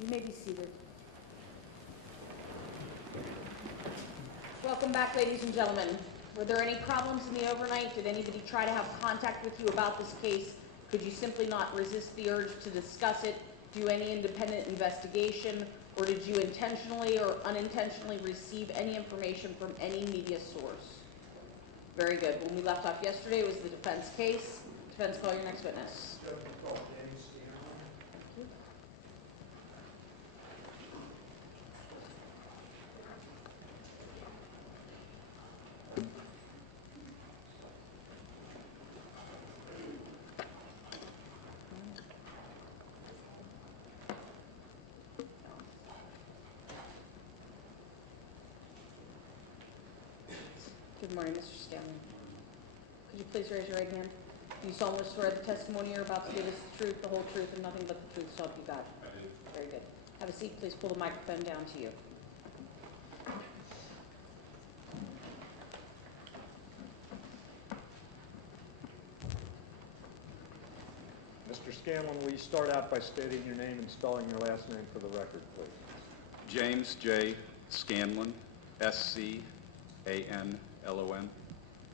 You may be seated. Welcome back, ladies and gentlemen. Were there any problems in the overnight? Did anybody try to have contact with you about this case? Could you simply not resist the urge to discuss it, do any independent investigation, or did you intentionally or unintentionally receive any information from any media source? Very good. When we left off yesterday, it was the defense case. Defense, call your next witness. Good morning, Mr. Stanley. Could you please raise your right hand? Do you solemnly swear the testimony you're about to give is the truth, the whole truth, and nothing but the truth, so help you God? I do. Very good. Have a seat. Please pull the microphone down to you. Mr. Scanlon, will you start out by stating your name and spelling your last name for the record, please? James J. Scanlon, S-C-A-N-L-O-N.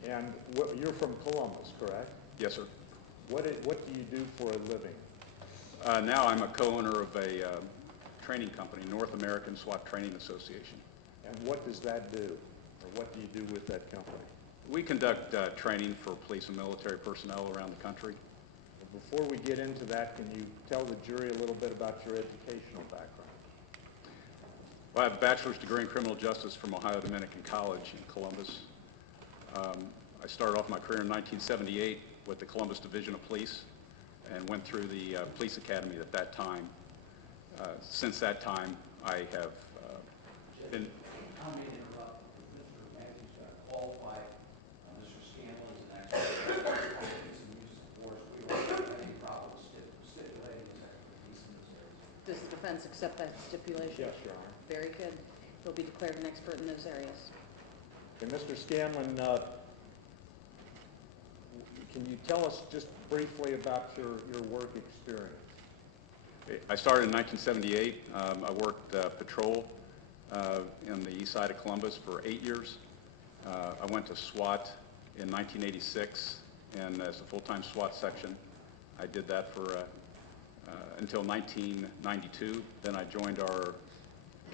And you're from Columbus, correct? Yes, sir. What do you do for a living? Now I'm a co-owner of a training company, North American SWAT Training Association. And what does that do? Or what do you do with that company? We conduct training for police and military personnel around the country. Before we get into that, can you tell the jury a little bit about your educational background? Well, I have a bachelor's degree in criminal justice from Ohio Dominican College in Columbus. I started off my career in 1978 with the Columbus Division of Police and went through the police academy at that time. Since that time, I have been... I may interrupt. Mr. Matthews qualified. Mr. Scanlon is an expert in use of force. We don't have any problem stipulating his expertise in this area. Does the defense accept that stipulation? Yes, Your Honor. Very good. He'll be declared an expert in those areas. Okay, Mr. Scanlon, can you tell us just briefly about your work experience? I started in 1978. I worked patrol in the east side of Columbus for 8 years. I went to SWAT in 1986 and as a full-time SWAT section. I did that for until 1992. Then I joined our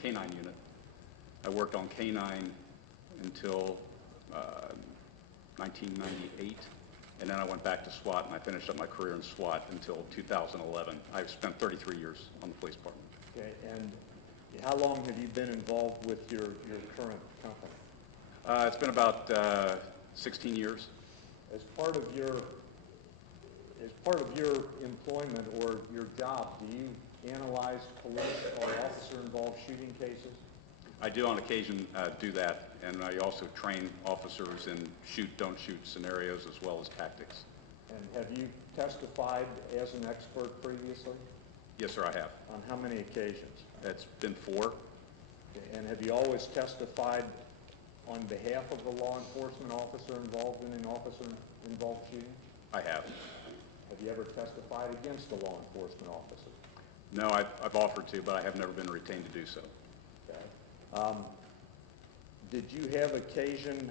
K-9 unit. I worked on K-9 until 1998, and then I went back to SWAT, and I finished up my career in SWAT until 2011. I've spent 33 years on the police department. Okay, and how long have you been involved with your current company? It's been about 16 years. As part of your employment or your job, do you analyze police or officer-involved shooting cases? I do on occasion do that, and I also train officers in shoot, don't shoot scenarios as well as tactics. And have you testified as an expert previously? Yes, sir, I have. On how many occasions? It's been 4. Okay. And have you always testified on behalf of the law enforcement officer involved in an officer-involved shooting? I have. Have you ever testified against a law enforcement officer? No, I've offered to, but I have never been retained to do so. Okay. Did you have occasion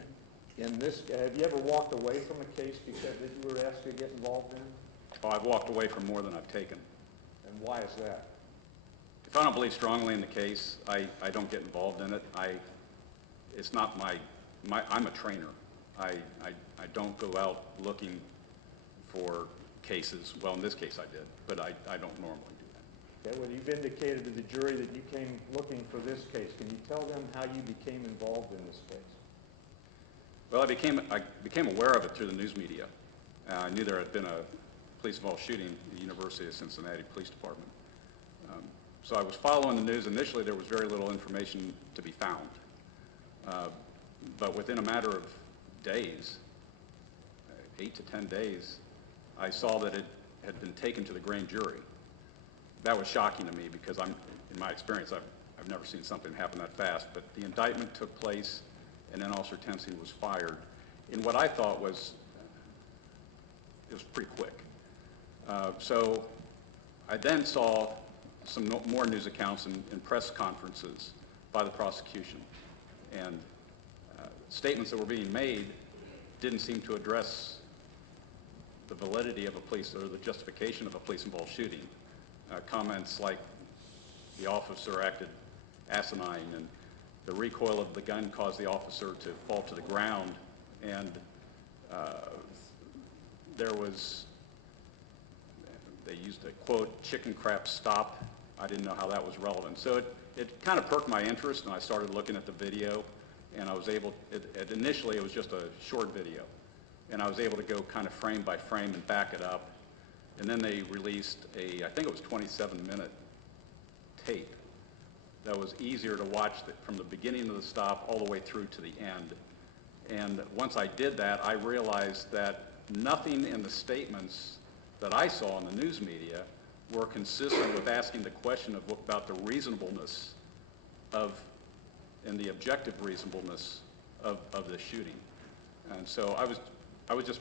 in this, have you ever walked away from a case because that you were asked to get involved in? Oh, I've walked away from more than I've taken. And why is that? If I don't believe strongly in the case, I don't get involved in it. It's not I'm a trainer. I don't go out looking for cases. Well, in this case I did, but I don't normally do that. Okay, well, you've indicated to the jury that you came looking for this case. Can you tell them how you became involved in this case? Well, I became aware of it through the news media. I knew there had been a police-involved shooting at the University of Cincinnati Police Department. So I was following the news. Initially, there was very little information to be found. But within a matter of days, 8 to 10 days, I saw that it had been taken to the grand jury. That was shocking to me because in my experience, I've never seen something happen that fast. But the indictment took place, and then Officer Tempsey was fired in what I thought was, it was pretty quick. So I then saw some more news accounts and press conferences by the prosecution. And statements that were being made didn't seem to address the validity of a police or the justification of a police-involved shooting. Comments like the officer acted asinine and the recoil of the gun caused the officer to fall to the ground, and they used a quote, "chicken crap stop." I didn't know how that was relevant. So it kind of perked my interest, and I started looking at the video, and I was able, initially it was just a short video, and I was able to go kind of frame by frame and back it up. And then they released I think it was 27-minute tape that was easier to watch from the beginning of the stop all the way through to the end. And once I did that, I realized that nothing in the statements that I saw in the news media were consistent with asking the question about the reasonableness and the objective reasonableness of the shooting. And so I was just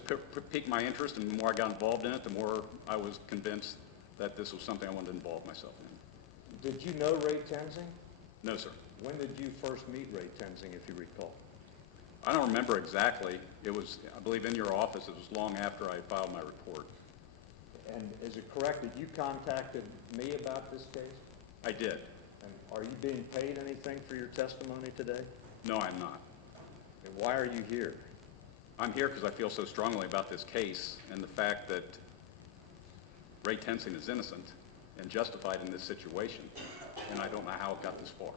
piqued my interest, and the more I got involved in it, the more I was convinced that this was something I wanted to involve myself in. Did you know Ray Tenzing? No, sir. When did you first meet Ray Tenzing, if you recall? I don't remember exactly. It was, I believe, in your office. It was long after I filed my report. And is it correct that you contacted me about this case? I did. And are you being paid anything for your testimony today? No, I'm not. And why are you here? I'm here because I feel so strongly about this case and the fact that Ray Tenzing is innocent and justified in this situation, and I don't know how it got this far.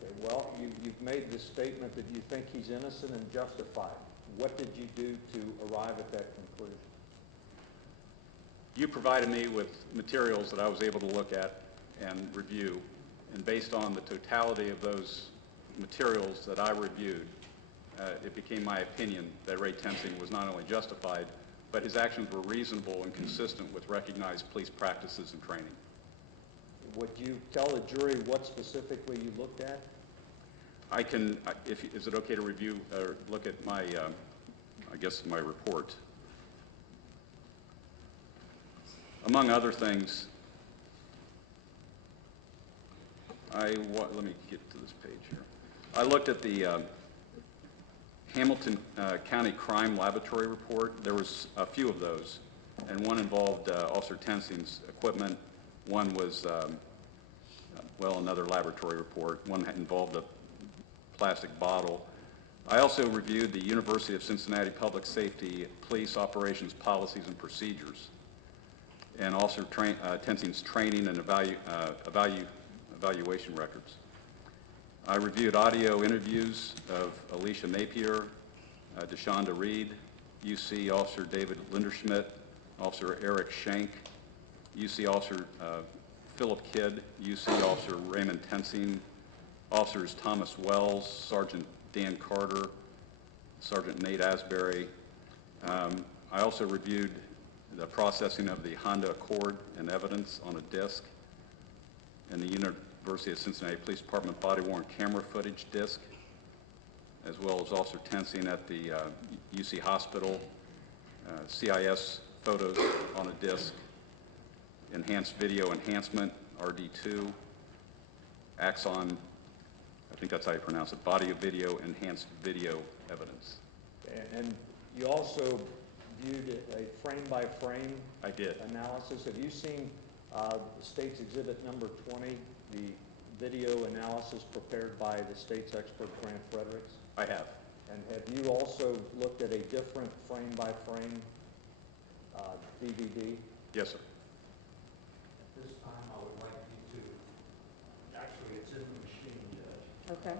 Okay, well, you've made the statement that you think he's innocent and justified. What did you do to arrive at that conclusion? You provided me with materials that I was able to look at and review, and based on the totality of those materials that I reviewed, it became my opinion that Ray Tenzing was not only justified, but his actions were reasonable and consistent with recognized police practices and training. Would you tell the jury what specifically you looked at? I can, is it okay to review or look at my, I guess, my report? Among other things, let me get to this page here. I looked at the Hamilton County Crime Laboratory report. There was a few of those, and one involved Officer Tenzing's equipment. One was, well, another laboratory report. One involved a plastic bottle. I also reviewed the University of Cincinnati Public Safety Police Operations Policies and Procedures, and Officer Tenzing's training and evaluation records. I reviewed audio interviews of Alicia Napier, DeShonda Reed, UC Officer David Linderschmidt, Officer Eric Schenk, UC Officer Philip Kidd, UC Officer Raymond Tenzing, Officers Thomas Wells, Sergeant Dan Carter, Sergeant Nate Asbury. I also reviewed the processing of the Honda Accord and evidence on a disc, and the University of Cincinnati Police Department body-worn camera footage disc, as well as Officer Tenzing at the UC Hospital, CIS photos on a disc, enhanced video enhancement, RD2, Axon, I think that's how you pronounce it, body of video, enhanced video evidence. And you also viewed a frame-by-frame I did. analysis. Have you seen State's Exhibit number 20, the video analysis prepared by the state's expert Grant Fredericks? I have. And have you also looked at a different frame-by-frame DVD? Yes, sir. At this time, I would like you to, actually, it's in the machine, Judge. Okay,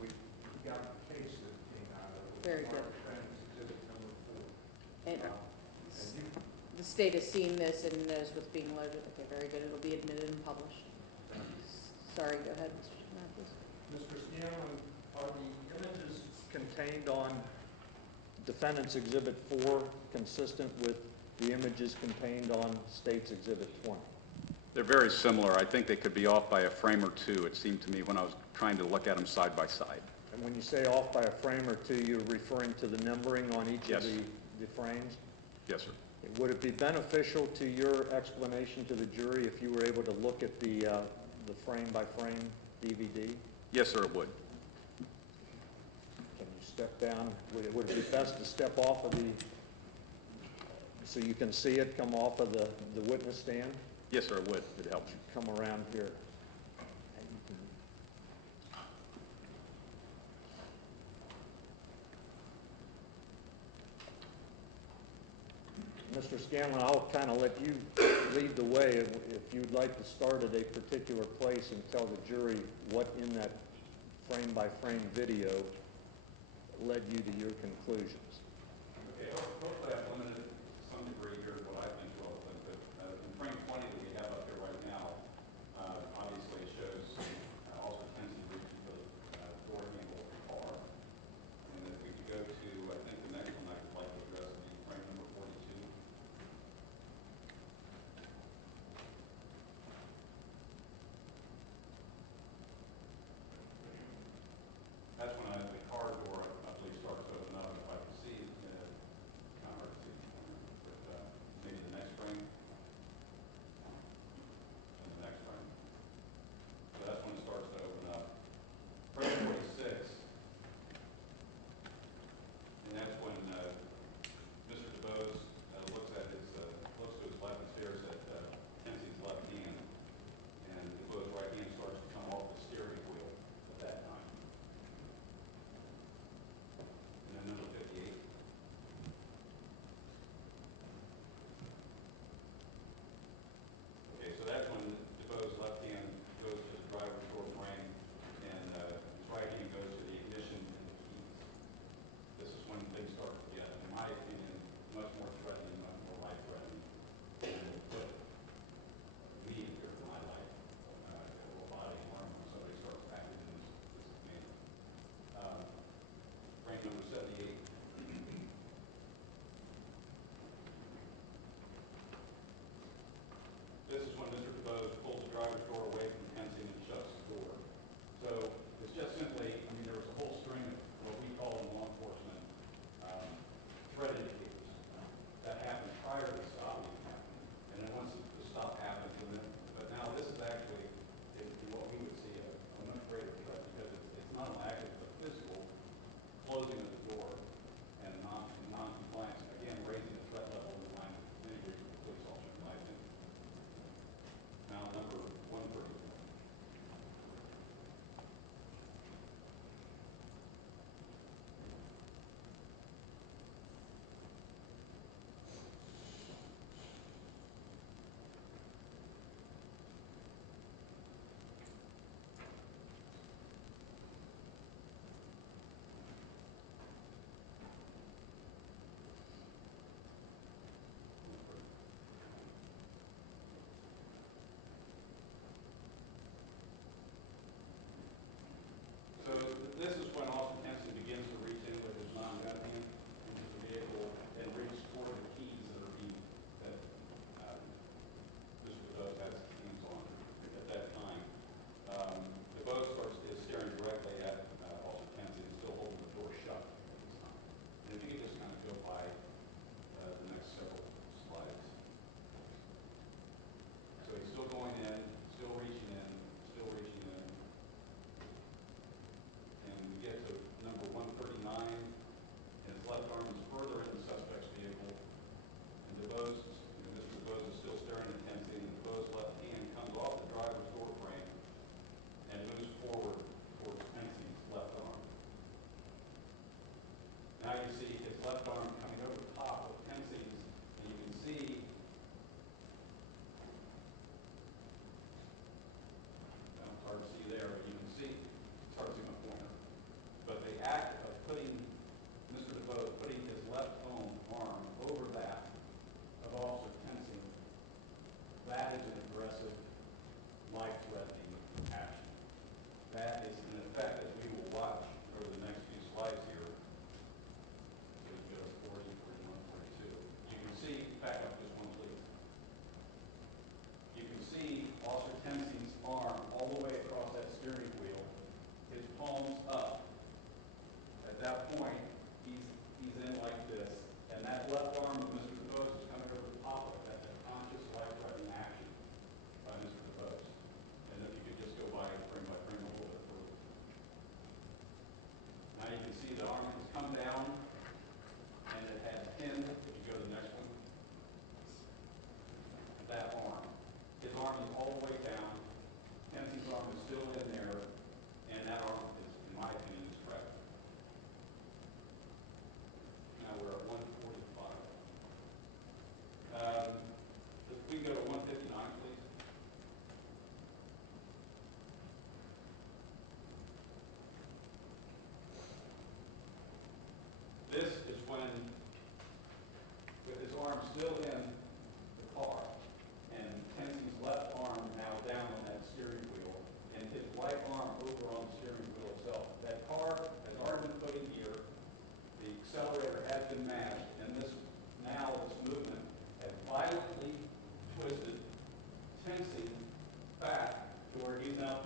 We got the case that came out of it. Very good. Defendant's Exhibit number 4. and And you, the state has seen this and knows what's being loaded. Okay, very good, it'll be admitted and published. Sorry, go ahead, Mr. Matthews. Mr. Scanlon, are the images contained on Defendant's Exhibit 4 consistent with the images contained on State's Exhibit 20? They're very similar. I think they could be off by a frame or two, it seemed to me, when I was trying to look at them side by side. And when you say off by a frame or two, you're referring to the numbering on each Yes. of the frames? Yes, sir. Would it be beneficial to your explanation to the jury if you were able to look at the frame-by-frame DVD? Yes, sir, it would. Can you step down? Would it be best to step off of the, so you can see it come off of the witness stand? Yes, sir, it would. It helps. Come around here. Mr. Scanlon, I'll kind of let you lead the way if you'd like to start at a particular place and tell the jury what in that frame-by-frame video led you to your conclusions. Okay, hopefully I've limited to some degree here what I think will, but in frame 20 that we have up here right now, obviously it shows Officer Kenzie reaching for the door handle of the car. And if we could go to, I think the next one I would like to address would be frame number 42. That's when the car door, I believe, starts to open up. If I can see it, kind of hard to see, but maybe the next frame, and the next frame. So that's when it starts to open up. Frame 46, and that's when Mr. DeBose looks to his left and stares at Kenzie's left hand, and DeBose's right hand starts to come off the steering wheel at that time. And then number 58. Okay, so that's when DeBose's left hand goes to the driver's door frame, and his right hand goes to the ignition and the keys. This is when things start to get, in my opinion, much more threatening, much more life-threatening than what we here in my life, robotic arm when somebody starts acting in this manner. Frame number 78. This is when Mr. DeBose pulls the driver's door away from Kenzie and shuts the door. So it's just simply, I mean, there was a whole string of what we call in law enforcement threat indicators that happened prior to the stop even happening. And then once the stop happens, and then, but now this is actually what we would see a much greater threat because it's not an active but physical closing of the door and non-compliance, again, raising the threat level in line with many reasons for police officers, in my opinion. Now, number 139.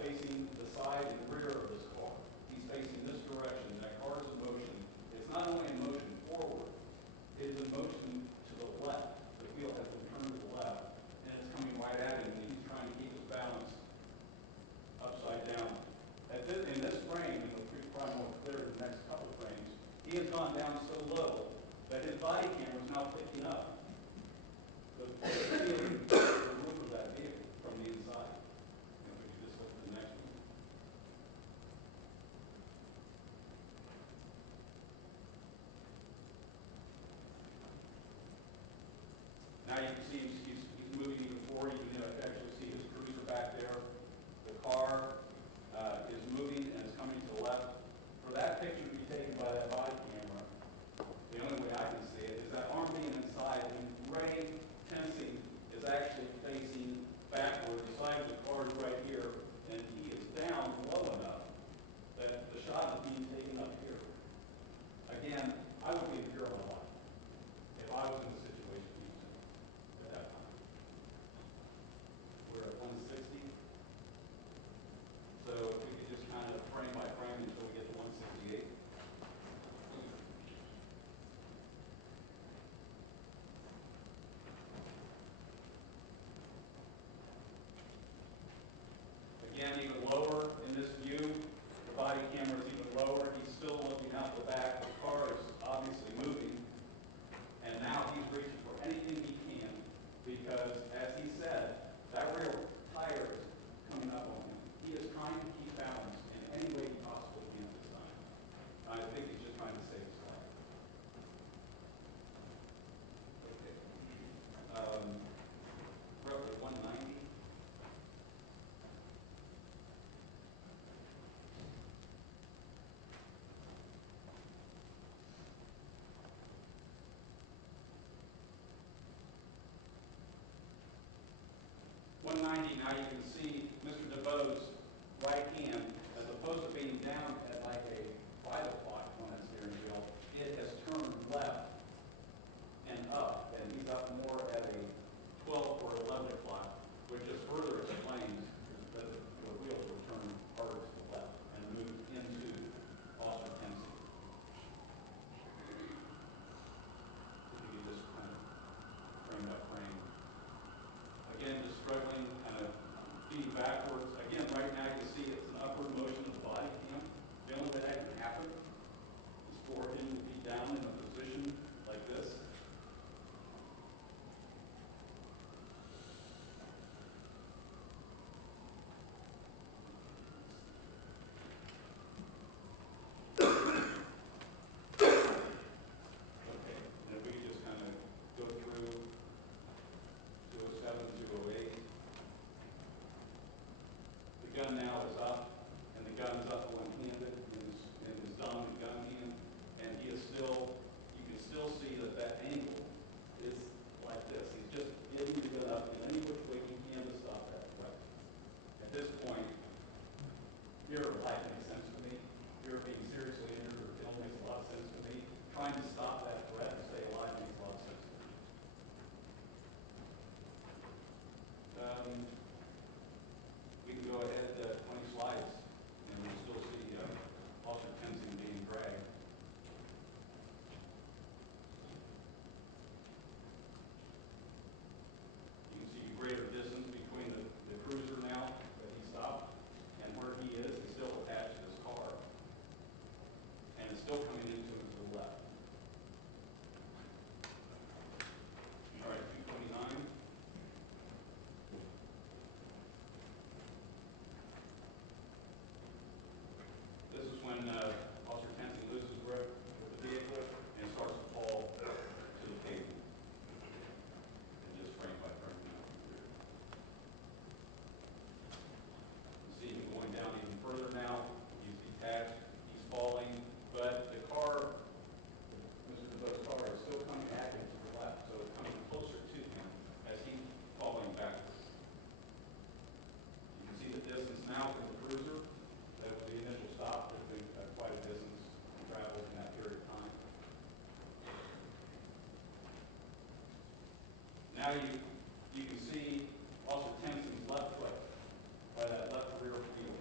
facing the side and rear of this car. He's facing this direction. That car is in motion. It's not only in motion forward, it is in motion to the left. The wheel has been turned to the left, and it's coming right at him, and he's trying to keep his balance upside down. In this frame, and we'll probably more clear in the next couple frames, he has gone down so low that his body camera is now picking up the move of that vehicle from the inside. If we could just look at the next one. Now you can see he's moving even forward. You can actually see his cruiser back there. The car is moving and is coming to the left. For that picture to be taken by that body camera, the only way I can see it is that arm being inside, and gray tensing is actually facing backward. The side of the car is right here, and he is down low enough that the shot is being taken up here. Again, I would be in fear of my life if I was in the situation he's in at that time. We're at 160. So if we could just kind of frame by frame until we get to 168. Again, even lower in this view, the body camera is even lower. He's still looking out the back. The car is obviously moving. And now he's reaching for anything he can because, as he said, that rear tire is coming up on him. He is trying to keep balance in any way he possibly can at this time. I think he's just trying to save his life. Okay. Roughly 190. Now you can see Mr. DeVoe's right hand, as opposed to being down at like a 5 o'clock on that steering wheel, it has turned left and up, and he's up more at a 12 or 11 o'clock, which just further explains that the wheels were turned harder to the left and moved into Officer Kensey. If you could just kind of frame by frame. Again, just struggling, kind of feeding backwards. Again, right now you see it's an upward motion of the body cam. The only way that can happen is for him to be down in a position like this. Okay, and if we could just kind of go through 207, 208. The gun now is up, and the gun is up one-handed in his dominant gun hand, and he is still, you can still see that that angle is like this. He's just getting the gun up in any which way he can to stop that threat. At this point, fear of life makes sense to me. Fear of being seriously injured or killed makes a lot of sense to me. Trying to stop that threat and stay alive makes a lot of sense to me. We can go ahead 20 slides, and we'll still see Officer Kensington being dragged. You can see a greater distance between the cruiser now that he stopped and where he is. He's still attached to his car, and it's still coming into him to the left. All right, 229. This is when Officer Kensington loses grip with the vehicle and starts to fall to the pavement. And just frame by frame now. You see him going down even further now. He's detached. He's falling. But the car, Mr. DeVoe's car, is still coming at him to the left. So it's coming closer to him as he's falling backwards. You can see the distance now from the cruiser. That was the initial stop. There's been quite a distance traveled in that period of time. Now you can see Officer Kensington's left foot by that left rear wheel.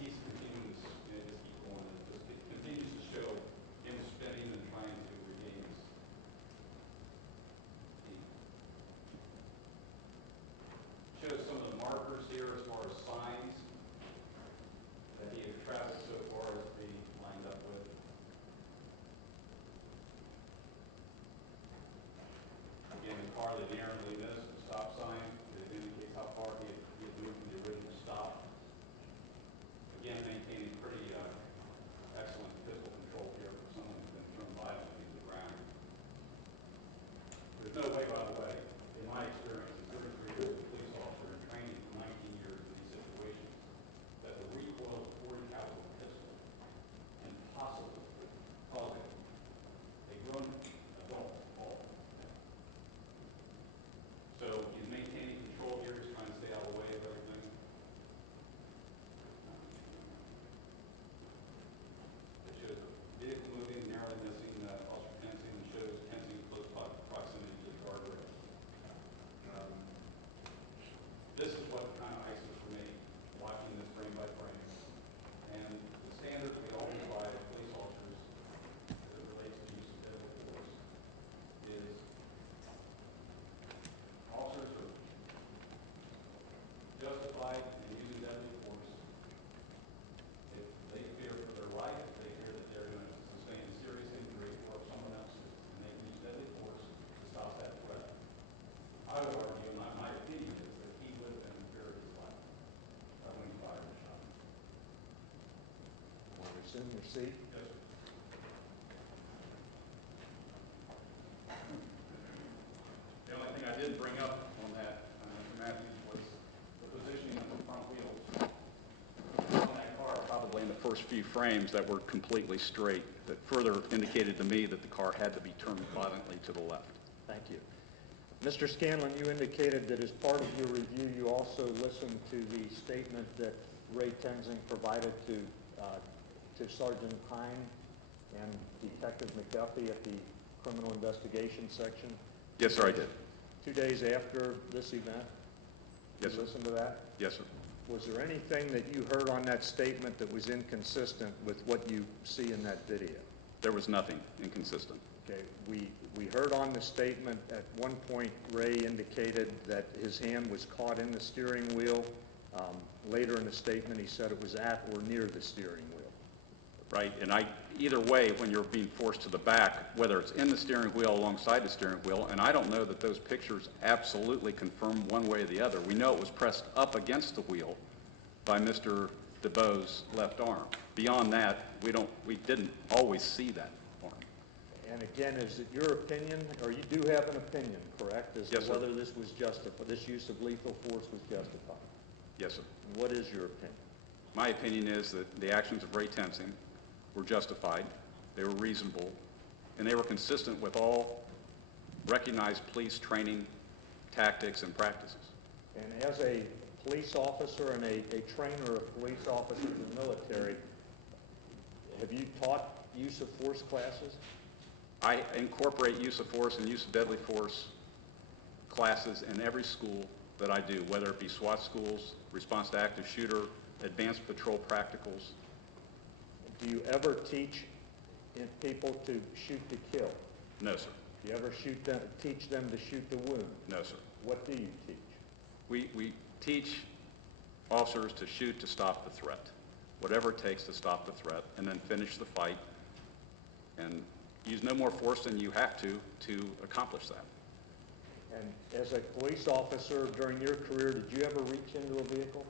he's continuing to just keep going. It continues to show him spinning and trying to regain his feet. Shows some of the markers here as far as signs that he had traveled so far as to be lined up with. Again, the car that narrowly missed the stop sign, it indicates how far he had moved from the original stop. Again, maintaining pretty excellent physical control here for someone who's been thrown violently to the ground. There's no way, by the way, in my experience, as 33 years as a police officer and training for 19 years in these situations, that the recoil of a 40 caliber pistol can possibly cause a grown adult to fall. So he's maintaining control here. He's trying to stay out of the way of everything. It shows a vehicle moving, narrowly missing officer tensing, and shows tensing close proximity to the guardrail. This is what kind of ices for me, watching this frame by frame. And the standards we all apply to police officers as it relates to use of deadly force is officers are justified in using deadly force if they fear for their life, if they fear that they're going to sustain a serious injury or someone else's, and they can use deadly force to stop that threat. I would argue, and my opinion is that he would have been in fear of his life when he fired the shot. Want to resume your seat? Yes, sir. The only thing I didn't bring up on that, Matthews, was the positioning of the front wheels on that car, probably in the first few frames that were completely straight, that further indicated to me that the car had to be turned violently to the left. Thank you. Mr. Scanlon, you indicated that as part of your review, you also listened to the statement that Ray Tenzing provided to Sergeant Hine and Detective McDuffie at the Criminal Investigation Section. Yes, sir, I did. 2 days after this event? Yes, You sir. listened to that? Yes, sir. Was there anything that you heard on that statement that was inconsistent with what you see in that video? There was nothing inconsistent. Okay, we heard on the statement at one point Ray indicated that his hand was caught in the steering wheel. Later in the statement he said it was at or near the steering wheel. Right, and either way, when you're being forced to the back, whether it's in the steering wheel, alongside the steering wheel, and I don't know that those pictures absolutely confirm one way or the other. We know it was pressed up against the wheel by Mr. DeBoe's left arm. Beyond that, we didn't always see that arm. And again, is it your opinion, or you do have an opinion, correct, as Yes, to sir. whether this was justified, this use of lethal force was justified? Yes, sir. And what is your opinion? My opinion is that the actions of Ray Tenzing were justified, they were reasonable, and they were consistent with all recognized police training tactics and practices. And as a police officer and a trainer of police officers in the military, have you taught use of force classes? I incorporate use of force and use of deadly force classes in every school that I do, whether it be SWAT schools, response to active shooter, advanced patrol practicals. Do you ever teach people to shoot to kill? No, sir. Do you ever teach them to shoot to wound? No, sir. What do you teach? We teach officers to shoot to stop the threat, whatever it takes to stop the threat, and then finish the fight and use no more force than you have to accomplish that. And as a police officer during your career, did you ever reach into a vehicle?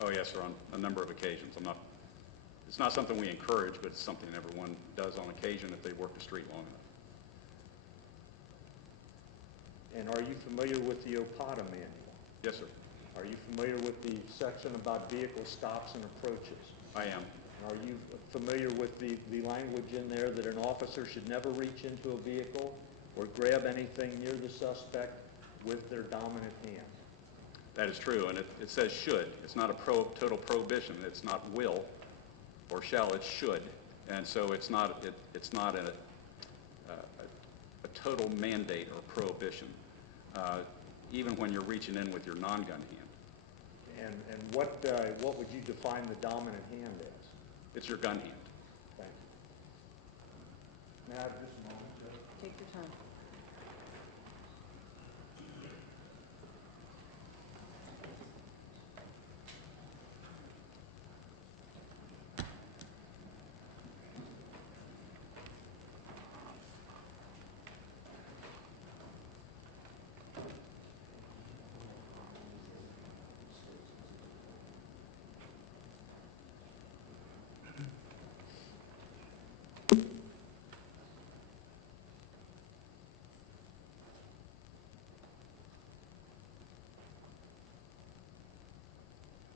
Oh, yes, sir, on a number of occasions. It's not something we encourage, but it's something everyone does on occasion if they work the street long enough. And are you familiar with the OPATA manual? Yes, sir. Are you familiar with the section about vehicle stops and approaches? I am. And are you familiar with the language in there that an officer should never reach into a vehicle or grab anything near the suspect with their dominant hand? That is true, and it says should. It's not a total prohibition. It's not will or shall. It's should, and so it's not a total mandate or prohibition, even when you're reaching in with your non-gun hand. And what would you define the dominant hand as? It's your gun hand. Thank you. Now, just a moment, Joe. Take your time.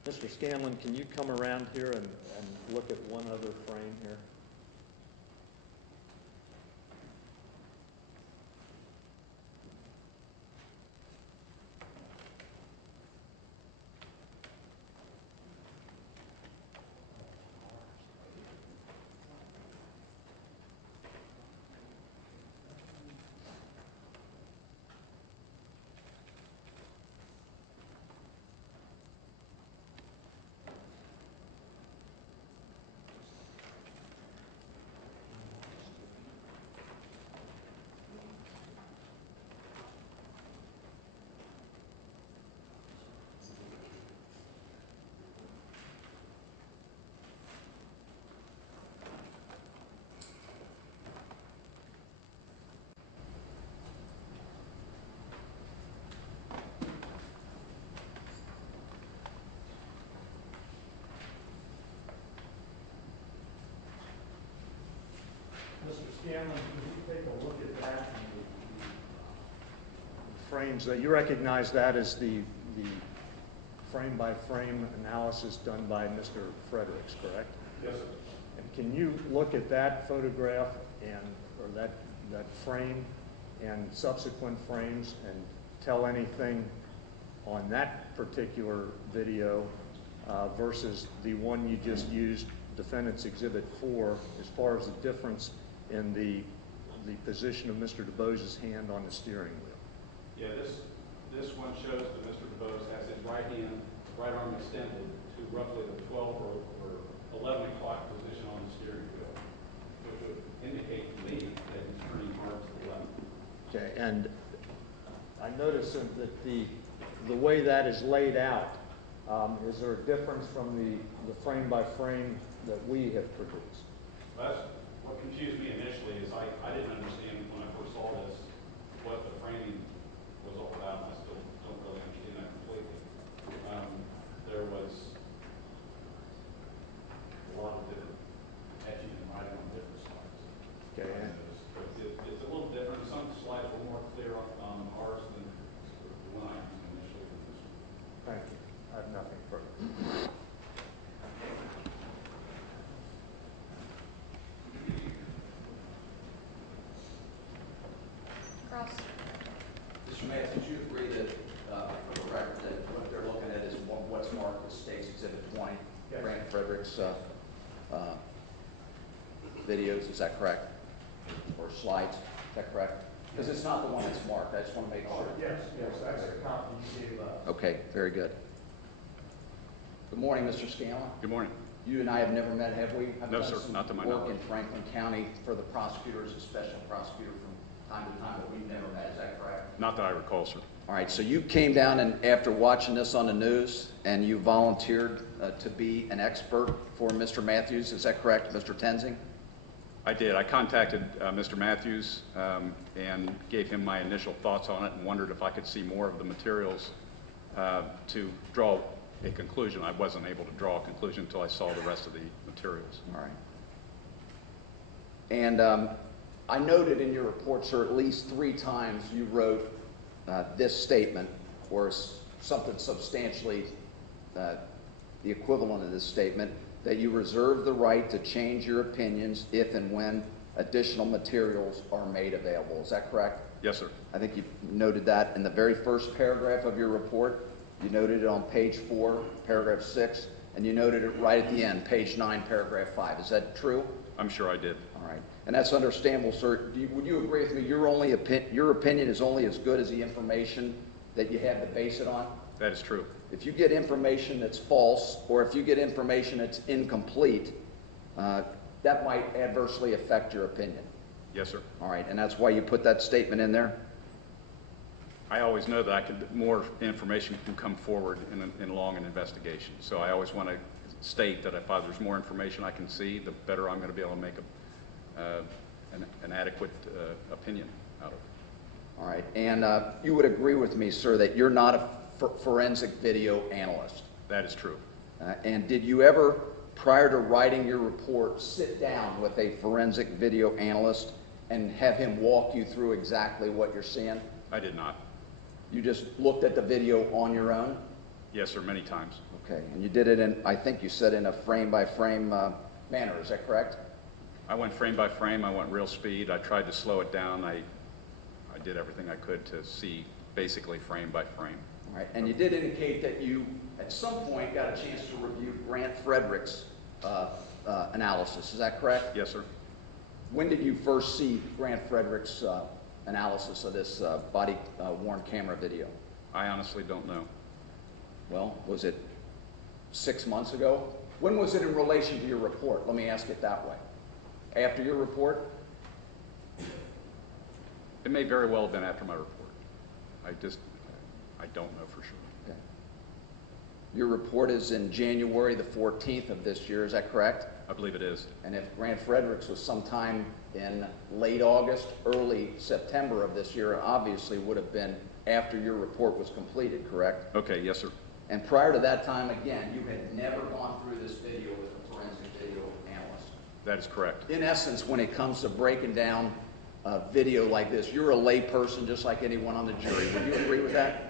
Mr. Scanlon, can you come around here and look at one other frame here? Mr. Scanlon, can you take a look at that? The frames, you recognize that as the frame-by-frame analysis done by Mr. Fredericks, correct? Yes, sir. And can you look at that photograph or that frame and subsequent frames and tell anything on that particular video versus the one you just used, Defendant's Exhibit 4, as far as the difference in the position of Mr. DuBose's hand on the steering wheel? Yeah, this one shows that Mr. DuBose has his right arm extended to roughly the 12 or 11 o'clock position on the steering wheel, which would indicate to me that he's turning hard to the left. Okay, and I notice that the way that is laid out, is there a difference from the frame-by-frame that we have produced? That's what confused me initially is I didn't understand when I first saw this what the framing was all about, and I still don't really understand that completely. There was a lot of different etching and writing on different slides. Okay. It's a little different. Some slides were more clear on ours than the one I used initially. Thank you. I have nothing further. Cross. Mr. Mayor, did you agree that, for the record, that what they're looking at is what's marked as State's Exhibit 20, Yes. Grant Fredericks videos, is that correct? Or slides, is that correct? Because it's not the one that's marked, I just want to make sure. Yes, that's the copy you gave us. Okay, very good. Good morning, Mr. Scanlon. Good morning. You and I have never met, have we? I've No, done sir, some not to my work knowledge. in Franklin County for the prosecutors, a special prosecutor from time to time, but we've never met, is that correct? Not that I recall, sir. All right, so you came down and after watching this on the news, and you volunteered to be an expert for Mr. Matthews, is that correct, Mr. Tenzing? I did. I contacted Mr. Matthews and gave him my initial thoughts on it and wondered if I could see more of the materials to draw a conclusion. I wasn't able to draw a conclusion until I saw the rest of the materials. All right. And I noted in your report, sir, at least 3 times you wrote this statement or something substantially the equivalent of this statement, that you reserve the right to change your opinions if and when additional materials are made available. Is that correct? Yes, sir. I think you noted that in the very first paragraph of your report. You noted it on page 4, paragraph 6, and you noted it right at the end, page 9, paragraph 5. Is that true? I'm sure I did. All right. And that's understandable, sir. Would you agree with me? Your opinion is only as good as the information that you have to base it on? That is true. If you get information that's false, or if you get information that's incomplete, that might adversely affect your opinion. Yes, sir. All right, and that's why you put that statement in there? I always know that more information can come forward in along an investigation. So I always want to state that if there's more information I can see, the better I'm going to be able to make an adequate opinion out of it. All right, and you would agree with me, sir, that you're not a forensic video analyst? That is true. And did you ever, prior to writing your report, sit down with a forensic video analyst and have him walk you through exactly what you're seeing? I did not. You just looked at the video on your own? Yes, sir, many times. Okay, and you did it in, I think you said, in a frame-by-frame manner, is that correct? I went frame by frame. I went real speed. I tried to slow it down. I did everything I could to see basically frame by frame. All right, and you did indicate that you, at some point, got a chance to review Grant Frederick's analysis, is that correct? Yes, sir. When did you first see Grant Frederick's analysis of this body-worn camera video? I honestly don't know. Well, was it 6 months ago? When was it in relation to your report? Let me ask it that way. After your report? It may very well have been after my report. I don't know for sure. Okay. Your report is in January the 14th of this year, is that correct? I believe it is. And if Grant Fredericks was sometime in late August, early September of this year, it obviously would have been after your report was completed, correct? Okay, yes, sir. And prior to that time, again, you had never gone through this video with a forensic video analyst. That is correct. In essence, when it comes to breaking down a video like this, you're a lay person just like anyone on the jury. Would you agree with that?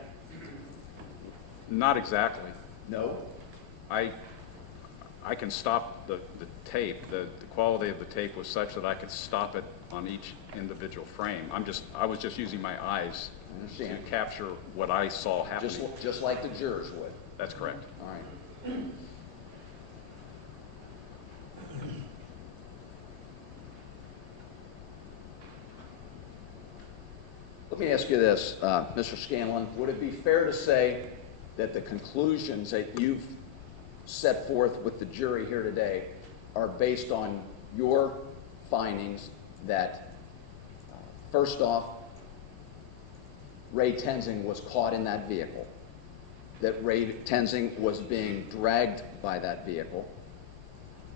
Not exactly. No? I can stop the tape. The quality of the tape was such that I could stop it on each individual frame. I was just using my eyes to capture what I saw happening. Just like the jurors would. That's correct. All right. Let me ask you this, Mr. Scanlon. Would it be fair to say that the conclusions that you've set forth with the jury here today are based on your findings that, first off, Ray Tenzing was caught in that vehicle, that Ray Tenzing was being dragged by that vehicle,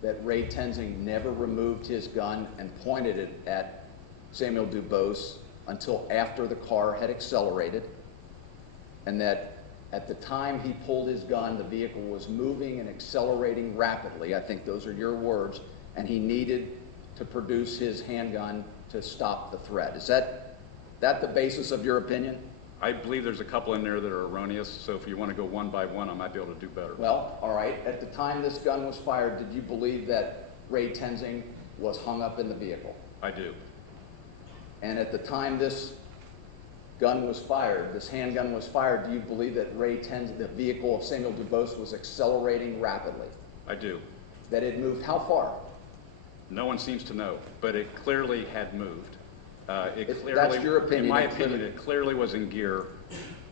that Ray Tenzing never removed his gun and pointed it at Samuel Dubose until after the car had accelerated, and that at the time he pulled his gun, the vehicle was moving and accelerating rapidly. I think those are your words, and he needed to produce his handgun to stop the threat. Is that the basis of your opinion? I believe there's a couple in there that are erroneous, so if you want to go one by one, I might be able to do better. Well, all right. At the time this gun was fired, did you believe that Ray Tenzing was hung up in the vehicle? I do. And at the time this gun was fired, this handgun was fired, do you believe that Ray Tenzing, the vehicle of Samuel Dubose, was accelerating rapidly? I do. That it moved how far? No one seems to know, but it clearly had moved. That's your opinion. In my opinion, it clearly was in gear,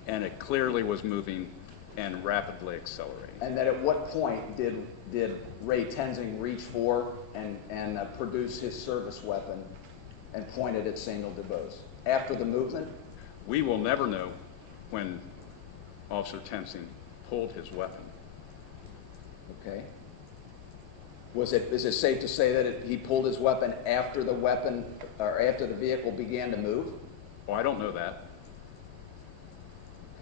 and it clearly was moving and rapidly accelerating. And that at what point did Ray Tenzing reach for and produce his service weapon and point it at Samuel Dubose? After the movement? We will never know when Officer Tenzing pulled his weapon. Okay. Is it safe to say that he pulled his weapon after the vehicle began to move? Well, I don't know that.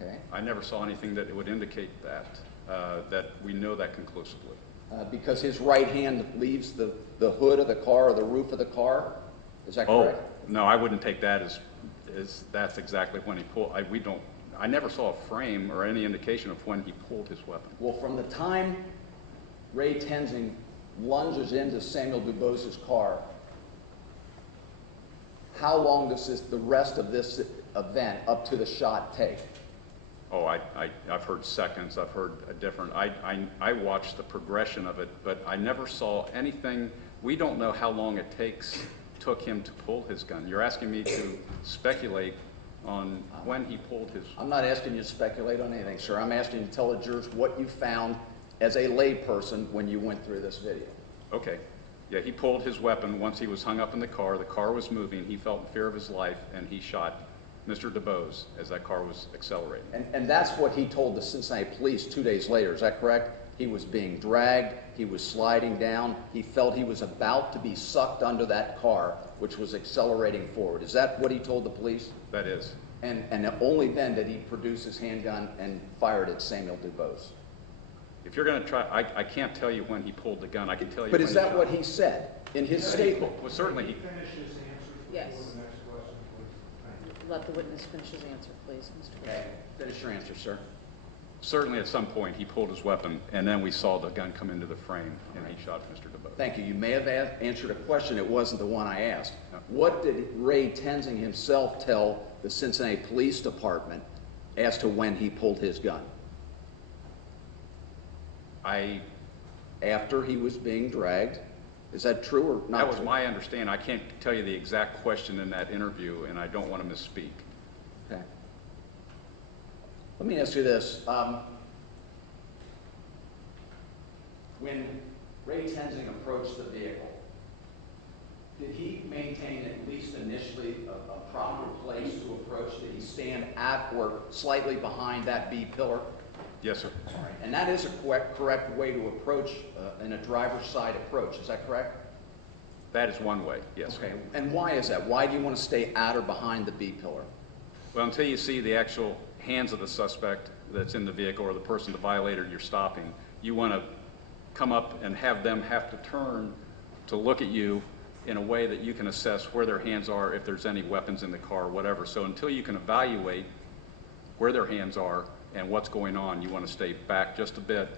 Okay. I never saw anything that would indicate that we know that conclusively. Because his right hand leaves the hood of the car or the roof of the car? Is that correct? Oh, no, I wouldn't take that as that's exactly when he pulled. I never saw a frame or any indication of when he pulled his weapon. Well, from the time Ray Tenzing lunges into Samuel Dubose's car, how long does the rest of this event up to the shot take? Oh, I've heard seconds. I've heard a different. I watched the progression of it, but I never saw anything. We don't know how long it took him to pull his gun. You're asking me to speculate on when he pulled his... I'm not asking you to speculate on anything, sir. I'm asking you to tell the jurors what you found as a layperson when you went through this video. Okay. Yeah, he pulled his weapon once he was hung up in the car was moving, he felt in fear of his life, and he shot Mr. DeBose as that car was accelerating. And that's what he told the Cincinnati police 2 days later, is that correct? He was being dragged, he was sliding down, he felt he was about to be sucked under that car, which was accelerating forward. Is that what he told the police? That is. And only then did he produce his handgun and fired at Samuel DeBose. If you're going to try, I can't tell you when he pulled the gun. I can tell you But when is that shot. what he said in his statement? Well, certainly he... Finish his answers Yes. before the next question, please. Thank you. Let the witness finish his answer, please, Mr. Witness. Okay, finish your answer, sir. Certainly at some point he pulled his weapon, and then we saw the gun come into the frame, and he shot Mr. DeBose. Thank you. You may have answered a question. It wasn't the one I asked. What did Ray Tenzing himself tell the Cincinnati Police Department as to when he pulled his gun? After he was being dragged? Is that true or not That was true? my understanding. I can't tell you the exact question in that interview, and I don't want to misspeak. Okay. Let me ask you this. When Ray Tenzing approached the vehicle, did he maintain at least initially a proper place to approach? Did he stand at or slightly behind that B pillar? Yes, sir. All right. And that is a correct way to approach in a driver's side approach. Is that correct? That is one way, yes. Okay. And why is that? Why do you want to stay at or behind the B pillar? Well, until you see the actual hands of the suspect that's in the vehicle or the person, the violator you're stopping, you want to come up and have them have to turn to look at you in a way that you can assess where their hands are, if there's any weapons in the car, whatever. So until you can evaluate where their hands are and what's going on, you want to stay back just a bit.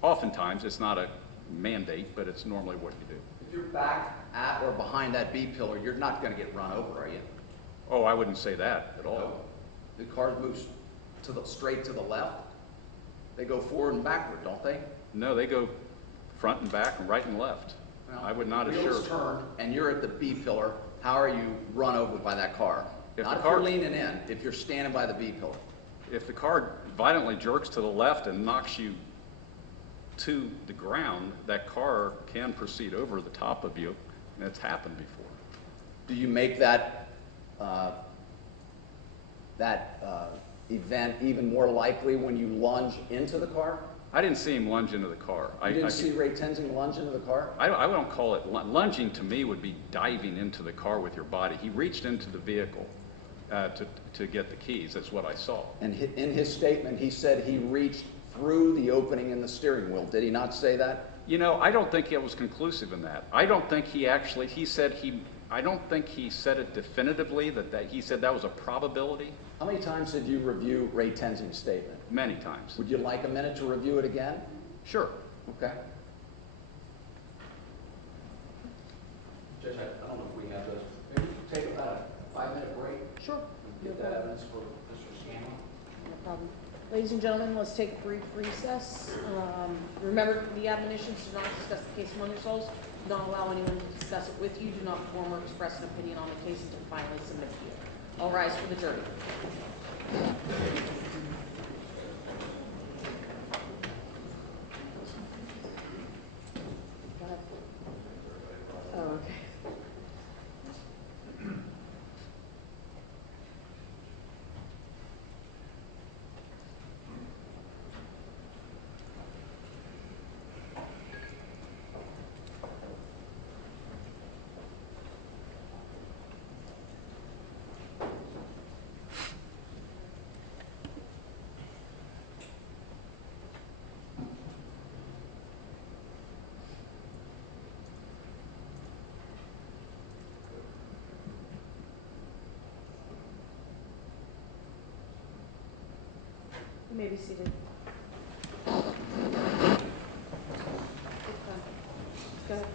Oftentimes, it's not a mandate, but it's normally what you do. If you're back at or behind that B pillar, you're not going to get run over, are you? Oh, I wouldn't say that at all. No. The cars move straight to the left. They go forward and backward, don't they? No, they go front and back and right and left. Well, I would not wheels assure. turn and you're at the B pillar. How are you run over by that car? If Not the if car- you're leaning in. If you're standing by the B pillar. If the car violently jerks to the left and knocks you to the ground, that car can proceed over the top of you, and it's happened before. Do you make that event even more likely when you lunge into the car? I didn't see him lunge into the car. You didn't see Ray Tenzing lunge into the car? I don't call it lunging. To me would be diving into the car with your body. He reached into the vehicle to get the keys. That's what I saw. And in his statement, he said he reached through the opening in the steering wheel. Did he not say that? You know, I don't think it was conclusive in that. I don't think he actually, I don't think he said it definitively, that he said that was a probability. How many times did you review Ray Tenzing's statement? Many times. Would you like a minute to review it again? Sure. Okay. Judge, I don't know if we have those. Maybe we could take about a 5-minute break. Sure. Get that evidence for Mr. Scanlon. No problem. Ladies and gentlemen, let's take a brief recess. Remember the admonitions: do not discuss the case among yourselves. Do not allow anyone to discuss it with you. Do not form or express an opinion on the case until finally submitted to you. All rise for the jury. Go ahead. Oh, okay. You may be seated. Go ahead.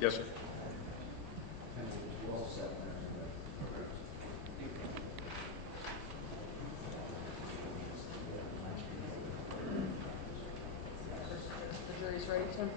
Yes, sir. Well said, The jury's ready, Tim?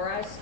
All rise.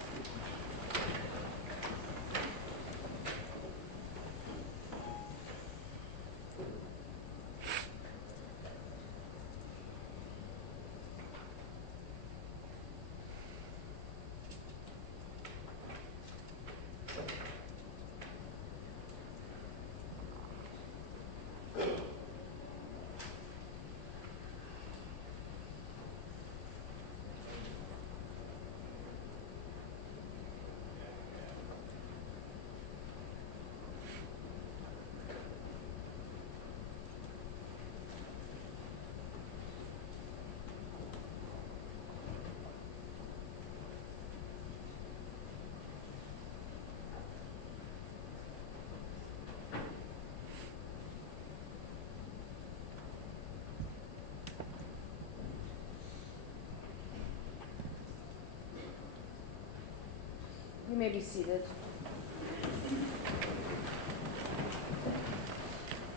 You may be seated.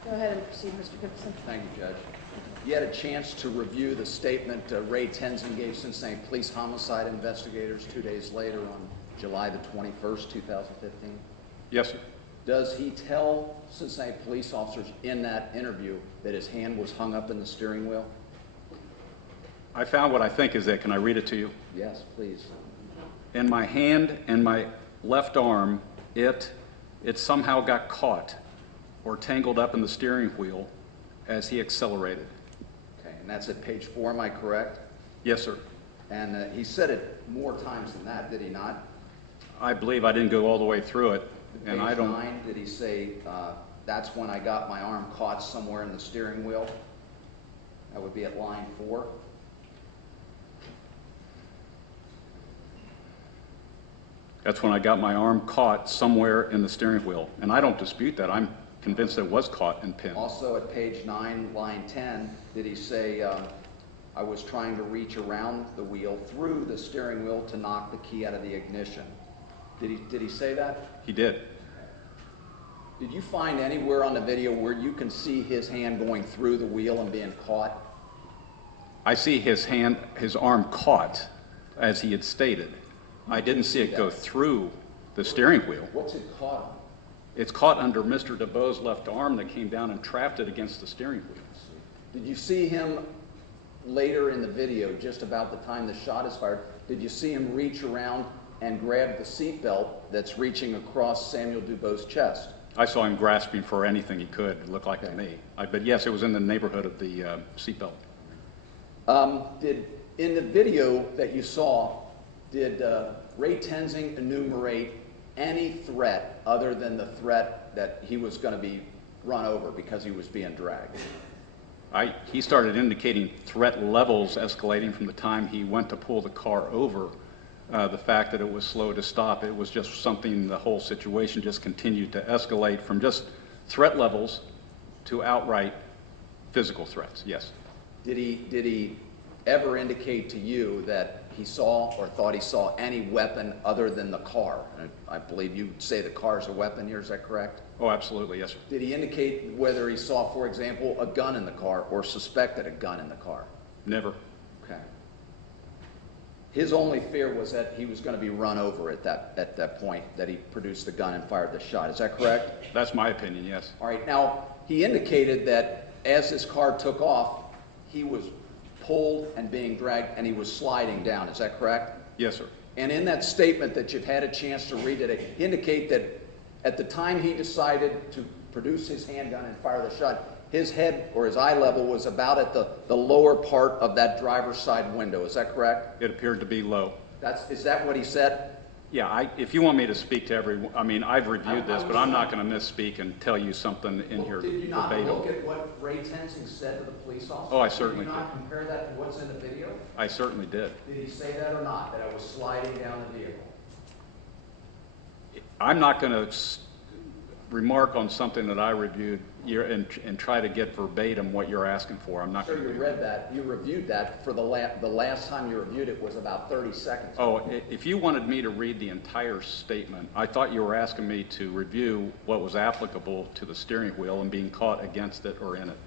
Go ahead and proceed, Mr. Gibson. Thank you, Judge. You had a chance to review the statement Ray Tenzing gave Cincinnati police homicide investigators 2 days later on July the 21st, 2015? Yes, sir. Does he tell Cincinnati police officers in that interview that his hand was hung up in the steering wheel? I found what I think is that. Can I read it to you? Yes, please. In my hand and my left arm, it somehow got caught or tangled up in the steering wheel as he accelerated. Okay, and that's at page 4, am I correct? Yes, sir. And he said it more times than that, did he not? I believe I didn't go all the way through it, and I Page don't... 9, did he say, that's when I got my arm caught somewhere in the steering wheel? That would be at line 4. That's when I got my arm caught somewhere in the steering wheel. And I don't dispute that. I'm convinced it was caught and pinned. Also at page 9, line 10, did he say, I was trying to reach around the wheel through the steering wheel to knock the key out of the ignition? Did he say that? He did. Did you find anywhere on the video where you can see his hand going through the wheel and being caught? I see his arm caught, as he had stated. I didn't see it go through the steering wheel. What's it caught on? It's caught under Mr. DeBoe's left arm that came down and trapped it against the steering wheel. Did you see him later in the video, just about the time the shot is fired, did you see him reach around and grab the seatbelt that's reaching across Samuel DeBoe's chest? I saw him grasping for anything he could, it looked like to me. But yes, it was in the neighborhood of the seatbelt. In the video that you saw, did Ray Tenzing enumerate any threat other than the threat that he was going to be run over because he was being dragged? He started indicating threat levels escalating from the time he went to pull the car over. The fact that it was slow to stop, it was just something, the whole situation just continued to escalate from just threat levels to outright physical threats, yes. Did he ever indicate to you that he saw or thought he saw any weapon other than the car? I believe you say the car is a weapon here, is that correct? Oh, absolutely, yes, sir. Did he indicate whether he saw, for example, a gun in the car or suspected a gun in the car? Never. Okay. His only fear was that he was going to be run over at that point, that he produced the gun and fired the shot. Is that correct? That's my opinion, yes. All right. Now, he indicated that as his car took off, he was pulled and being dragged, and he was sliding down. Is that correct? Yes, sir. And in that statement that you've had a chance to read today, indicate that at the time he decided to produce his handgun and fire the shot, his head or his eye level was about at the lower part of that driver's side window. Is that correct? It appeared to be low. Is that what he said? Yeah, if you want me to speak to everyone, I mean, I've reviewed this, but I'm not going to misspeak and tell you something in here Did you not verbatim. look at what Ray Tenzing said to the police officer? Oh, I certainly did. Did you not did. compare that to what's in the video? I certainly did. Did he say that or not, that I was sliding down the vehicle? I'm not going to remark on something that I reviewed and try to get verbatim what you're asking for. I'm not Sir, going to you do read that, you reviewed that for the last time you reviewed it was about 30 seconds. Oh, if you wanted me to read the entire statement, I thought you were asking me to review what was applicable to the steering wheel and being caught against it or in it.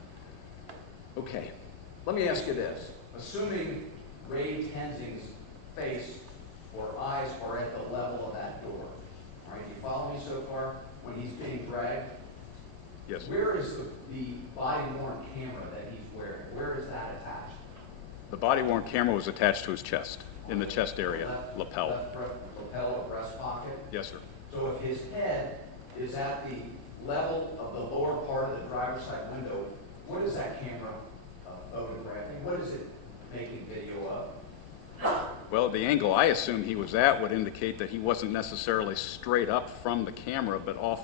Okay, let me ask you this. Assuming Ray Tenzing's face or eyes are at the level of that door. All right, you follow me so far? When he's being dragged? Yes, sir. Where is the body-worn camera that he's wearing? Where is that attached? The body-worn camera was attached to his chest, in the chest area, lapel. Left lapel or breast pocket? Yes, sir. So if his head is at the level of the lower part of the driver's side window, what is that camera photographing? What is it making video of? Well, the angle I assume he was at would indicate that he wasn't necessarily straight up from the camera, but off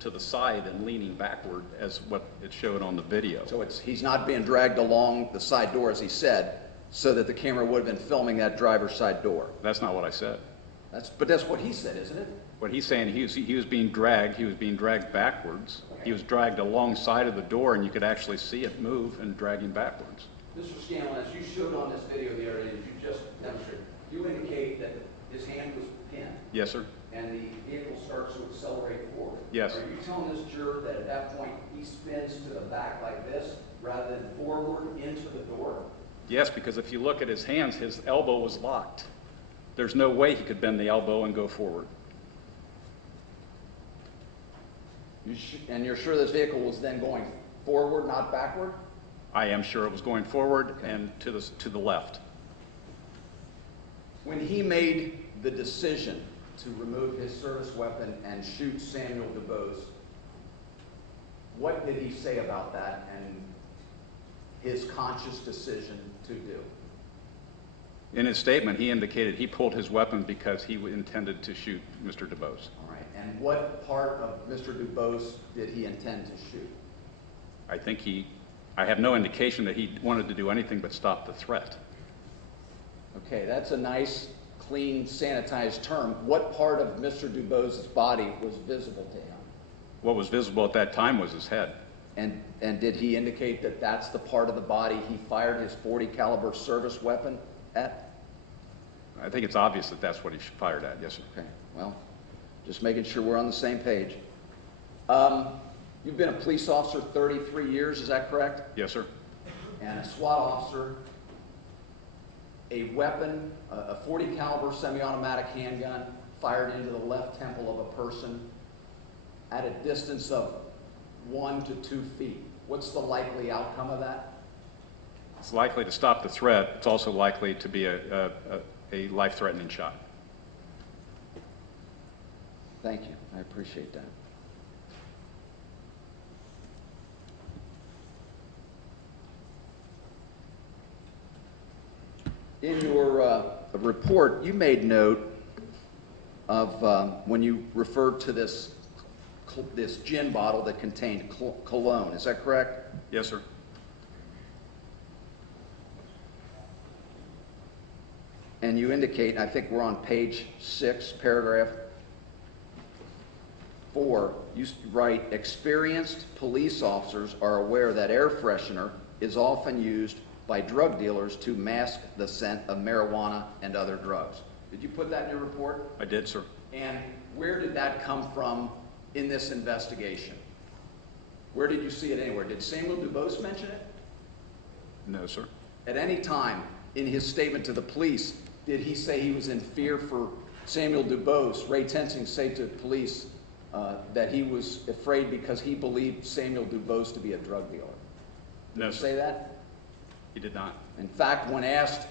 to the side and leaning backward as what it showed on the video. So he's not being dragged along the side door, as he said, so that the camera would have been filming that driver's side door. That's not what I said. But that's what he said, isn't it? What he's saying, he was being dragged backwards. He was dragged alongside of the door, and you could actually see it move and drag him backwards. Mr. Scanlon, as you showed on this video the other day that you just demonstrated, you indicate that his hand was pinned Yes, sir. and the vehicle starts to accelerate forward. Yes. Are you telling this juror that at that point he spins to the back like this rather than forward into the door? Yes, because if you look at his hands, his elbow was locked. There's no way he could bend the elbow and go forward. And you're sure this vehicle was then going forward, not backward? I am sure it was going forward and to the left. When he made the decision to remove his service weapon and shoot Samuel DuBose, what did he say about that and his conscious decision to do? In his statement, he indicated he pulled his weapon because he intended to shoot Mr. DuBose. All right. And what part of Mr. DuBose did he intend to shoot? I have no indication that he wanted to do anything but stop the threat. Okay, that's a nice, clean, sanitized term. What part of Mr. DuBose's body was visible to him? What was visible at that time was his head. And did he indicate that that's the part of the body he fired his .40 caliber service weapon at? I think it's obvious that that's what he fired at, yes, sir. Okay, well, just making sure we're on the same page. You've been a police officer 33 years, is that correct? Yes, sir. And a SWAT officer, a weapon, a .40 caliber semi-automatic handgun fired into the left temple of a person at a distance of 1 to 2 feet. What's the likely outcome of that? It's likely to stop the threat. It's also likely to be a life-threatening shot. Thank you. I appreciate that. In your report, you made note of when you referred to this gin bottle that contained cologne. Is that correct? Yes, sir. And you indicate, I think we're on page 6, paragraph 4, you write, experienced police officers are aware that air freshener is often used by drug dealers to mask the scent of marijuana and other drugs. Did you put that in your report? I did, sir. And where did that come from in this investigation? Where did you see it anywhere? Did Samuel DuBose mention it? No, sir. At any time in his statement to the police, did he say he was in fear for Samuel DuBose? Ray Tensing say to police that he was afraid because he believed Samuel DuBose to be a drug dealer. No, Did he sir. say that? He did not. In fact, when asked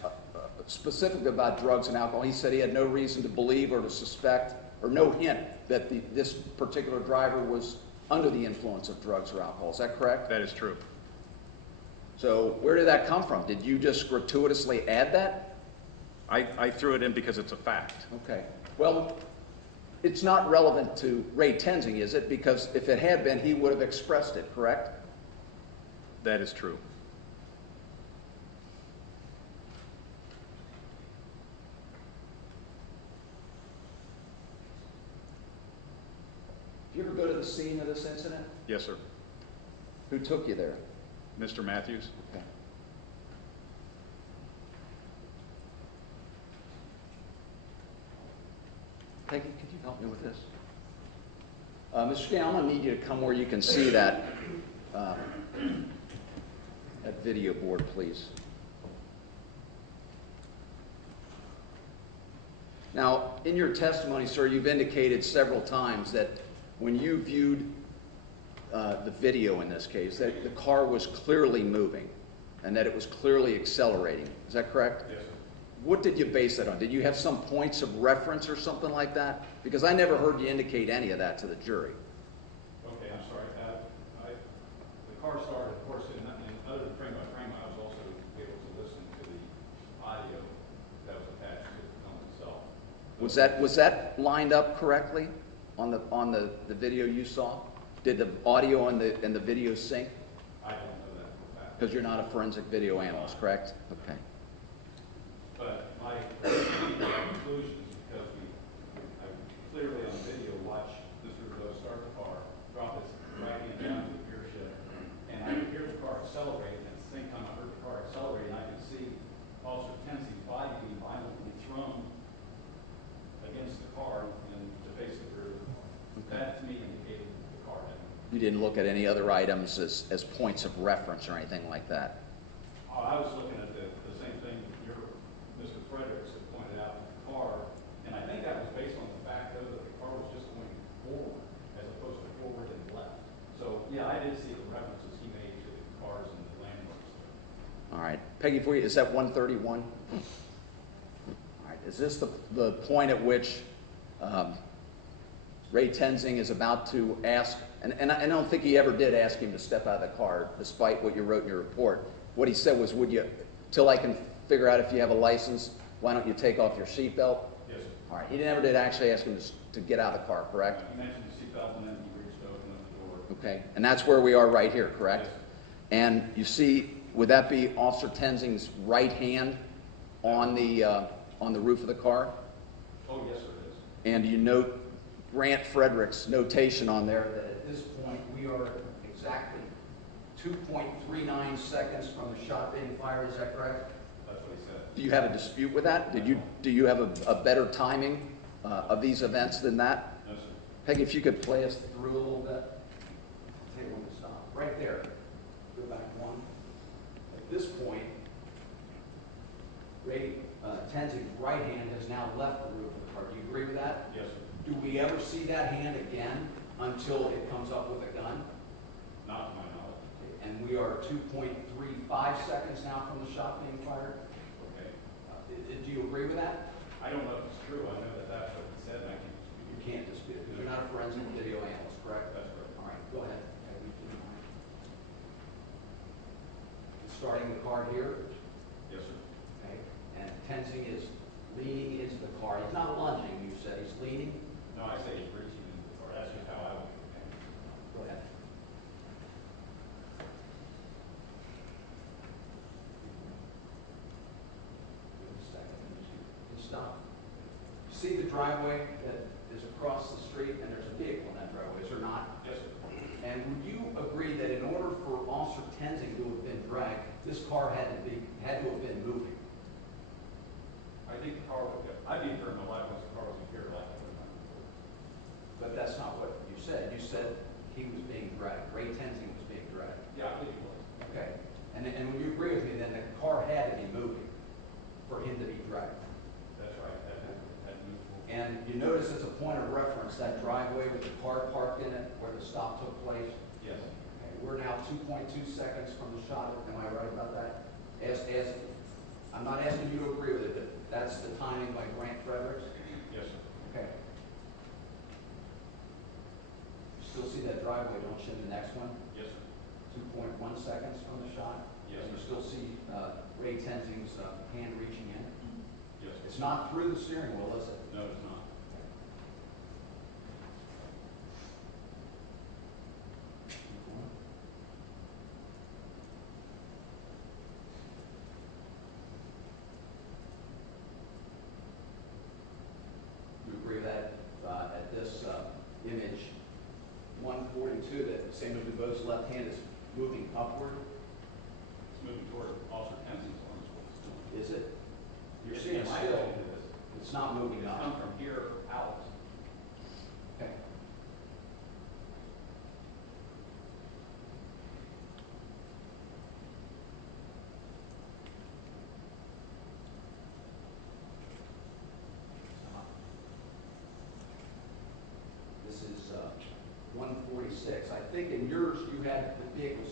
specifically about drugs and alcohol, he said he had no reason to believe or to suspect, or no hint that this particular driver was under the influence of drugs or alcohol. Is that correct? That is true. So where did that come from? Did you just gratuitously add that? I threw it in because it's a fact. Okay. Well, it's not relevant to Ray Tensing, is it? Because if it had been, he would have expressed it, correct? That is true. Did you ever go to the scene of this incident? Yes, sir. Who took you there? Mr. Matthews? Okay. Peggy, could you help me with this? Mr. Scanlon, I'm going to need you to come where you can see that, that video board, please. Now, in your testimony, sir, you've indicated several times that when you viewed the video in this case, that the car was clearly moving and that it was clearly accelerating. Is that correct? Yes, sir. What did you base that on? Did you have some points of reference or something like that? Because I never heard you indicate any of that to the jury. Okay, I'm sorry. The car started, of course, and other than frame by frame, I was also able to listen to the audio that was attached to the film itself. Was that lined up correctly on the video you saw? Did the audio and the video sync? I don't know that for a fact. Because you're not a forensic video analyst, correct? Okay. But my conclusions, because I clearly on video watched Mr. Rose start the car, drop his right hand down to the gear shift, and I could hear the car accelerate, and at the same time I heard the car accelerate, and I could see Officer Tenzing's body being violently thrown against the car and to face the rear of the car. That, to me, indicated the car had moved. You didn't look at any other items as points of reference or anything like that? I was looking at the same thing Mr. Fredericks had pointed out in the car, and I think that was based on the fact, though, that the car was just going forward as opposed to forward and left. So, yeah, I did see the references he made to the cars and the landmarks. All right. Peggy, for you, is that 131? All right. Is this the point at which Ray Tenzing is about to ask, and I don't think he ever did ask him to step out of the car, despite what you wrote in your report. What he said was, would you, till I can figure out if you have a license, why don't you take off your seatbelt? Yes, sir. All right. He never did actually ask him to get out of the car, correct? He mentioned the seatbelt, and then he reached to open up the door. Okay. And that's where we are right here, correct? Yes, sir. And you see, would that be Officer Tenzing's right hand on the roof of the car? Oh, yes, sir, it is. And you note Grant Frederick's notation on there that at this point we are exactly 2.39 seconds from the shot being fired. Is that correct? That's what he said. Do you have a dispute with that? Do you have a better timing of these events than that? No, sir. Peggy, if you could play us through a little bit. I'll tell you when to stop. Right there. Go back one. At this point, Ray Tenzing's right hand has now left the roof of the car. Do you agree with that? Yes, sir. Do we ever see that hand again until it comes up with a gun? Not to my knowledge. And we are 2.35 seconds now from the shot being fired. Okay. Do you agree with that? I don't know if it's true. I know that that's what he said, and I can't dispute You can't dispute it, because you're not a forensic video analyst, correct? That's correct. All right, go ahead. Starting the car here, Yes, sir. okay, and Tenzing is leaning into the car. He's not lunging, you said. He's leaning. No, I say he's reaching into the car. That's just how I would. Go ahead. Give it a second. Just stop. See the driveway that is across the street, and there's a vehicle in that driveway, is there not? Yes, sir. And would you agree that in order for Officer Tenzing to have been dragged, this car had to have been moving? I think the car would go. I'd be here in my life once the car was in gear, like I would not. But that's not what you said. You said he was being dragged. Ray Tenzing was being dragged. Yeah, I think it was. Okay. And would you agree with me then that the car had to be moving for him to be dragged? That's right. That moved forward. And you notice as a point of reference, that driveway with the car parked in it where the stop took place? Yes. Okay, we're now 2.2 seconds from the shot. Am I right about that? I'm not asking you to agree with it, but that's the timing by Grant Fredericks? Yes, sir. Okay. Still see that driveway, don't you, in the next one? Yes, sir. 2.1 seconds from the shot? Yes, And you sir. still see Ray Tenzing's hand reaching in? Yes, sir. It's not through the steering wheel, is it? No, it's not. You agree that at this image 142, that Samuel DuBois' left hand is moving upward? It's moving toward Officer Tenzing's arm is what it's doing. Is it? You're It's seeing in my still, opinion, it is. it's not moving It's up. come from here out. Okay. Stop. 1986. I think in yours, you had the vehicle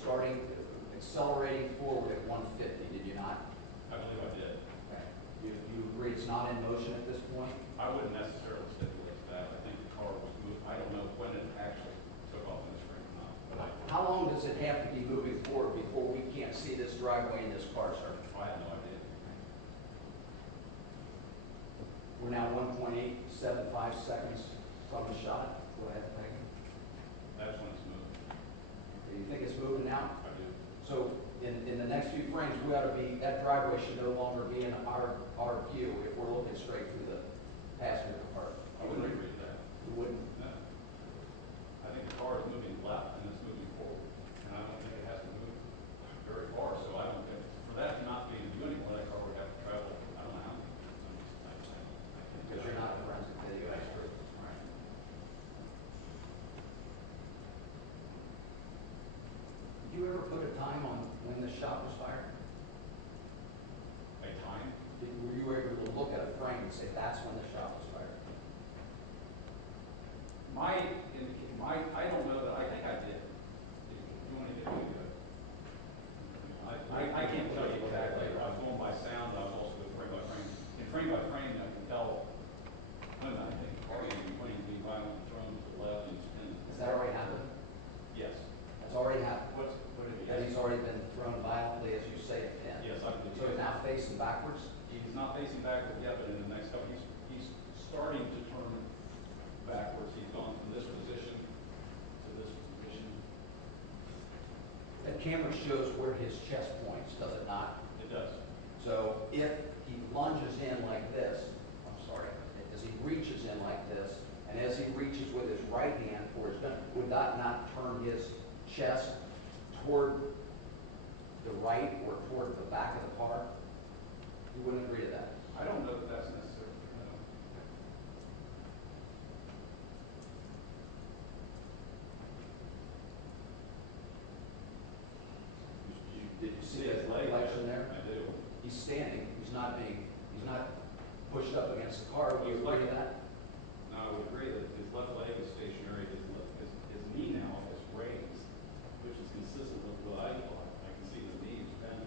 accelerating forward at 150, did you not? I believe I did. Okay. You agree it's not in motion at this point? I wouldn't necessarily stipulate that. I think the car was moved. I don't know when it actually took off in the street or not, but How long does it have to be moving forward before we can't see this driveway in this car, sir? I have no idea. We're now 1.875 seconds from the shot. Go ahead, Peggy. That's when it's moved. Do you think it's moving now? I do. So in the next few frames, that driveway should no longer be in our view if we're looking straight through the passenger compartment. I wouldn't agree with that. You wouldn't? No. I think the car is moving left and it's moving forward. And I don't think it has to move very far, so I don't think, for that to not be in view anymore, that car would have to travel, I don't know how many. Because you're not a forensic video That's expert. true. Right. Did you ever put a time on when the shot was fired? A time? Were you able to look at a frame and say that's when the shot was fired? I don't know that, I think I did. If you want to get me to, I can't tell you exactly. I was going by sound, I was also doing frame by frame. In frame by frame, I can tell when I think the car is being violently thrown to the left and spinning. Has that already happened? Yes. That's already happened. What did he That he's already been thrown violently, as you say, at pin. Yes, I believe So he's now facing backwards? He's not facing backward yet, but in the next couple, he's starting to turn backwards. He's gone from this position to this position. That camera shows where his chest points, does it not? It does. So if he lunges in like this, I'm sorry, as he reaches in like this, and as he reaches with his right hand for his gun, would that not turn his chest toward the right or toward the back of the car? You wouldn't agree to that? I don't know that that's necessary. No. Did you see his that leg reflection there? I do. He's standing, he's not pushed up against the car, would you agree to that? No, I would agree that his left leg is stationary, his knee now is raised, which is consistent with what I thought. I can see the knee is bent.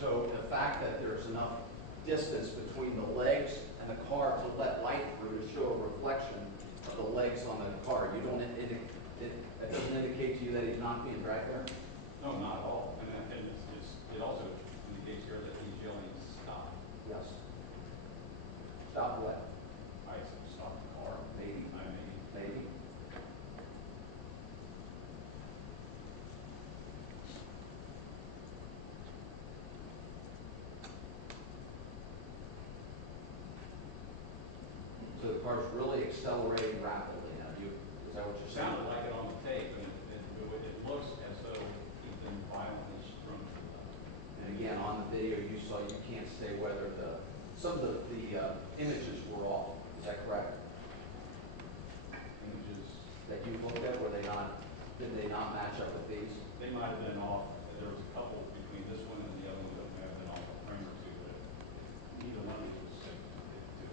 So the fact that there's enough distance between the legs and the car to let light through to show a reflection of the legs on the car, that doesn't indicate to you that he's not being dragged there? No, not at all. And it also indicates here that he's yelling, "Stop." Yes. Stop what? I stopped the car. Maybe. Maybe. So the car's really accelerating rapidly now. Is that what you're saying? Sounded like it on the tape, and it looks as though he's been violently thrown to the left. And again, on the video you saw, you can't say whether some of the images were off. Is that correct? Images, That you looked at, did they not match up with these? they might have been off. There was a couple between this one and the other one that may have been off a frame or two, but neither one of these was too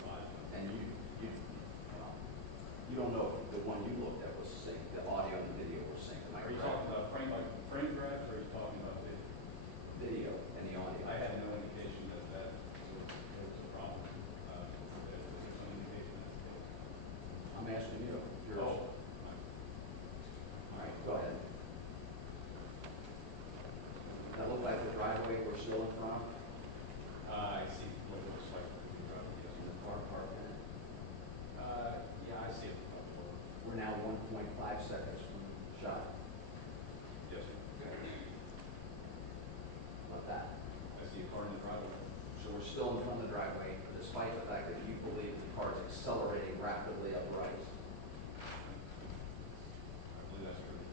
high. And you don't know if the one you looked at was synced, the audio and the video were synced, am I Are you correct? talking about frame by frame grabs, or are you talking about video? Video and the audio. I had no indication that was a problem. There's no indication that's I'm asking you. the case. All right, go ahead. That looked like the driveway we're still in front of, I see what it looks like. and the car parked in it. Yeah, I see it. We're now 1.5 seconds from the shot. Yes, sir. About that. I see a car in the driveway. So we're still in front of the driveway, despite the fact that you believe the car is accelerating rapidly upright. I believe that's true.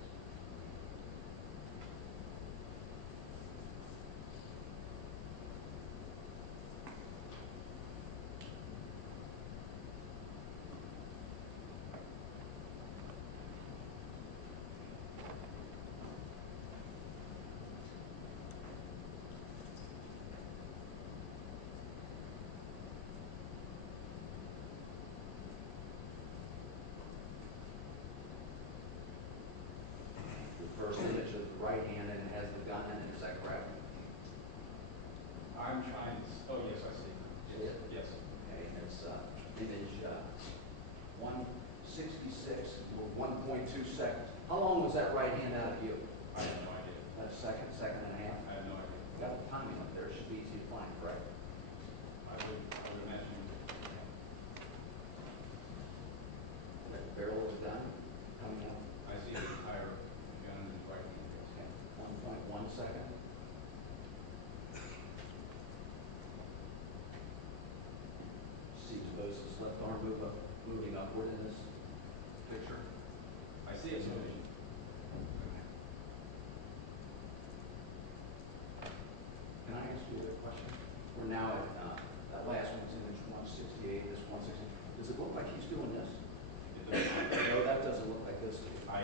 I'm trying to, oh, yes, I see. See it? Yes. Okay, and it's image 166 or 1.2 seconds. How long was that right hand out of view? I have no idea. A second, second and a half? I have no idea. You got the timing up there, it should be easy to find, correct? I would imagine. The barrel of the gun coming up, I see the entire gun in the right hand. okay, 1.1 second. See DeVos' left arm moving upward in this picture? I see it moving. Can I ask you a question? We're now at, that last one's image 168, this 160. Does it look like he's doing this? It does not. No, that doesn't look like this to you. I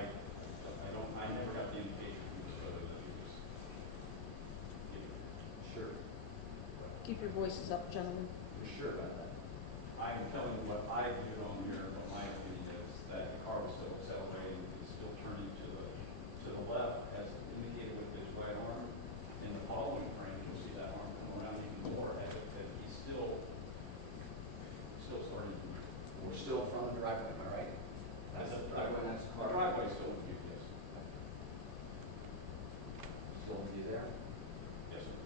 never got the indication from this other than he was. Sure. Keep your voices up, gentlemen. You're sure about that? I'm telling you what I viewed on here, what my opinion is, that the car was still accelerating, it was still turning to the left, as indicated with his right arm. In the following frame, you'll see that arm come around even more, as if that he's still starting to move. We're still in front of the driveway, am I right? That's the driveway, that's the car. The driveway's still in view, yes. Still in view there? Yes, sir.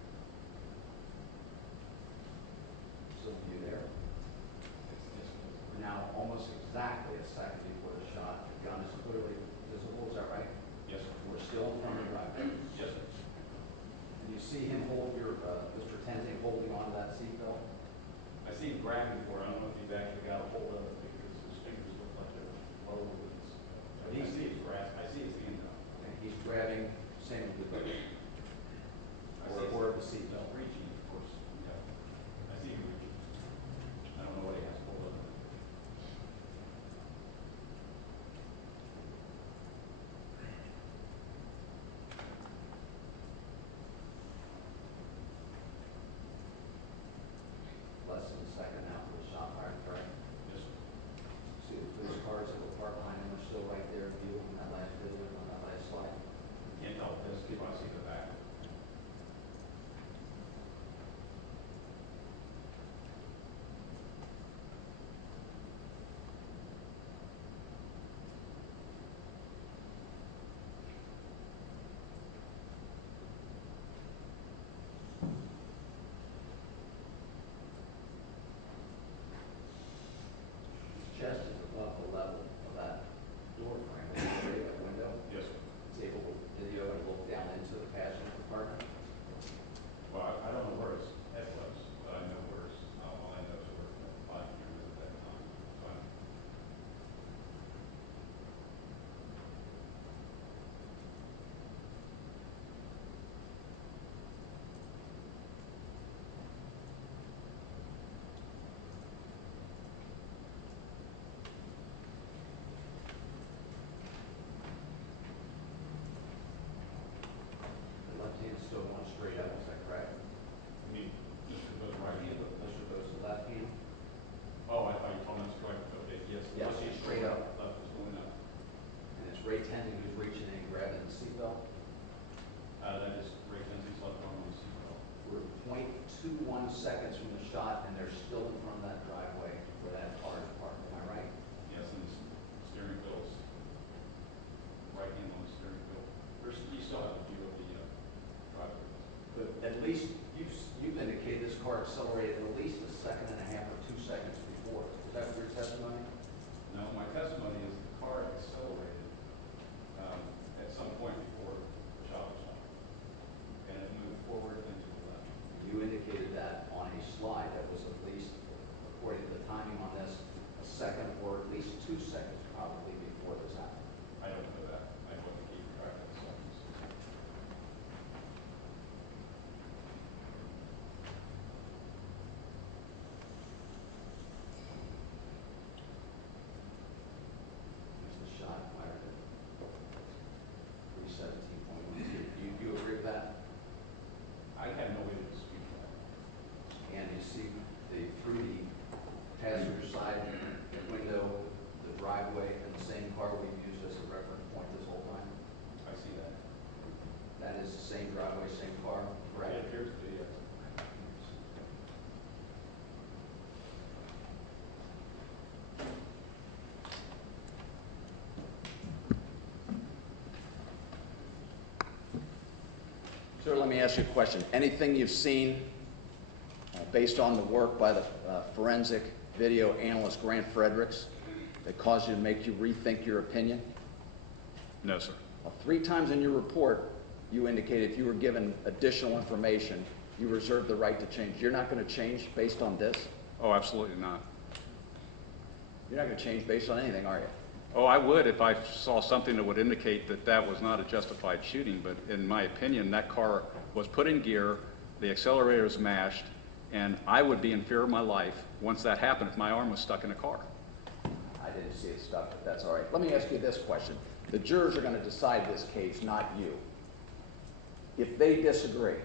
Still in view there? Yes, sir. We're now almost exactly a second before the shot. The gun is clearly visible, is that right? Yes, sir. We're still in front of the driveway. Yes, sir. And you see him hold Mr. Tenzing holding onto that seatbelt? I see him grabbing for it. I don't know if he's actually got a hold of it because his fingers look like they're low with his. I see his grasp. I see his hand up. Okay, he's grabbing, same with the or the seatbelt. Reaching, of course. Yeah. I see him reaching. I don't know what he has hold of. Less than a second now for the shot fired, correct? Yes, sir. See the police cars that were parked behind him are still right there in view on that last video, on that last slide. Can't tell this because I see the back. His chest is above the level of that door frame, that window. Yes, sir. He's able to video and look down into the passenger compartment. Well, I don't know where his head was, but I know where his, all I know is where the body camera was at that time. So I, The left hand still going straight up, is that correct? I mean, just to the right hand. Mr. goes to the left hand. Oh, I thought you told me that's correct. Okay, yes. Yes, Left hand straight up. Left is going up. And it's Ray Tenzing who's reaching in and grabbing the seatbelt. That is Ray Tenzing's left arm on the seatbelt. We're 0.21 seconds from the shot, and they're still in front of that driveway where that car is parked. Am I right? Yes, and his steering wheel's right hand on the steering wheel. You still have a view of the driveway. But at least you've indicated this car accelerated at least a second and a half or 2 seconds before. Is that your testimony? No, my testimony is the car accelerated at some point before the shot was fired. And it moved forward and to the left. You indicated that on a slide that was at least, according to the timing on this, a second or at least 2 seconds probably before this happened. I don't know that. I wasn't keeping track of the seconds. There's the shot fired at 317.12. Do you agree with that? I have no way to dispute that. And you see through the passenger side window me ask you a question. Anything you've seen based on the work by the forensic video analyst Grant Fredericks that caused you to make you rethink your opinion? No, sir. Well, 3 times in your report, you indicated if you were given additional information, you reserved the right to change. You're not going to change based on this? Oh, absolutely not. You're not going to change based on anything, are you? Oh, I would if I saw something that would indicate that that was not a justified shooting, but in my opinion, that car was put in gear, the accelerator was mashed, and I would be in fear of my life once that happened if my arm was stuck in a car. I didn't see it stuck, but that's all right. Let me ask you this question. The jurors are going to decide this case, not you. If they disagree,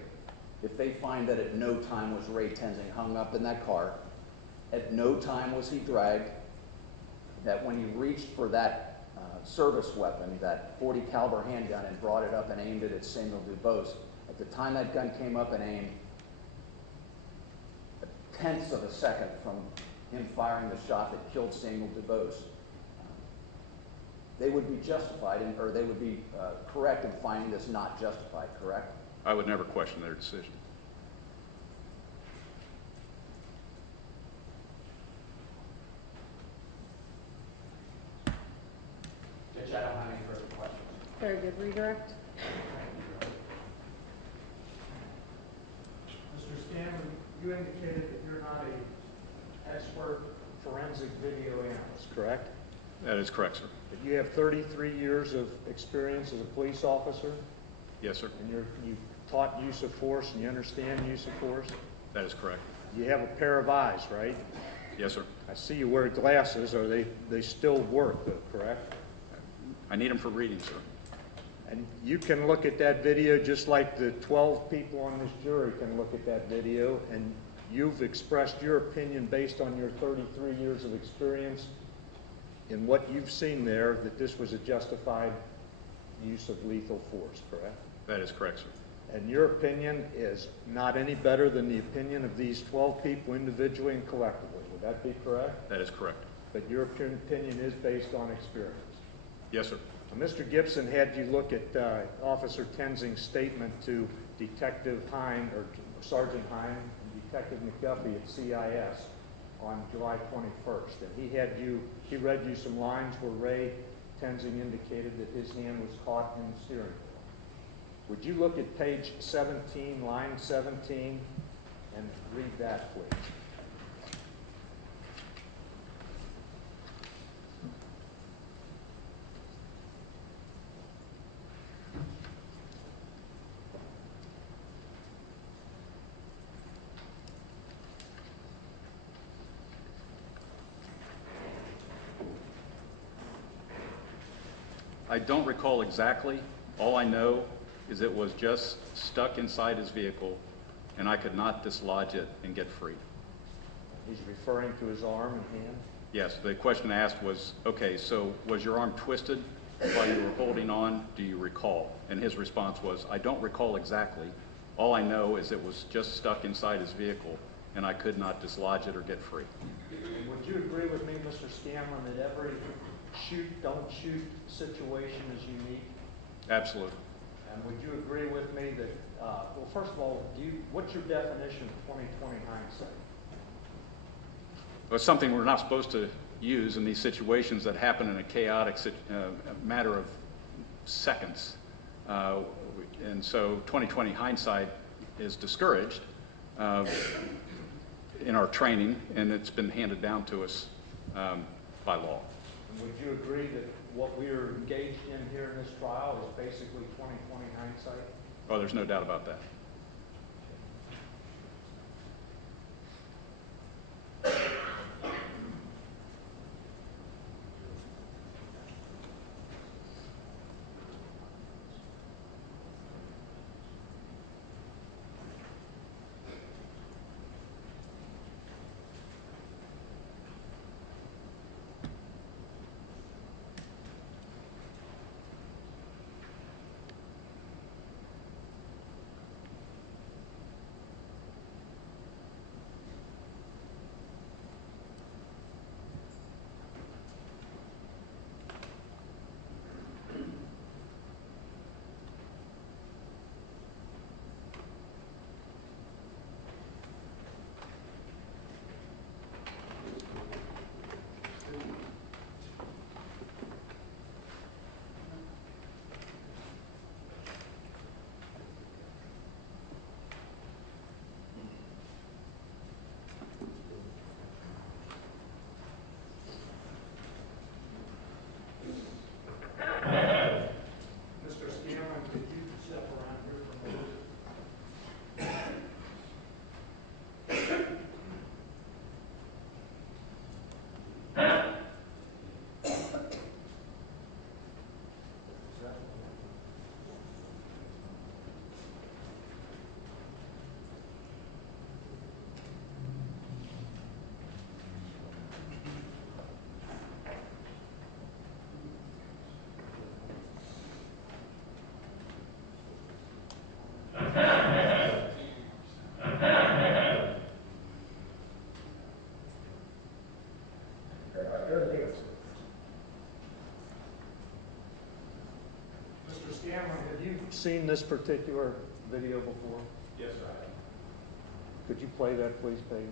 if they find that at no time was Ray Tenzing hung up in that car, at no time was he dragged, that when he reached for that service weapon, that .40 caliber handgun, and brought it up and aimed it at Samuel Dubose, at the time that gun came up and aimed, 1/10 of a second from him firing the shot that killed Samuel Dubose, they would be justified, or they would be correct in finding this not justified, correct? I would never question their decision. Judge, I don't have any further questions. Very good. Redirect. Mr. Scanlon, you indicated that you're not an expert forensic video analyst, correct? That is correct, sir. But you have 33 years of experience as a police officer, Yes, sir. and you've taught use of force and you understand use of force. That is correct. You have a pair of eyes, right? Yes, sir. I see you wear glasses. Are they still work, though, correct? I need them for reading, sir. And you can look at that video just like the 12 people on this jury can look at that video, and you've expressed your opinion based on your 33 years of experience in what you've seen there, that this was a justified use of lethal force, correct? That is correct, sir. And your opinion is not any better than the opinion of these 12 people individually and collectively. Would that be correct? That is correct. But your opinion is based on experience. Yes, sir. Mr. Gibson had you look at Officer Tenzing's statement to Detective Hine, or Sergeant Hine, and Detective McGuffey at CIS on July 21st. And he read you some lines where Ray Tenzing indicated that his hand was caught in the steering wheel. Would you look at page 17, line 17, and read that, please? I don't recall exactly. All I know is it was just stuck inside his vehicle, and I could not dislodge it and get free. He's referring to his arm and hand. Yes, the question asked was, okay, so was your arm twisted while you were holding on? Do you recall? And his response was, I don't recall exactly. All I know is it was just stuck inside his vehicle, and I could not dislodge it or get free. And would you agree with me, Mr. Scanlon, that every shoot, don't shoot situation is unique? Absolutely. And would you agree with me that, well, first of all, what's your definition of 20/20 hindsight? Well, it's something we're not supposed to use in these situations that happen in a chaotic matter of seconds. And so 20/20 hindsight is discouraged in our training, and it's been handed down to us by law. And would you agree that what we are engaged in here in this trial is basically 20/20 hindsight? Oh, there's no doubt about that. seen this particular video before? Yes, I have. Could you play that, please, Peggy?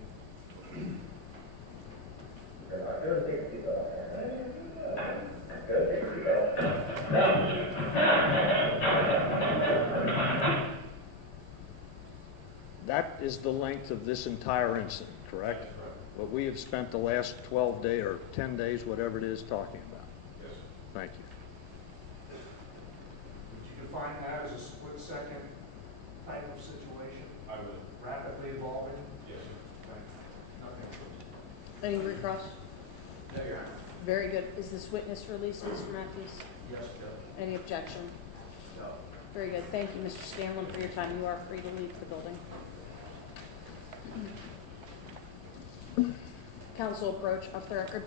That is the length of this entire incident, correct? What we have spent the last 12 days or 10 days, whatever it is, talking about. Yes. Thank you. Would you define that as a split-second type of situation, I would. rapidly evolving? Yes. Nothing. Any recross? No, Your Honor. Very good. Is this witness released, Mr. Matthews? Yes, Judge. Any objection? No. Very good. Thank you, Mr. Scanlon, for your time. You are free to leave the building. Council approach, off the record.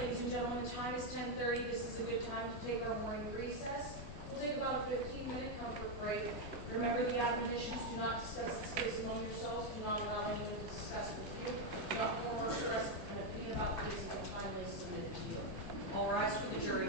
Ladies and gentlemen, the time is 10:30. This is a good time to take our morning recess. We'll take about a 15-minute comfort break. Remember the admonitions: do not discuss this case among yourselves. Do not allow anyone to discuss with you. Do not form or express an opinion about cases that finally submitted to you. All rise for the jury.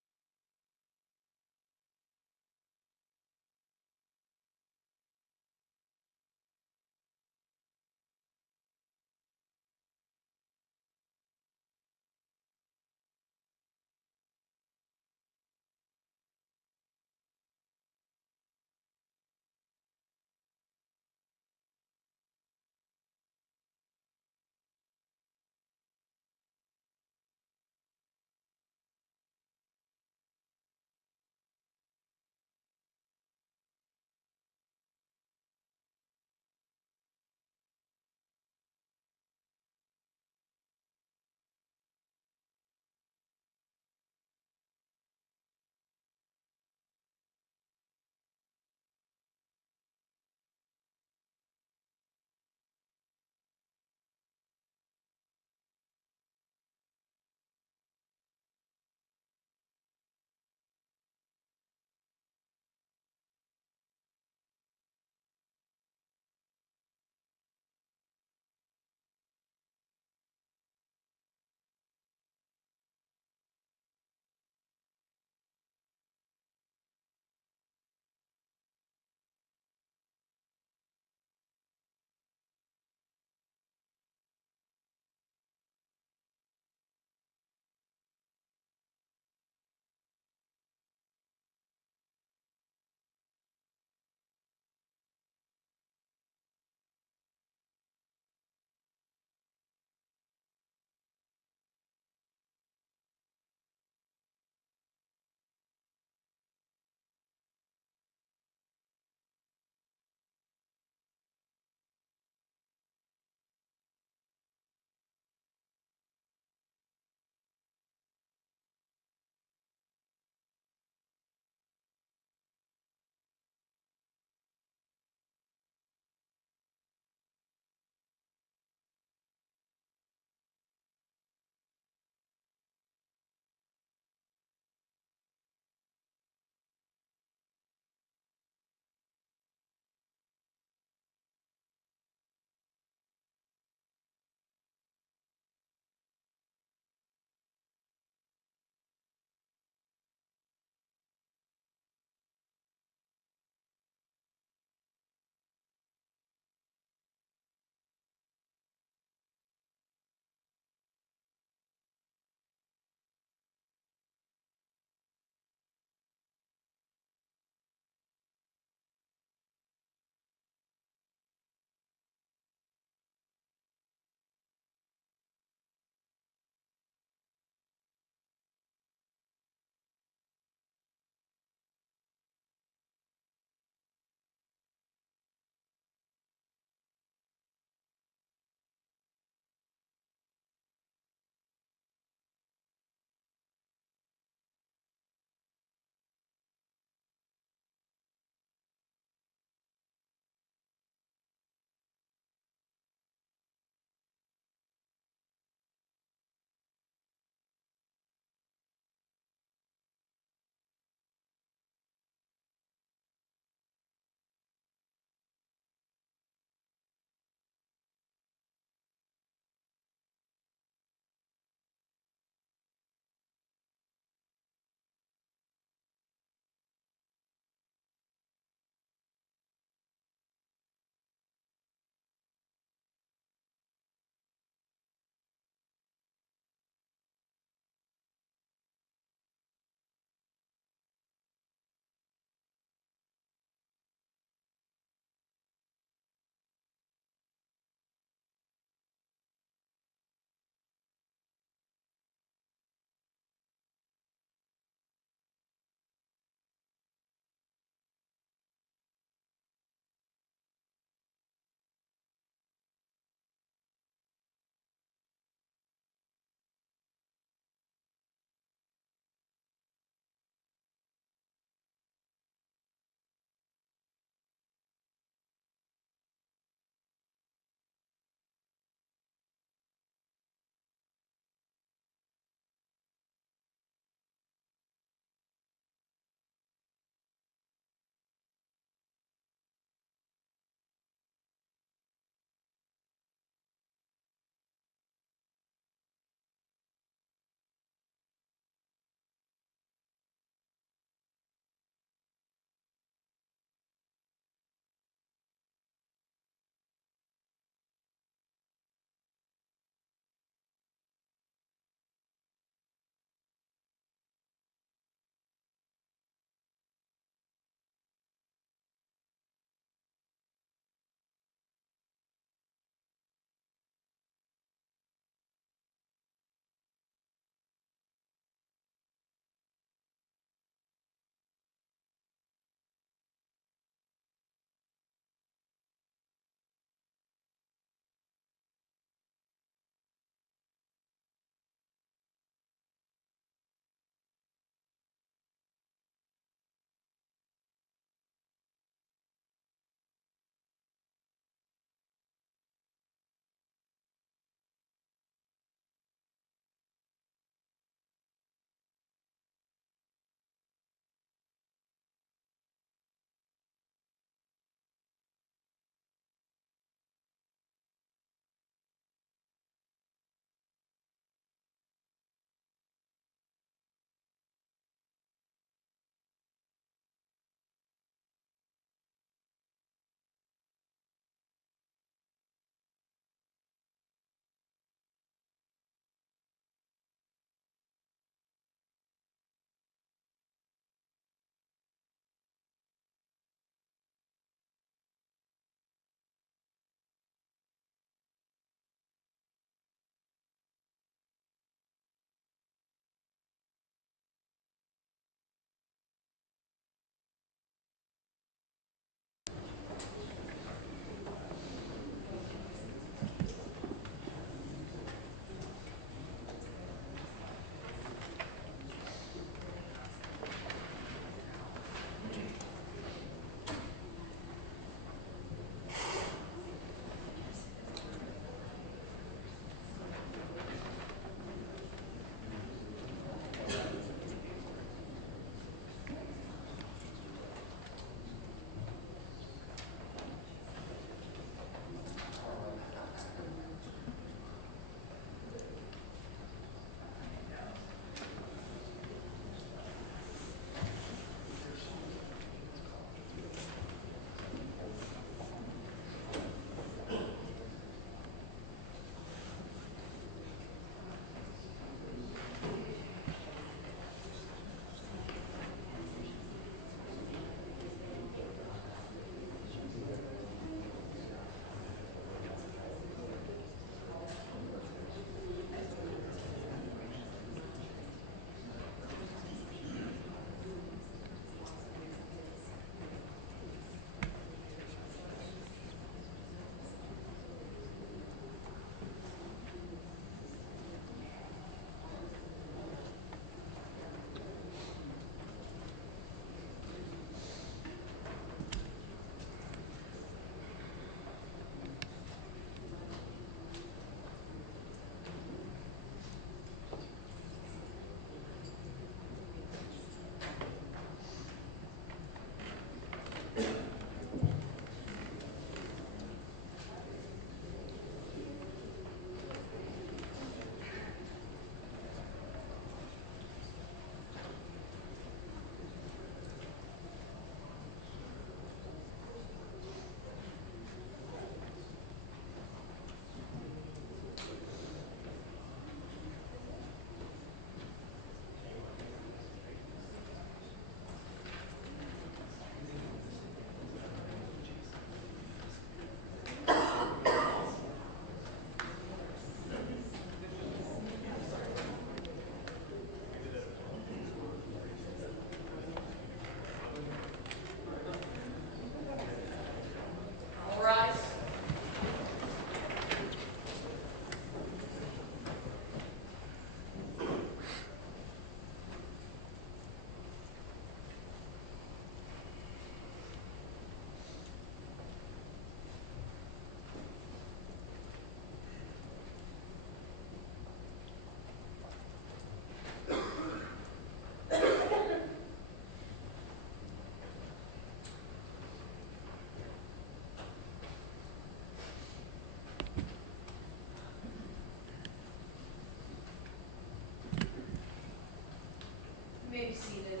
be seated.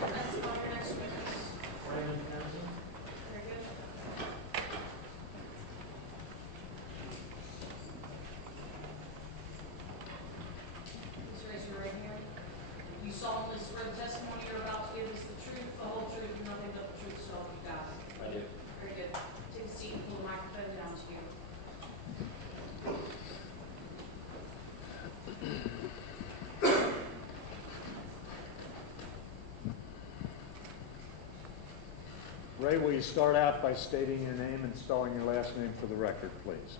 That's on your next witness. Raymond Tenzing? Very good. Please raise your right hand. You solemnly swear the testimony you're about to give is the truth, the whole truth, and nothing but the truth, so help you God. I do. Very good. Take a seat and pull the microphone down to you. Ray, will you start out by stating your name and spelling your last name for the record, please?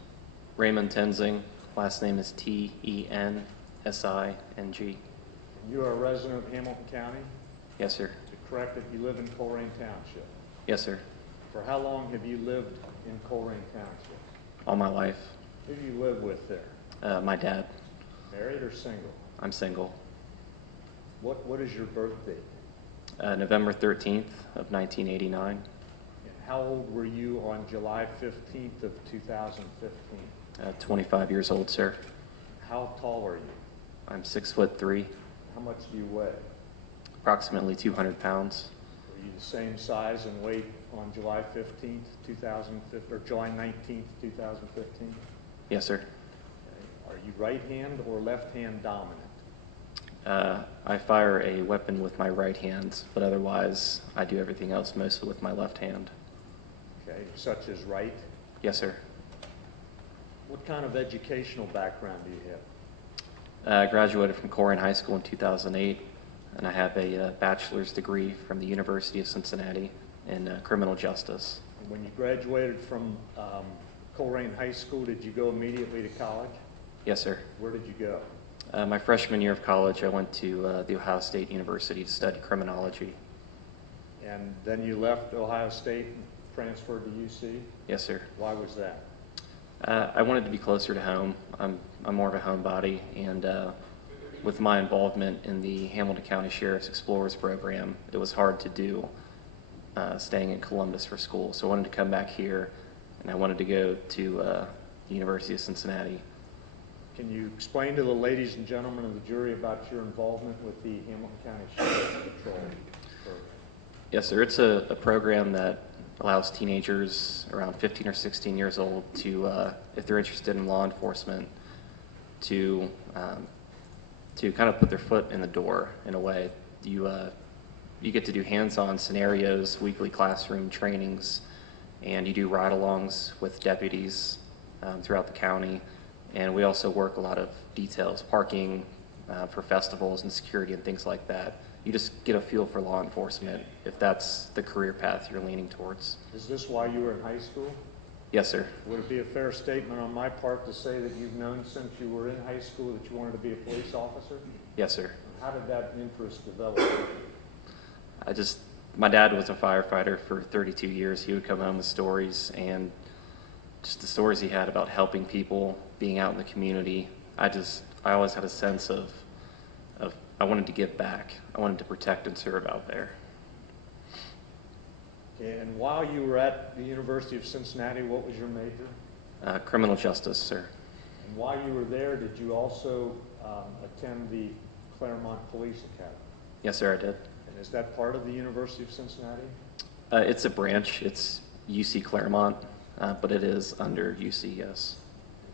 Raymond Tenzing. Last name is Tensing. You are a resident of Hamilton County? Yes, sir. Is it correct that you live in Colerain Township? Yes, sir. For how long have you lived in Colerain Township? All my life. Who do you live with there? My dad. Married or single? I'm single. What is your birth date? November 13th of 1989. And how old were you on July 15th of 2015? 25 years old, sir. How tall are you? I'm 6'3", How much do you weigh? approximately 200 pounds. Were you the same size and weight on July 15th, 2015, or July 19th, 2015? Yes, sir. Okay. Are you right hand or left hand dominant? I fire a weapon with my right hand, but otherwise I do everything else mostly with my left hand. Okay, such as right? Yes, sir. What kind of educational background do you have? I graduated from Corrigan High School in 2008, and I have a bachelor's degree from the University of Cincinnati in criminal justice. And when you graduated from Colerain High School, did you go immediately to college? Yes, sir. Where did you go? My freshman year of college, I went to the Ohio State University to study criminology. And then you left Ohio State and transferred to UC? Yes, sir. Why was that? I wanted to be closer to home. I'm more of a homebody, and with my involvement in the Hamilton County Sheriff's Explorers Program, it was hard to do staying in Columbus for school. So I wanted to come back here, and I wanted to go to the University of Cincinnati. Can you explain to the ladies and gentlemen of the jury about your involvement with the Hamilton County Sheriff's Patrol program? Yes, sir. It's a program that allows teenagers around 15 or 16 years old to, if they're interested in law enforcement, to kind of put their foot in the door in a way. You get to do hands-on scenarios, weekly classroom trainings, and you do ride-alongs with deputies throughout the county. And we also work a lot of details, parking for festivals and security and things like that. You just get a feel for law enforcement if that's the career path you're leaning towards. Is this why you were in high school? Yes, sir. Would it be a fair statement on my part to say that you've known since you were in high school that you wanted to be a police officer? Yes, sir. How did that interest develop? My dad was a firefighter for 32 years. He would come home with stories, and just the stories he had about helping people, being out in the community. I always had a sense of I wanted to give back. I wanted to protect and serve out there. Okay, and while you were at the University of Cincinnati, what was your major? Criminal justice, sir. And while you were there, did you also attend the Claremont Police Academy? Yes, sir, I did. And is that part of the University of Cincinnati? It's a branch. It's UC Claremont, but it is under UC, yes.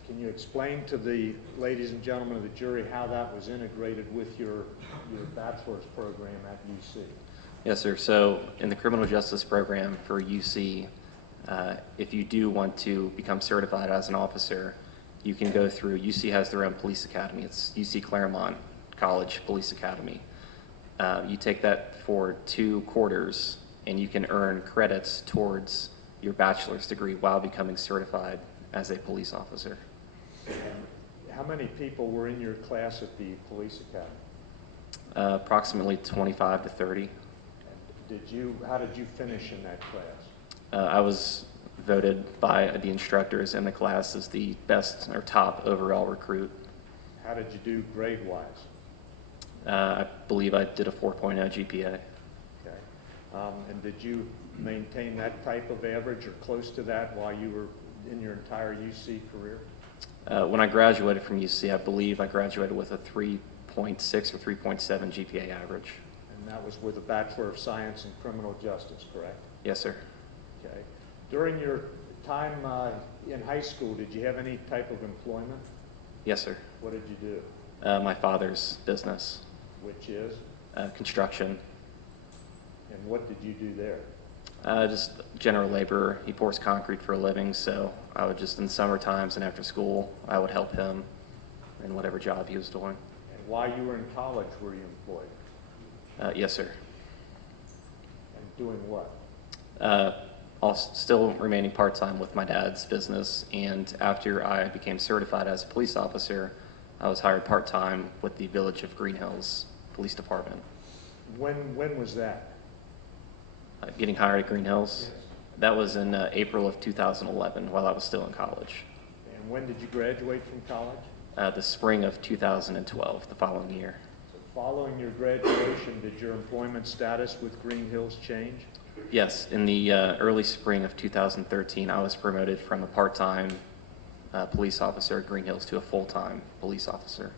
Can you explain to the ladies and gentlemen of the jury how that was integrated with your bachelor's program at UC? Yes, sir. So in the criminal justice program for UC, if you do want to become certified as an officer, you can go through, UC has their own police academy. It's UC Claremont College Police Academy. You take that for 2 quarters, and you can earn credits towards your bachelor's degree while becoming certified as a police officer. And how many people were in your class at the police academy? Approximately 25 to 30. And how did you finish in that class? I was voted by the instructors in the class as the best or top overall recruit. How did you do grade-wise? I believe I did a 4.0 GPA. Okay. And did you maintain that type of average or close to that while you were in your entire UC career? When I graduated from UC, I believe I graduated with a 3.6 or 3.7 GPA average. And that was with a Bachelor of Science in Criminal Justice, correct? Yes, sir. Okay. During your time in high school, did you have any type of employment? Yes, sir. What did you do? My father's business, Which is? construction, And what did you do there? just general labor. He pours concrete for a living, so I would just in summer times and after school, I would help him in whatever job he was doing. And while you were in college, were you employed? Yes, sir. And doing what? Still remaining part-time with my dad's business, and after I became certified as a police officer, I was hired part-time with the Village of Green Hills Police Department. When was that? Getting hired at Green Hills? That was in April of 2011 while I was still in college. And when did you graduate from college? The spring of 2012, the following year. So following your graduation, did your employment status with Green Hills change? Yes, in the early spring of 2013, I was promoted from a part-time police officer at Green Hills to a full-time police officer.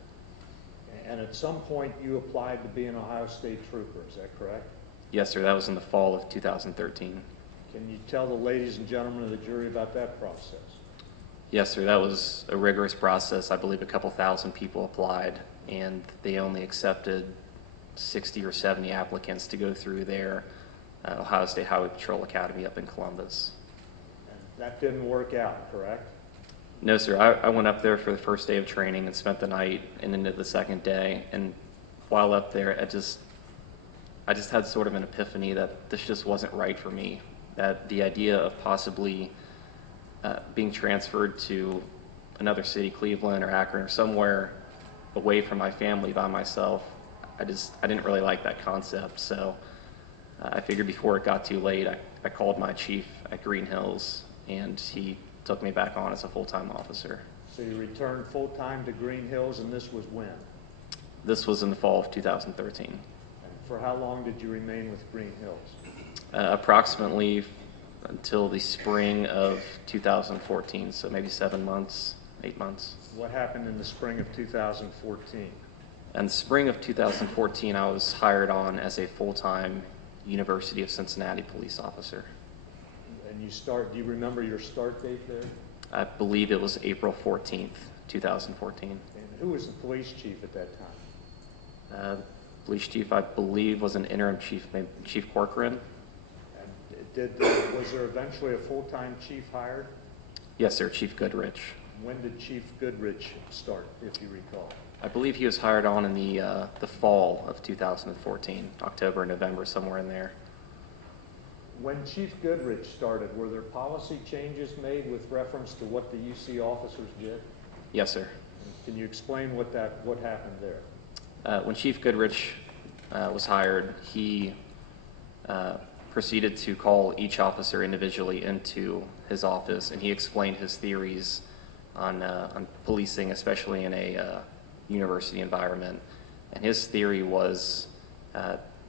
And at some point, you applied to be an Ohio State Trooper, is that correct? Yes, sir, that was in the fall of 2013. Can you tell the ladies and gentlemen of the jury about that process? Yes, sir, that was a rigorous process. I believe a couple thousand people applied, and they only accepted 60 or 70 applicants to go through their Ohio State Highway Patrol Academy up in Columbus. And that didn't work out, correct? No, sir, I went up there for the first day of training and spent the night and into the second day, and while up there, I just had sort of an epiphany that this just wasn't right for me, that the idea of possibly being transferred to another city, Cleveland or Akron or somewhere away from my family by myself, I didn't really like that concept. So I figured before it got too late, I called my chief at Green Hills, and he took me back on as a full-time officer. So you returned full-time to Green Hills, and this was when? This was in the fall of 2013. And for how long did you remain with Green Hills? Approximately until the spring of 2014, so maybe 7 months, 8 months. What happened in the spring of 2014? In the spring of 2014, I was hired on as a full-time University of Cincinnati police officer. And do you remember your start date there? I believe it was April 14th, 2014. And who was the police chief at that time? Police chief, I believe, was an interim chief named Chief Corcoran. And was there eventually a full-time chief hired? Yes, sir, Chief Goodrich. When did Chief Goodrich start, if you recall? I believe he was hired on in the fall of 2014, October, November, somewhere in there. When Chief Goodrich started, were there policy changes made with reference to what the UC officers did? Yes, sir. Can you explain what happened there? When Chief Goodrich was hired, he proceeded to call each officer individually into his office, and he explained his theories on policing, especially in a university environment. And his theory was,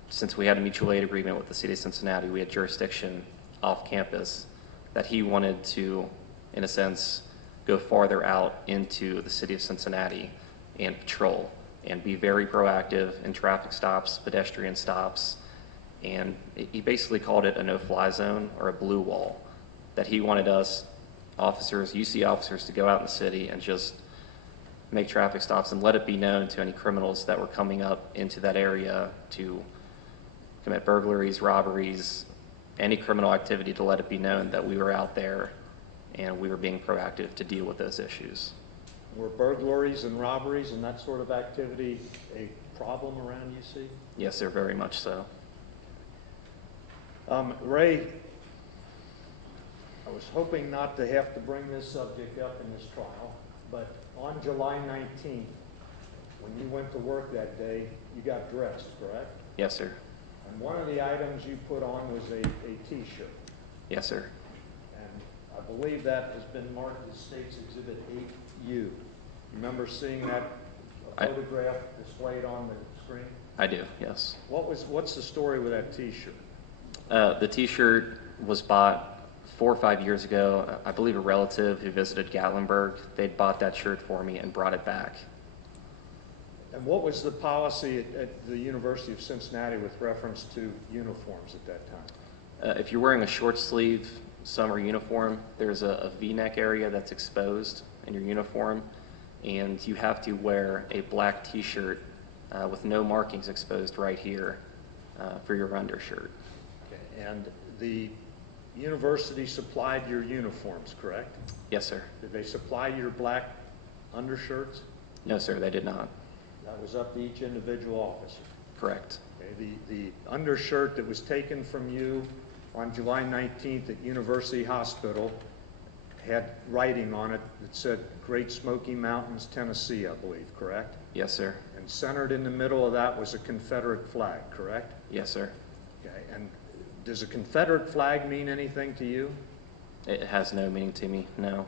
since we had a mutual aid agreement with the city of Cincinnati, we had jurisdiction off campus, that he wanted to, in a sense, go farther out into the city of Cincinnati and patrol and be very proactive in traffic stops, pedestrian stops, and he basically called it a no-fly zone or a blue wall, that he wanted us officers, UC officers, to go out in the city and just make traffic stops and let it be known to any criminals that were coming up into that area to commit burglaries, robberies, any criminal activity, to let it be known that we were out there and we were being proactive to deal with those issues. Were burglaries and robberies and that sort of activity a problem around UC? Yes, sir, very much so. Ray, I was hoping not to have to bring this subject up in this trial, but on July 19th, when you went to work that day, you got dressed, correct? Yes, sir. And one of the items you put on was a T-shirt. Yes, sir. And I believe that has been marked as State's Exhibit 8U. Remember seeing that photograph displayed on the screen? I do, yes. What's the story with that T-shirt? The T-shirt was bought 4 or 5 years ago. I believe a relative who visited Gatlinburg, they'd bought that shirt for me and brought it back. And what was the policy at the University of Cincinnati with reference to uniforms at that time? If you're wearing a short sleeve summer uniform, there's a V-neck area that's exposed in your uniform, and you have to wear a black t-shirt with no markings exposed right here for your undershirt. Okay. And the university supplied your uniforms, correct? Yes, sir. Did they supply your black undershirts? No, sir, they did not. That was up to each individual officer. Correct. Okay. The undershirt that was taken from you on July 19th at University Hospital had writing on it that said Great Smoky Mountains, Tennessee, I believe, correct? Yes, sir. And centered in the middle of that was a Confederate flag, correct? Yes, sir. Okay. And does a Confederate flag mean anything to you? It has no meaning to me, no.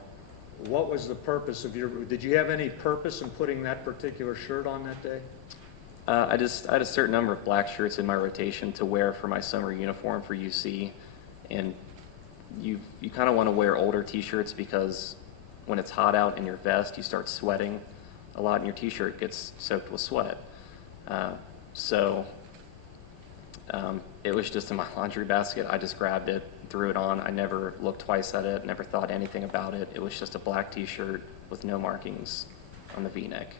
What was the purpose of did you have any purpose in putting that particular shirt on that day? I had a certain number of black shirts in my rotation to wear for my summer uniform for UC, and you kind of want to wear older t-shirts because when it's hot out in your vest, you start sweating a lot and your t-shirt gets soaked with sweat. It was just in my laundry basket. I just grabbed it, threw it on. I never looked twice at it, never thought anything about it. It was just a black t-shirt with no markings on the V-neck.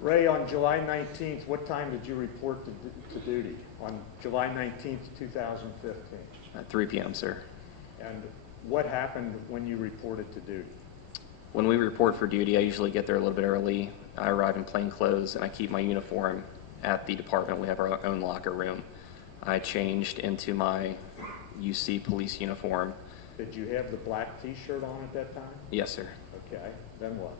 Ray, on July 19th, what time did you report to duty? On July 19th, 2015? At 3 p.m., sir. And what happened when you reported to duty? When we report for duty, I usually get there a little bit early. I arrive in plain clothes and I keep my uniform at the department. We have our own locker room. I changed into my UC police uniform. Did you have the black t-shirt on at that time? Yes, sir. Okay, then what?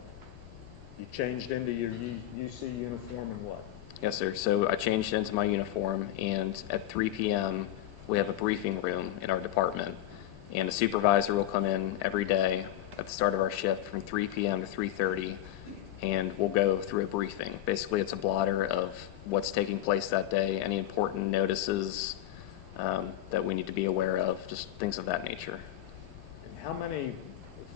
You changed into your UC uniform and what? Yes, sir. So I changed into my uniform, and at 3 p.m., we have a briefing room in our department, and a supervisor will come in every day at the start of our shift from 3 p.m. to 3:30, and we'll go through a briefing. Basically, it's a blotter of what's taking place that day, any important notices that we need to be aware of, just things of that nature. And how many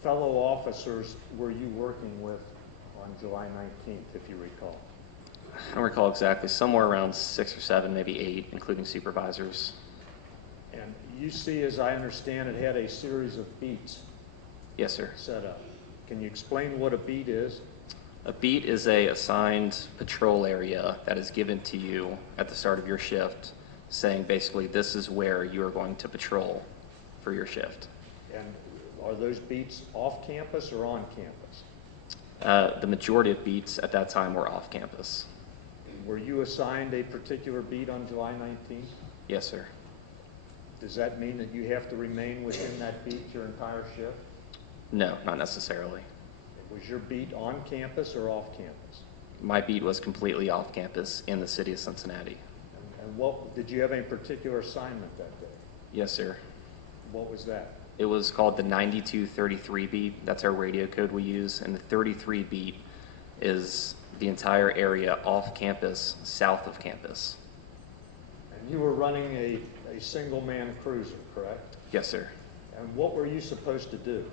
fellow officers were you working with on July 19th, if you recall? I don't recall exactly, somewhere around 6 or 7, maybe 8, including supervisors. And UC, as I understand it, had a series of beats Yes, sir. set up. Can you explain what a beat is? A beat is a assigned patrol area that is given to you at the start of your shift, saying basically this is where you are going to patrol for your shift. And are those beats off campus or on campus? The majority of beats at that time were off campus. Were you assigned a particular beat on July 19th? Yes, sir. Does that mean that you have to remain within that beat your entire shift? No, not necessarily. Was your beat on campus or off campus? My beat was completely off campus in the city of Cincinnati. And what, did you have any particular assignment that day? Yes, sir. What was that? It was called the 9233 beat. That's our radio code we use. And the 33 beat is the entire area off campus, south of campus. And you were running a single-man cruiser, correct? Yes, sir. And what were you supposed to do?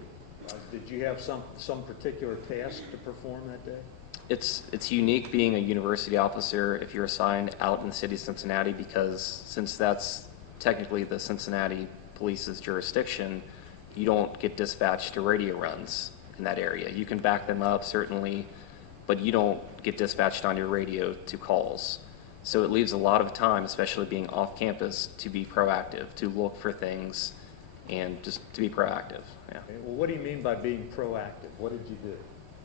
Did you have some particular task to perform that day? It's unique being a university officer if you're assigned out in the city of Cincinnati, because since that's technically the Cincinnati Police's jurisdiction, you don't get dispatched to radio runs in that area. You can back them up, certainly, but you don't get dispatched on your radio to calls. So it leaves a lot of time, especially being off campus, to be proactive, to look for things, and just to be proactive. Yeah. Okay, well, what do you mean by being proactive? What did you do?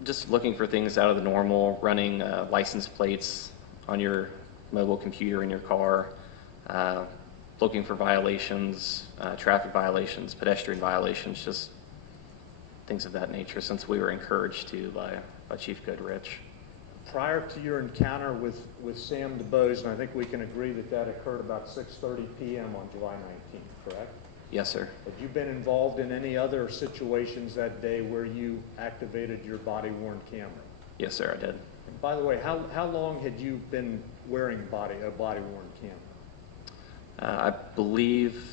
Just looking for things out of the normal, running license plates on your mobile computer in your car, looking for violations, traffic violations, pedestrian violations, just things of that nature, since we were encouraged to by Chief Goodrich. Prior to your encounter with Sam DuBose, and I think we can agree that that occurred about 6:30 p.m. on July 19th, correct? Yes, sir. Had you been involved in any other situations that day where you activated your body-worn camera? Yes, sir, I did. And by the way, how long had you been wearing a body-worn camera? I believe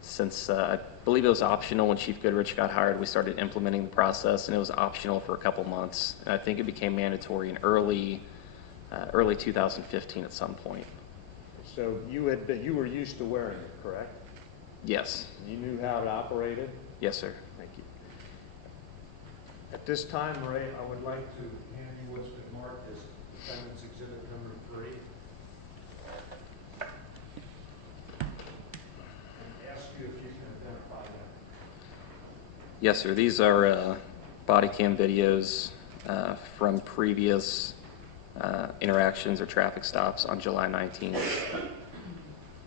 since I believe it was optional when Chief Goodrich got hired, we started implementing the process, and it was optional for a couple months. And I think it became mandatory in early 2015 at some point. So you were used to wearing it, correct? Yes. You knew how it operated? Yes, sir. Thank you. At this time, Ray, I would like to hand you what's been marked as Defendant's Exhibit Number 3. And ask you if you can identify them. Yes, sir. These are body cam videos from previous interactions or traffic stops on July 19th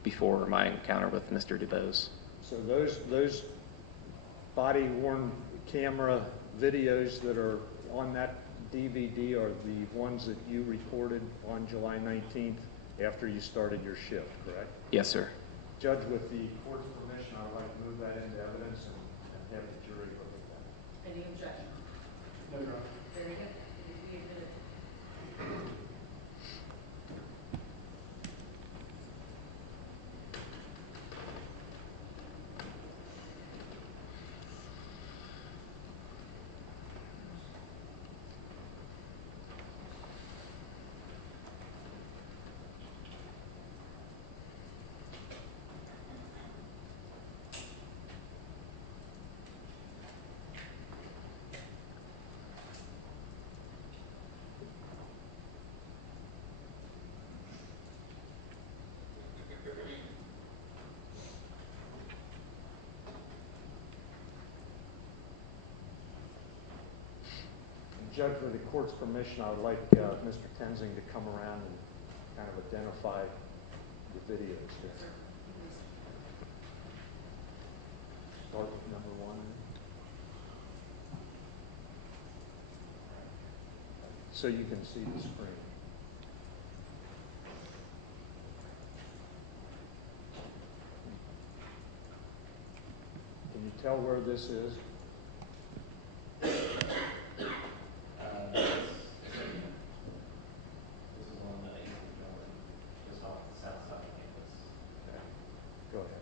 before my encounter with Mr. DuBose. so those body-worn camera videos that are on that DVD are the ones that you recorded on July 19th after you started your shift, correct? Yes, sir. Judge, with the court's permission, I would like to move that into evidence and have the jury look at that. Any objection? No, Your Honor. Very good. It is be admitted. Judge, with the court's permission, I would like Mr. Tenzing to come around and kind of identify the videos here. Start with number 1. So you can see the screen. Can you tell where this is? Go ahead.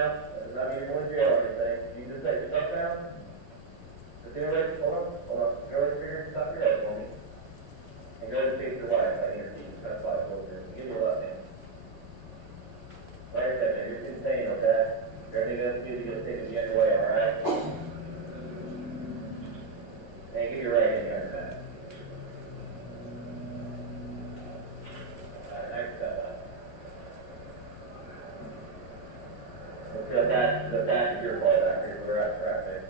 now. That does not mean you're going to jail or anything. You just take your stuff down. Just interlace, hold on. Interlace your finger, top of your head for me. And go to face your wife right here. That's 5 closer. Give me your left hand. Like I said, man, you're in pain, okay? Everything else you do, just take it the other way, all right? And give your right hand here in back. All right, next step up. The back of your ball back here, we're at practice.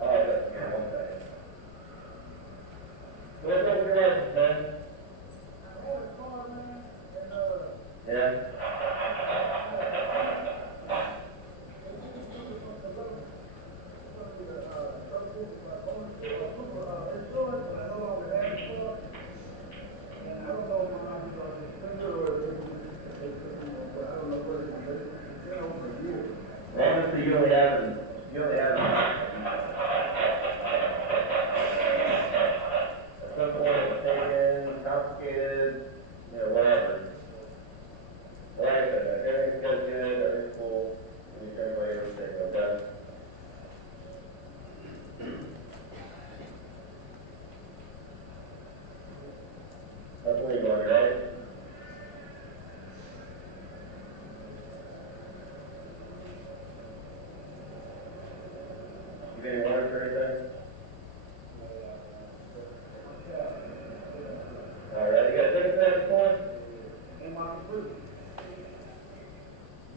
Oh, that's, yeah, 1 second. So what's up with your license, man? Yeah? Honestly, you only have at some point it's taken, complicated, you know, whatever. Like I said, everything's goes good, everything's cool, and you can wait everything, okay? That's where you're going, right? You getting water or anything? All right, you got a ticket for that this morning? In my food.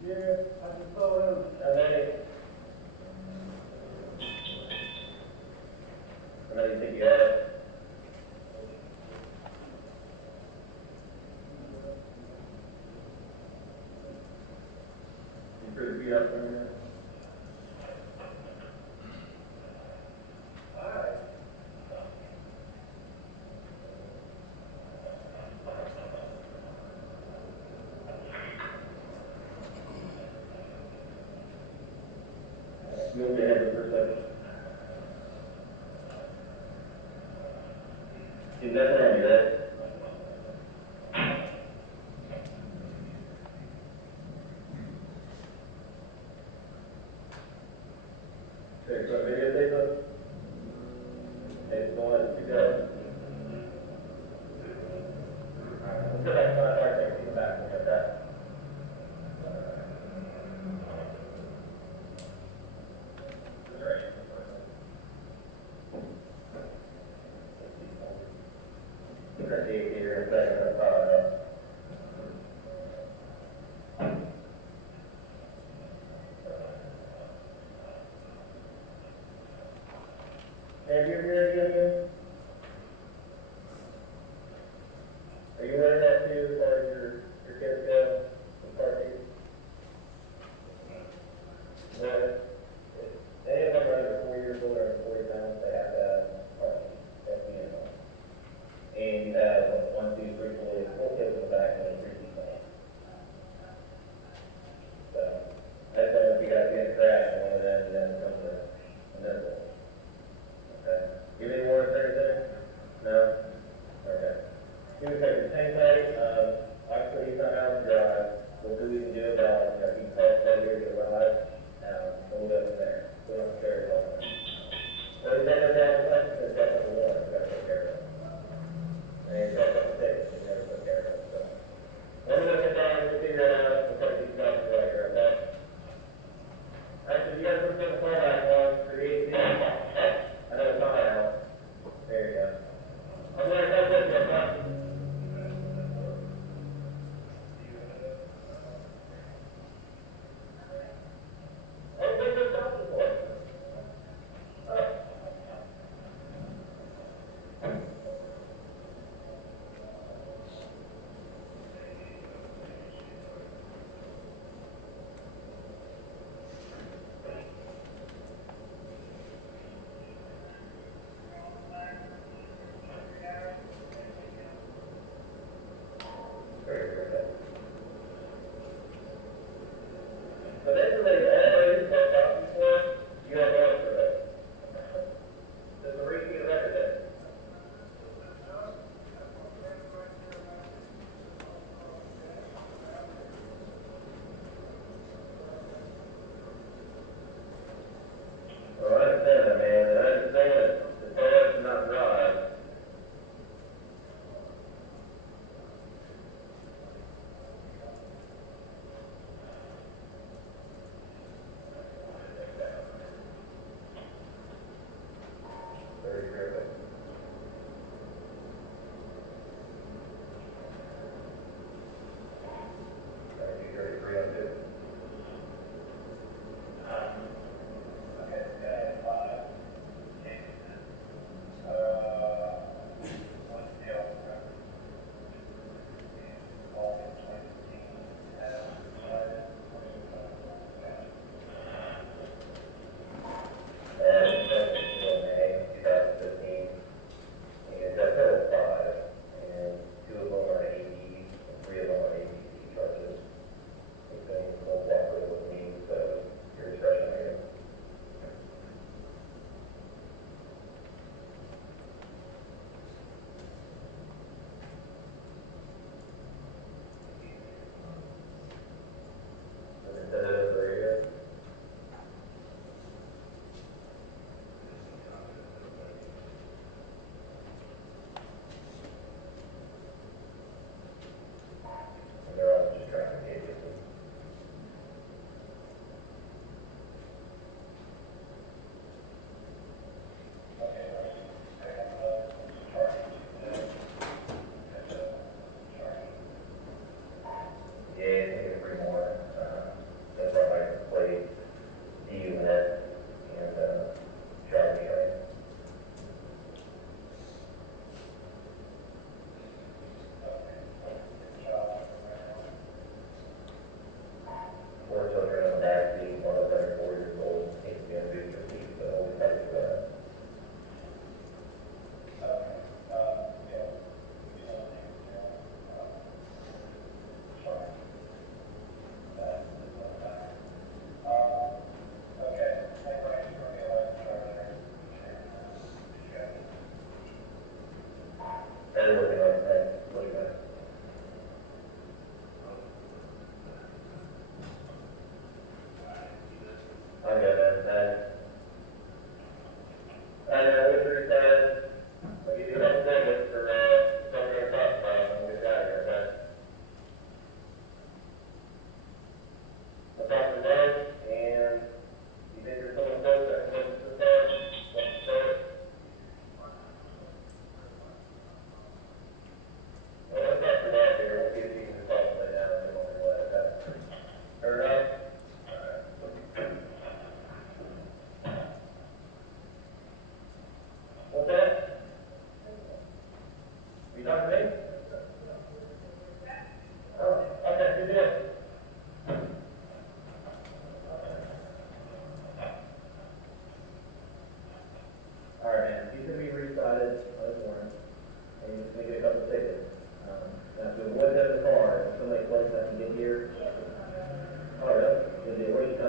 Yeah, I just saw him. How many? How many you think you have? You pretty beat up from here? All right. Move your head for a second. See, nothing on you, right? Okay, so videotape us. Hey, go ahead, keep going. Alright, let's go back to contact and keep back, okay? Press the here in a second, that's all I know. Have you ever heard again? Are you wearing that too as far as your kids go? The parking? What? Any of them under 4 years old or 40 pounds, they have to have parking. That's the minimum. And you have 1, 2, 3, 4 kids in the back and 3 people. So, I just don't know if you guys get a crash and one of them and then comes to a missile. Okay? Give me 1 second.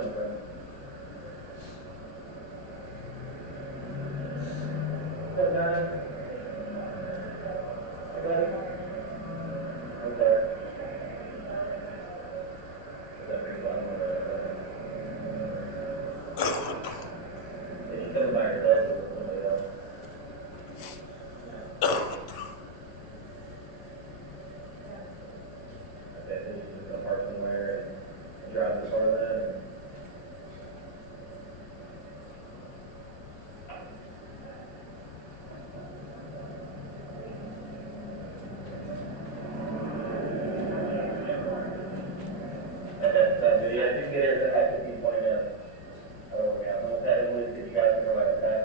my friend. What's that? Hey, buddy. I'm sorry. Is that pretty fun? Is she coming by herself or with somebody else? Okay, so she's just gonna park somewhere and drive this car then? Okay, sounds good. Yeah, if you can get here within like 15, 20 minutes. I'll work out. I'm gonna tell you, Luke, if you guys can go right, okay?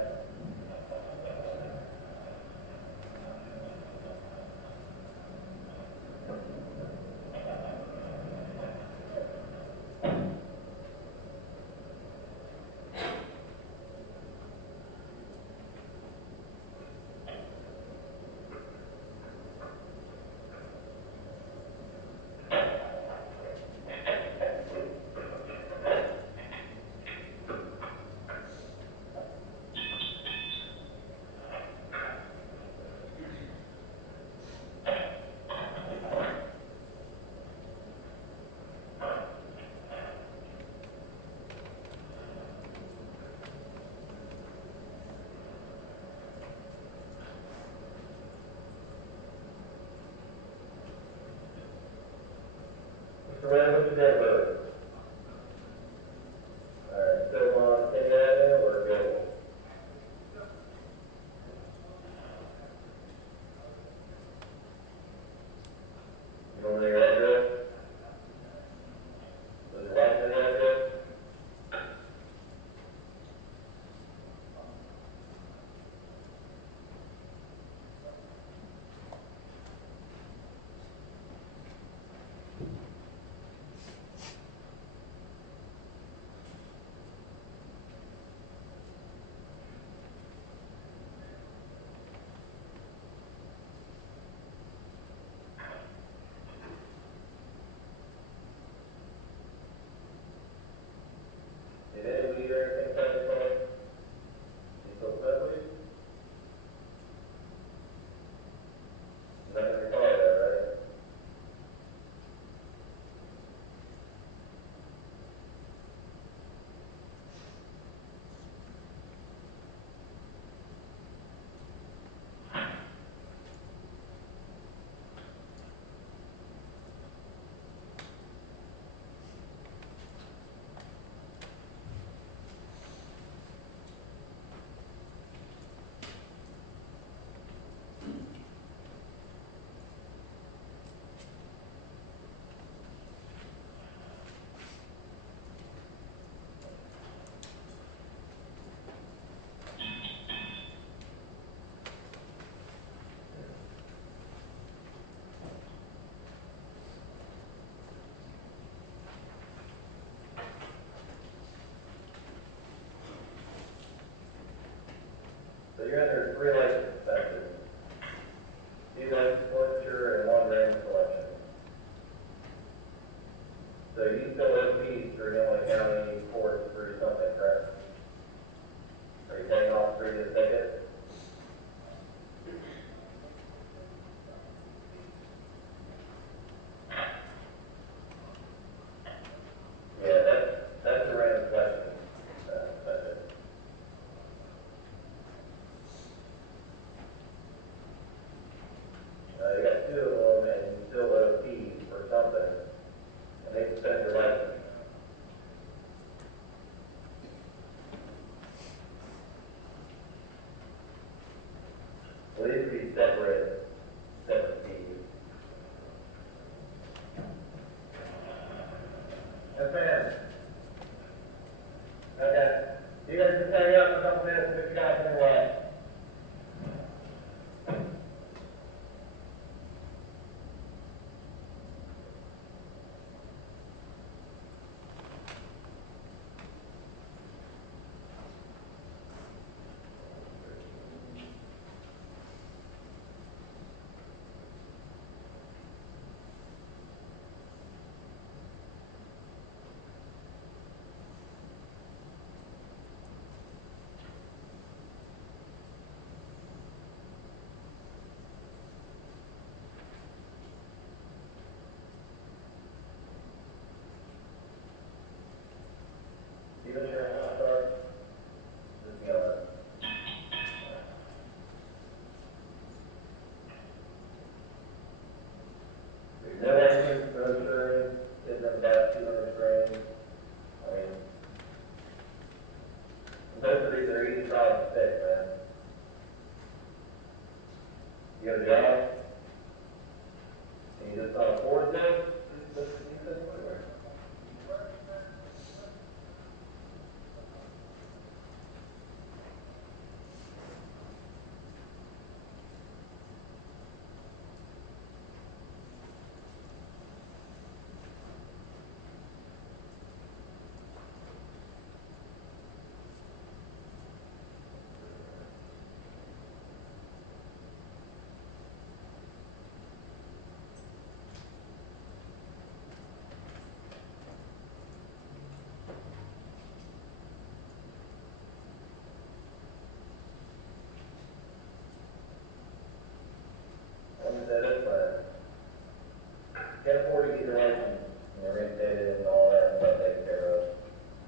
Mr. Rand, what's your date of birth? Alright, still on Kenya Avenue or Gable? You don't know your address? Does your wife know your address? Did any leave or anything inside your car? You still set, please? Nothing in your car there, right? So you're under 3 license inspections, 2 license forfeiture, and 1 random selection. So you still owe fees through Illinois County court through something, correct? Are you paying off through this ticket? Yeah, that's the random selection. That's it. You got 2 of them, and you still owe fees for something, and they suspend your license. Well, these would be separate fees. Yes, ma'am. Okay. You guys just hang out for a couple minutes, and if you guys anyway. last 200 frames. I mean, most of these are easy problems to fix, man. You got a job? And you just not afford this? You couldn't put it where? Let me say this, man. Can't afford to get your license, you know, reinstated and all that stuff taken care of.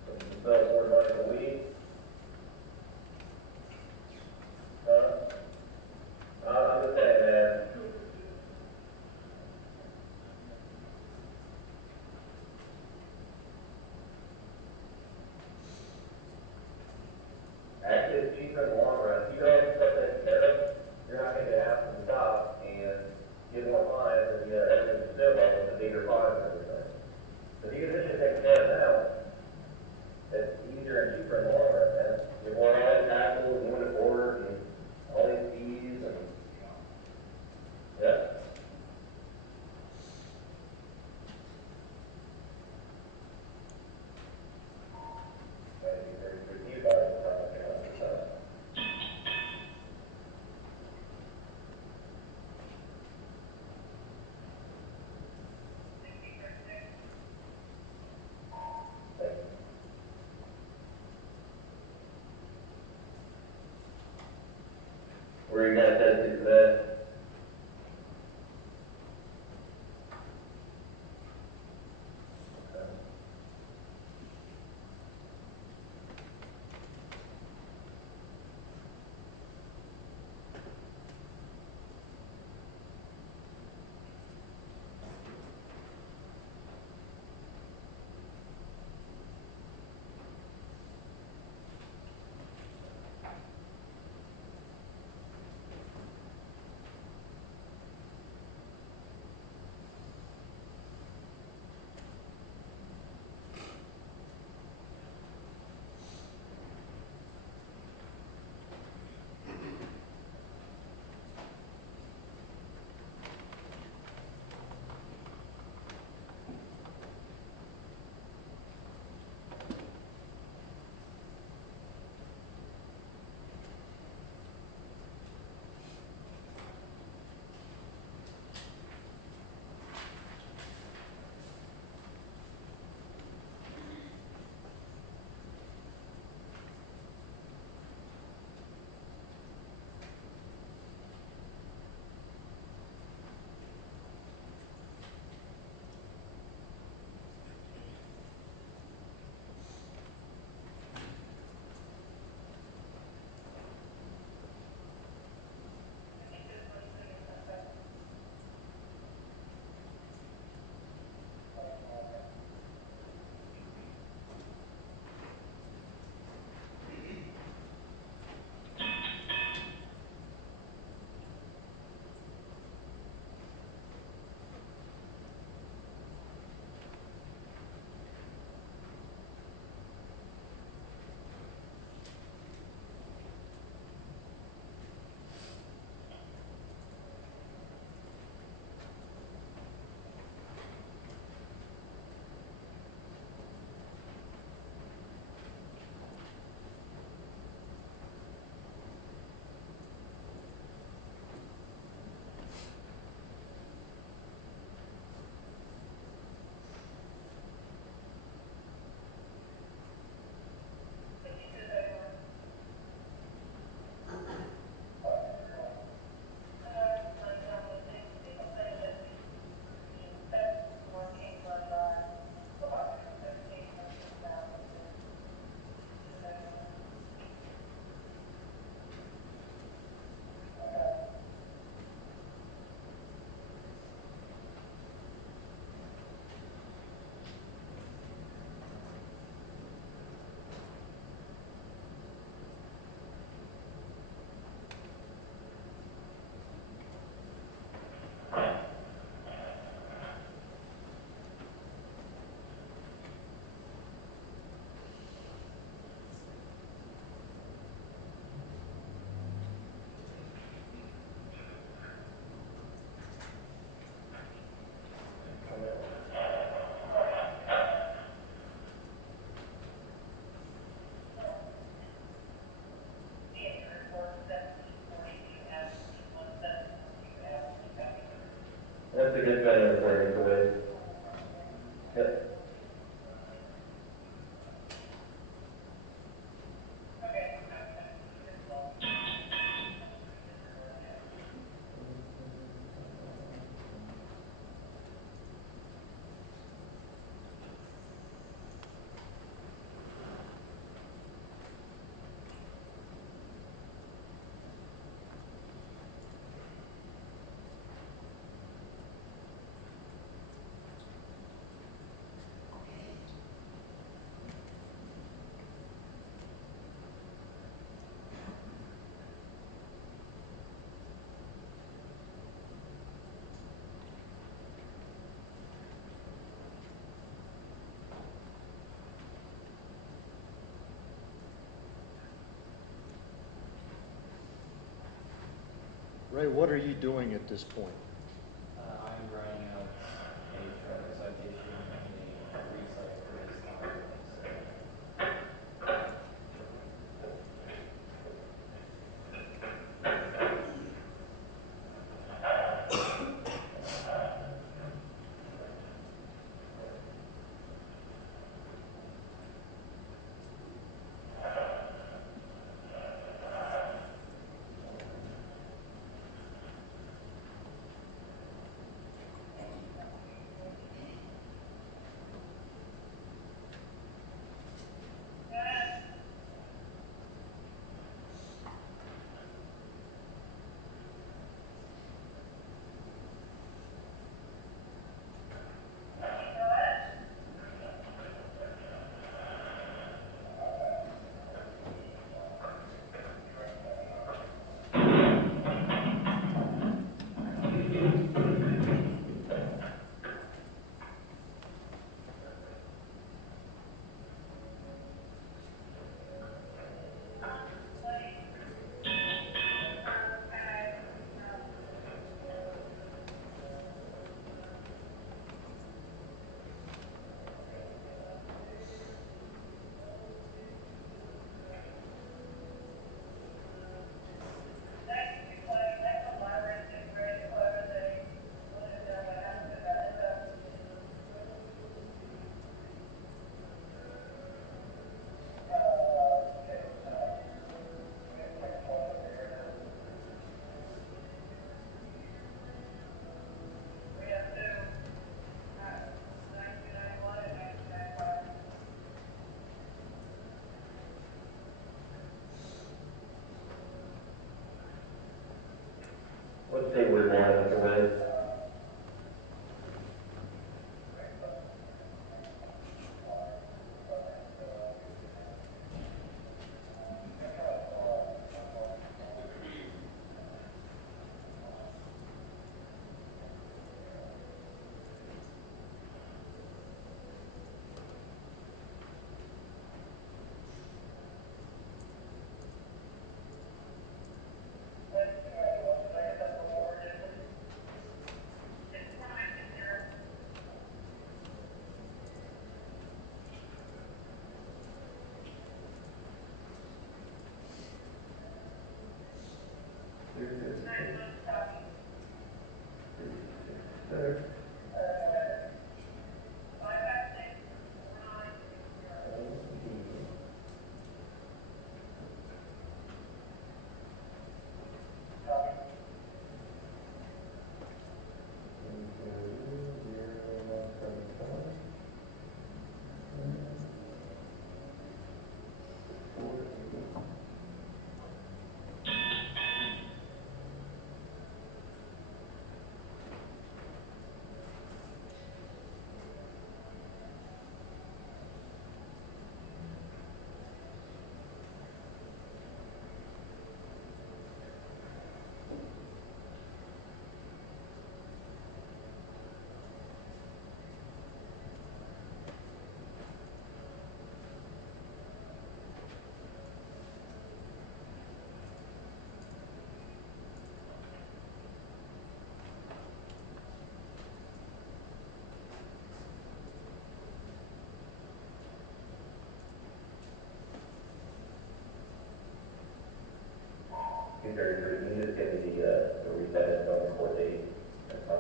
So you can still afford money for weed? Huh? I'm just saying, man. Actually, it's cheaper in the long run. If you don't have stuff taken care of, you're not gonna get asked to stop and get more fines, and everything's still with the bigger fines and everything. So if you get this shit taken care of now, it's easier and cheaper in the long run, man. You avoid all the taxes, moving it forward, and all these fees, and, yeah. Might be very good to you guys, so. Where you guys headed to today? Ray, what are you doing at this point? I'm writing out a traffic citation and a recite for his non-compliance. What state was born in, Mr. Williams? Can you just give me the recite on the court date and time?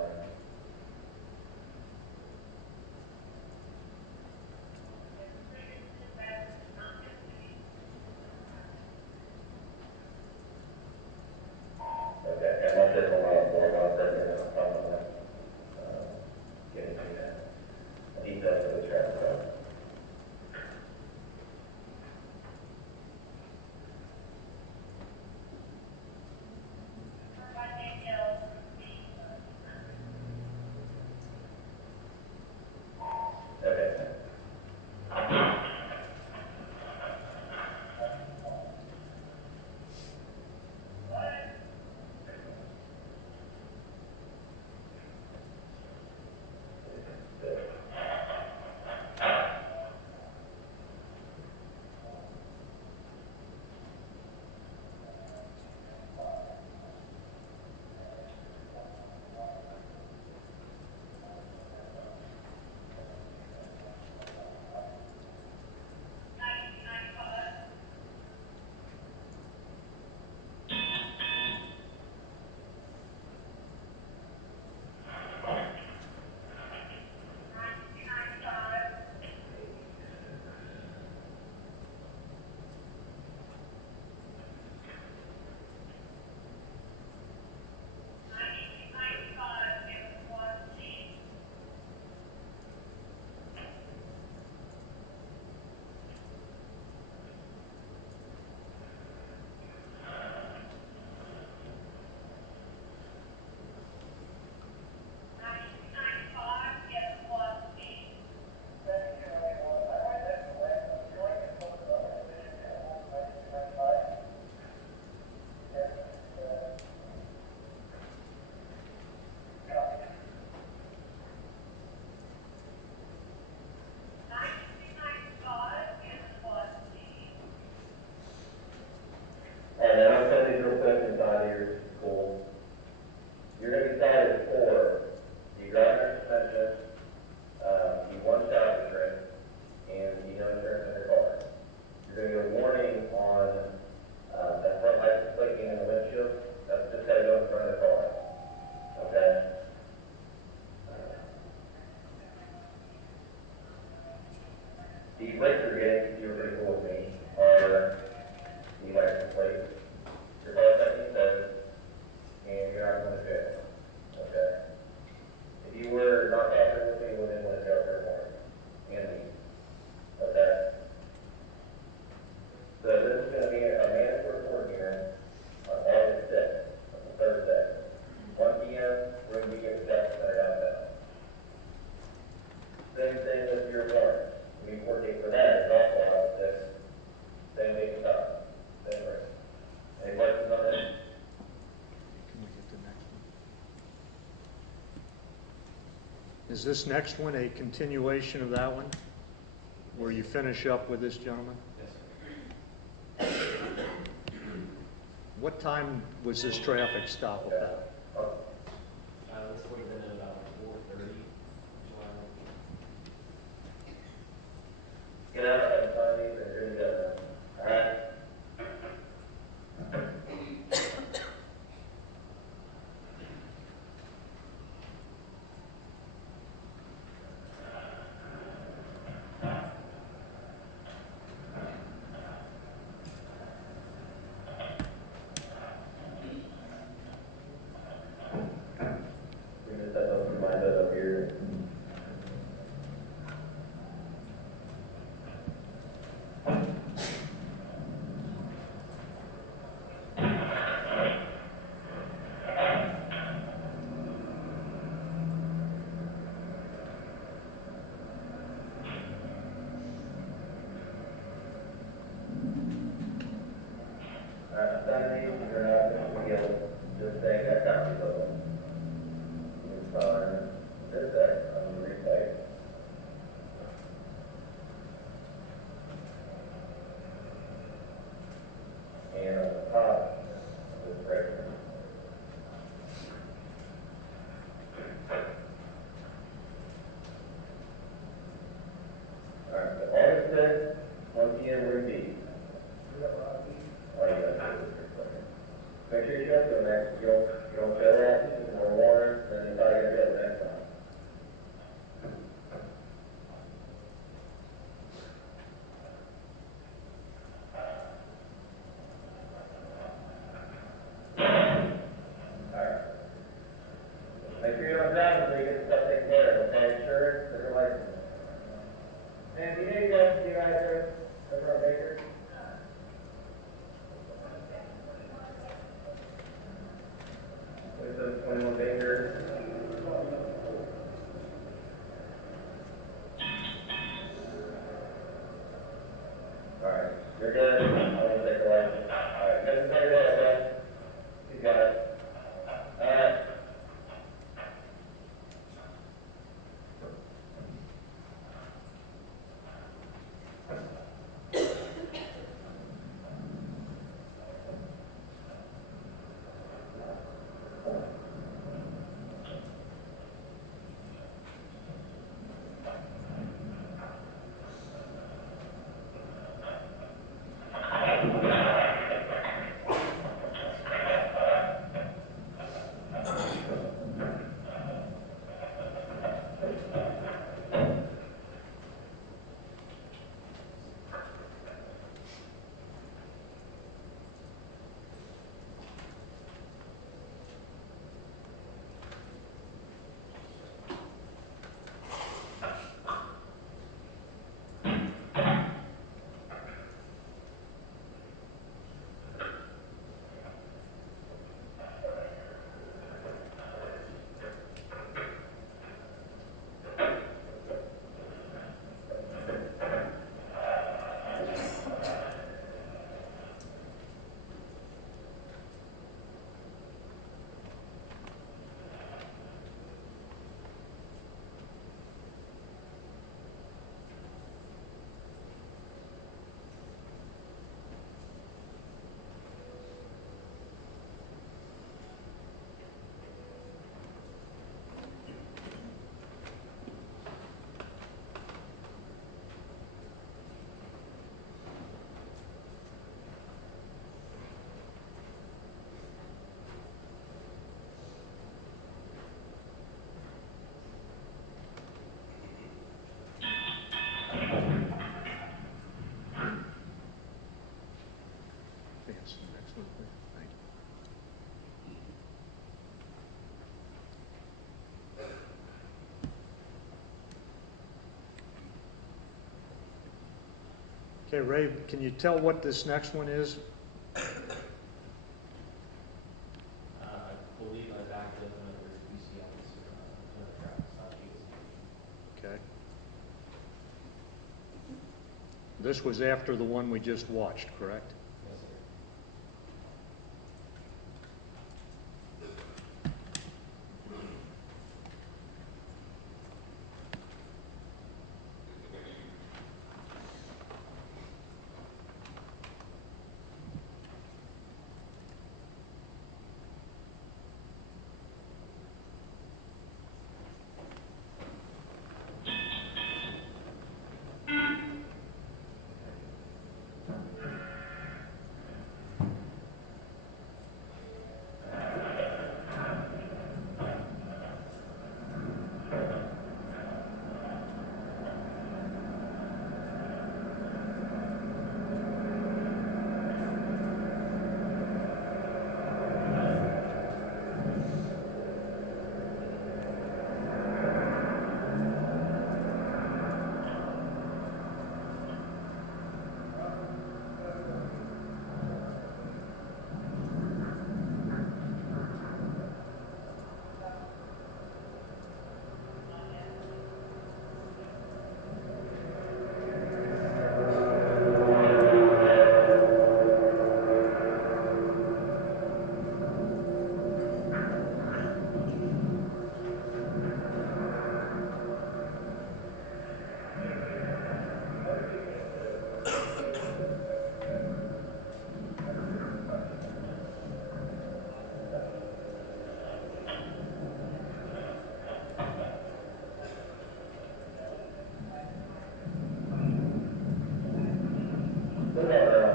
Okay, and let's just hold on for 1 second. Getting details of the traffic stop. The breaks you're getting, you're pretty cool with me, are the license plate, your car company says, and you're not going to jail. Okay? If you were not talking with me, you wouldn't want to jail for a warrant. And me. Okay? So this is going to be a mandatory court hearing on August 6th, Thursday, 1 p.m., room B at the Justice Center downtown. Same thing with your warrant. We court date for that is also August 6th, same date and time, same rate. Any questions on that? Can we get the next one? Is this next one a continuation of that one? Where you finish up with this gentleman? Yes, sir. What time was this traffic stop about? This would have been at about 4:30. Get out of the time, and you're good to go. All right? We're gonna set those reminders up here. Sunday, you're not going to be able to just say that copies of them. It's on this side, on the replay. And on the top of this record. All right, so August 6th, 1 p.m. room B. Oh, you got it. Make sure you don't do that. You don't fail that, or warrants, and you're probably gonna go the next time. Alright. Make sure you don't drive until you get the stuff taken care of, okay? Insurance, and your license. And do you know your address, Mr. Baker? With 21 Baker. Alright, you're good. I'm gonna take the license. Alright, Mr. Baker, okay? You got it. Alright. Okay, Ray, can you tell what this next one is? I believe I've acted under UCL's Okay. This was after the one we just watched, correct? Yes, sir. Move over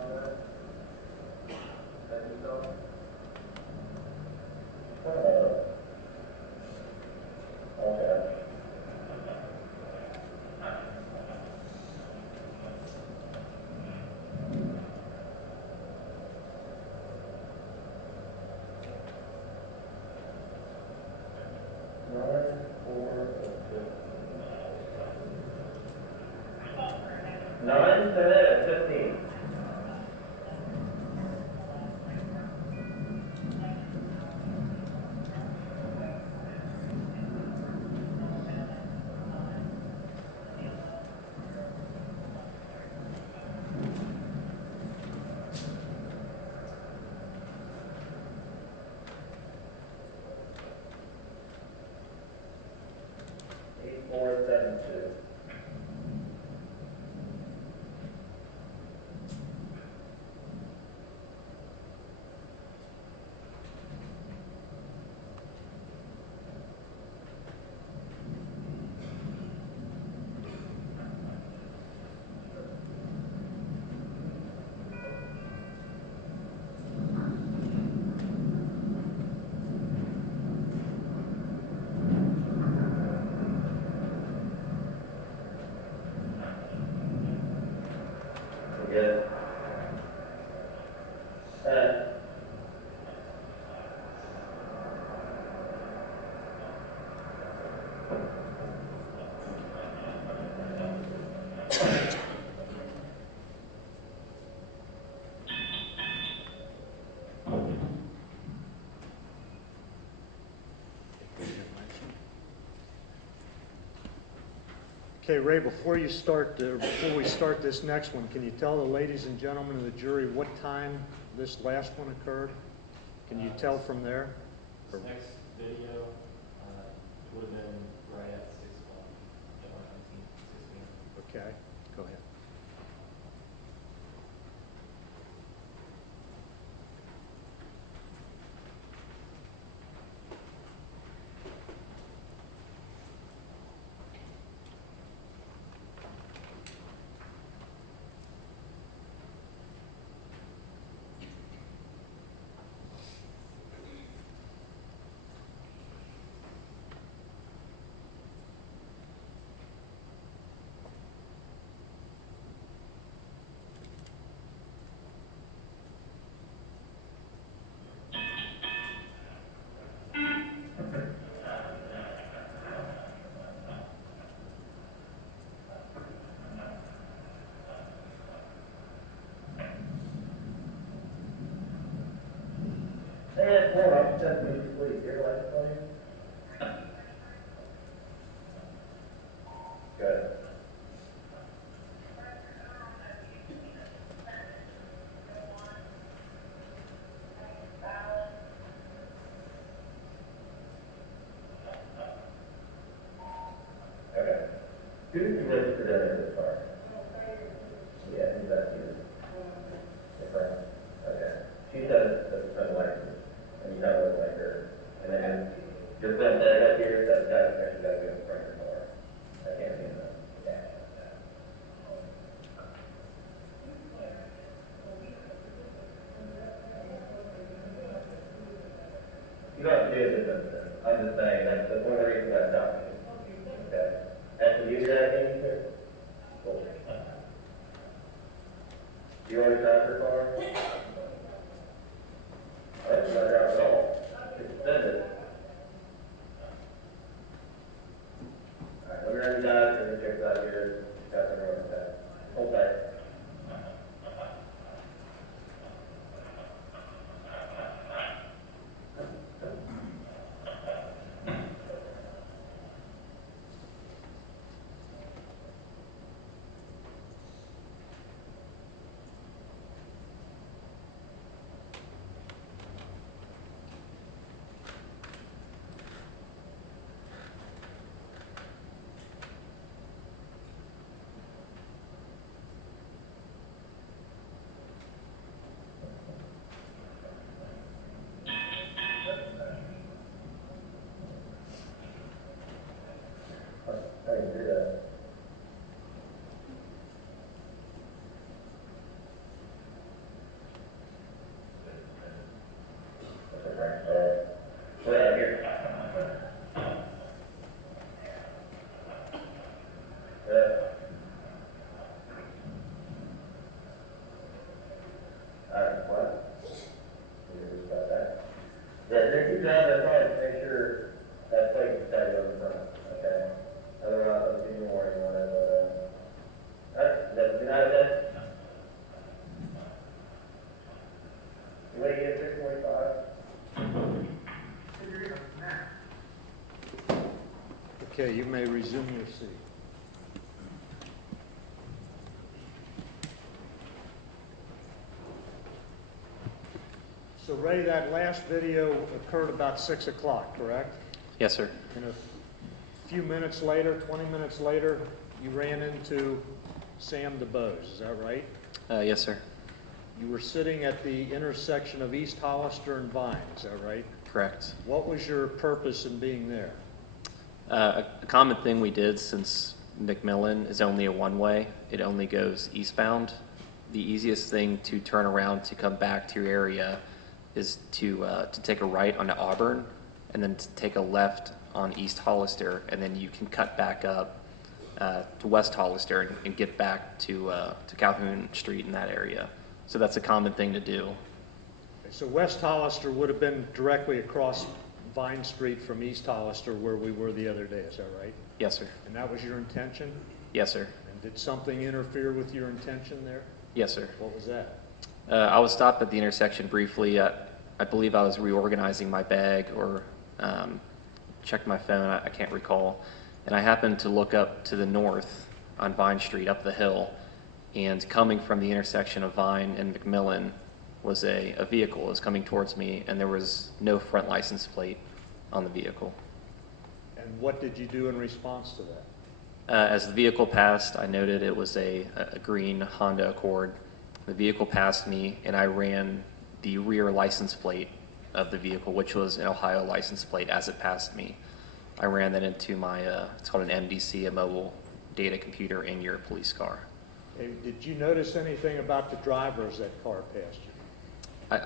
on that. Please hold. Okay. 9, 10, and 15. Eight, 4, 7, 2. Good. Okay, Ray, before we start this next one, can you tell the ladies and gentlemen of the jury what time this last one occurred? Can you tell from there? This next video would have been right at 6 o'clock, July 19th, 6 p.m. Okay, go ahead. Hey, well, I'm just going to please, your license on you? Good. Okay. Who did you register down there this car? Yeah, who's that you? Your friend? Okay. She said it's unlicensed, and you don't look like her. And then your friend said up here, that's got to be in front of the car. I can't see that. You don't have to do this, I'm just saying, that's one of the reasons I stopped you. Okay? Actually, you got anything, sir? Cool. Do you always drive your car? That's not out at all. It's suspended. Alright, let me run you guys, and the checks out here, got the road with that. Hold tight. I didn't do that. Put it out here. Alright, what? You just got that? Yeah, take your job, that's fine, make sure that plate is tied on the front, okay? Otherwise, I'll give you a warning on it, but, alright, that's good, okay? You wait here, 6:45? Okay, you may resume your seat. So Ray, that last video occurred about 6 o'clock, correct? Yes, sir. And a few minutes later, 20 minutes later, you ran into Sam DeBose, is that right? Yes, sir. You were sitting at the intersection of East Hollister and Vine, is that right? Correct. What was your purpose in being there? A common thing we did, since McMillan is only a one-way, it only goes eastbound. The easiest thing to turn around to come back to your area is to take a right onto Auburn, and then to take a left on East Hollister, and then you can cut back up to West Hollister and get back to Calhoun Street in that area. So that's a common thing to do. So West Hollister would have been directly across Vine Street from East Hollister where we were the other day, is that right? Yes, sir. And that was your intention? Yes, sir. And did something interfere with your intention there? Yes, sir. What was that? I was stopped at the intersection briefly. I believe I was reorganizing my bag or checked my phone. I can't recall. And I happened to look up to the north on Vine Street, up the hill, and coming from the intersection of Vine and McMillan, was a vehicle that was coming towards me, and there was no front license plate on the vehicle. And what did you do in response to that? As the vehicle passed, I noted it was a green Honda Accord. The vehicle passed me, and I ran the rear license plate of the vehicle, which was an Ohio license plate, as it passed me. I ran that into my, it's called an MDC, a mobile data computer in your police car. Okay, did you notice anything about the driver as that car passed you?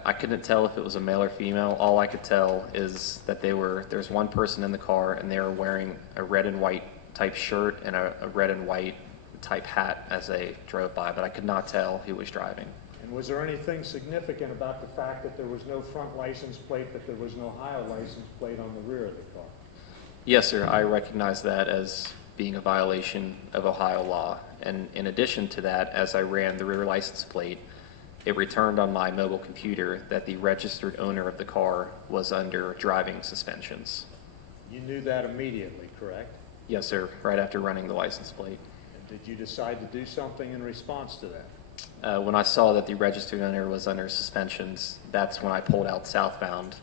I couldn't tell if it was a male or female. All I could tell is that there's one person in the car, and they were wearing a red and white type shirt and a red and white type hat as they drove by, but I could not tell who was driving. And was there anything significant about the fact that there was no front license plate, but there was an Ohio license plate on the rear of the car? Yes, sir. I recognize that as being a violation of Ohio law. And in addition to that, as I ran the rear license plate, it returned on my mobile computer that the registered owner of the car was under driving suspensions. You knew that immediately, correct? Yes, sir. Right after running the license plate. And did you decide to do something in response to that? When I saw that the registered owner was under suspensions, that's when I pulled out southbound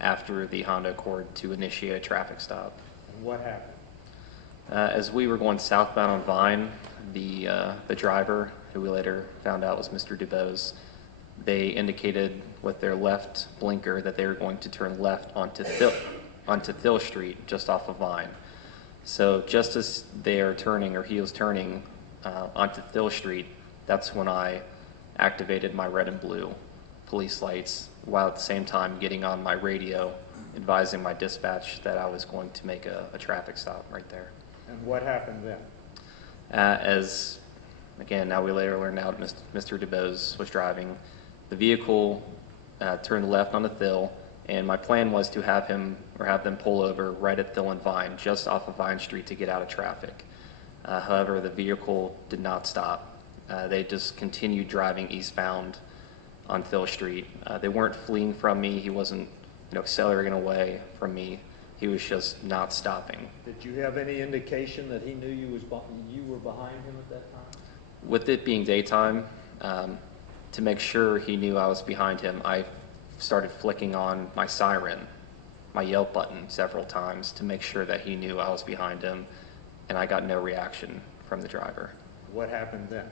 after the Honda Accord to initiate a traffic stop. And what happened? As we were going southbound on Vine, the driver, who we later found out was Mr. DuBose, they indicated with their left blinker that they were going to turn left onto Thill Street, just off of Vine. So just as they are turning, or he was turning onto Thill Street, that's when I activated my red and blue police lights, while at the same time getting on my radio, advising my dispatch that I was going to make a traffic stop right there. And what happened then? Again, now we later learned out Mr. DuBose was driving. The vehicle turned left onto Thill, and my plan was to have them pull over right at Thill and Vine, just off of Vine Street, to get out of traffic. However, the vehicle did not stop. They just continued driving eastbound on Thill Street. They weren't fleeing from me. He wasn't, accelerating away from me. He was just not stopping. Did you have any indication that he knew you were behind him at that time? With it being daytime, to make sure he knew I was behind him, I started flicking on my siren, my yelp button, several times to make sure that he knew I was behind him, and I got no reaction from the driver. What happened then?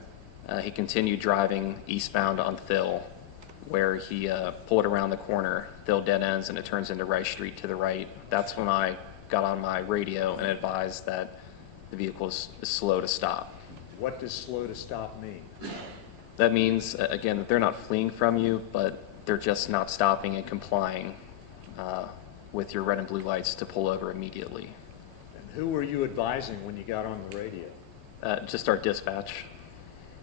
He continued driving eastbound on Thill, where he pulled around the corner. Thill dead ends, and it turns into Rice Street to the right. That's when I got on my radio and advised that the vehicle is slow to stop. What does slow to stop mean? That means, again, that they're not fleeing from you, but they're just not stopping and complying with your red and blue lights to pull over immediately. And who were you advising when you got on the radio? Just our dispatch.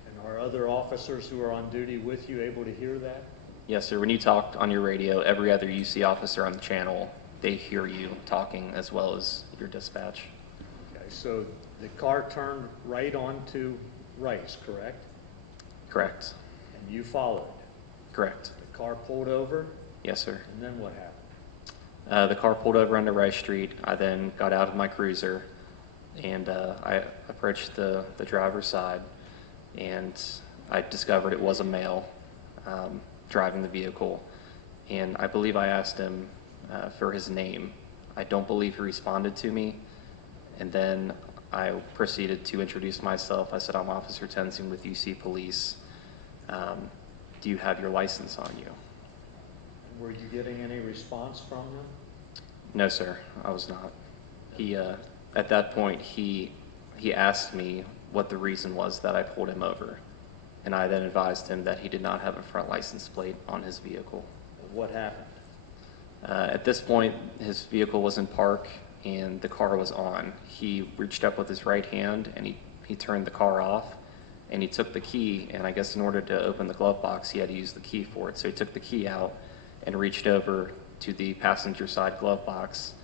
And are other officers who are on duty with you able to hear that? Yes, sir. When you talk on your radio, every other UC officer on the channel, they hear you talking as well as your dispatch. Okay, so the car turned right onto Rice, correct? Correct. And you followed? Correct. The car pulled over? Yes, sir. And then what happened? The car pulled over onto Rice Street. I then got out of my cruiser, and I approached the driver's side, and I discovered it was a male driving the vehicle. And I believe I asked him for his name. I don't believe he responded to me. And then I proceeded to introduce myself. I said, I'm Officer Tenzing with UC Police. Do you have your license on you? Were you getting any response from them? No, sir, I was not. He, at that point, he asked me what the reason was that I pulled him over. And I then advised him that he did not have a front license plate on his vehicle. What happened? At this point, his vehicle was in park and the car was on. He reached up with his right hand and he turned the car off, and he took the key, and I guess in order to open the glove box, he had to use the key for it. So he took the key out and reached over to the passenger side glove box,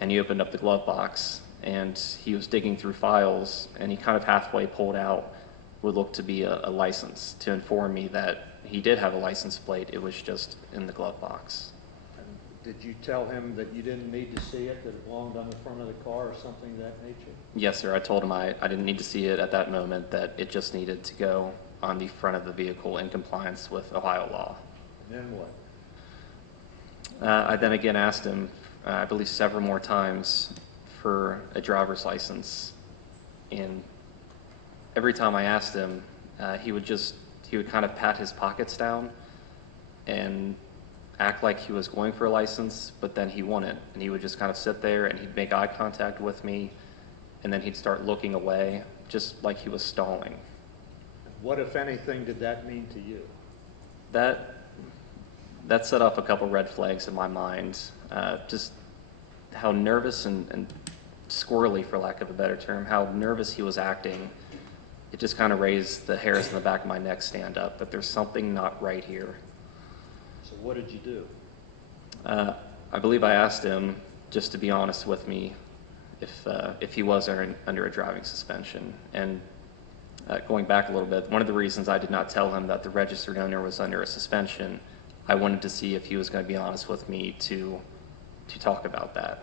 and he opened up the glove box, and he was digging through files, and he kind of halfway pulled out what looked to be a license to inform me that he did have a license plate. It was just in the glove box. And did you tell him that you didn't need to see it, that it belonged on the front of the car or something of that nature? Yes, sir. I told him I didn't need to see it at that moment, that it just needed to go on the front of the vehicle in compliance with Ohio law. And then what? I then again asked him, I believe several more times, for a driver's license. And every time I asked him, he would kind of pat his pockets down and act like he was going for a license, but then he wouldn't. And he would just kind of sit there and he'd make eye contact with me, and then he'd start looking away, just like he was stalling. What, if anything, did that mean to you? That set off a couple red flags in my mind. Just how nervous and squirrely, for lack of a better term, how nervous he was acting. It just kind of raised the hairs in the back of my neck stand up, that there's something not right here. So what did you do? I believe I asked him just to be honest with me if he was under a driving suspension. And going back a little bit, one of the reasons I did not tell him that the registered owner was under a suspension, I wanted to see if he was going to be honest with me to talk about that.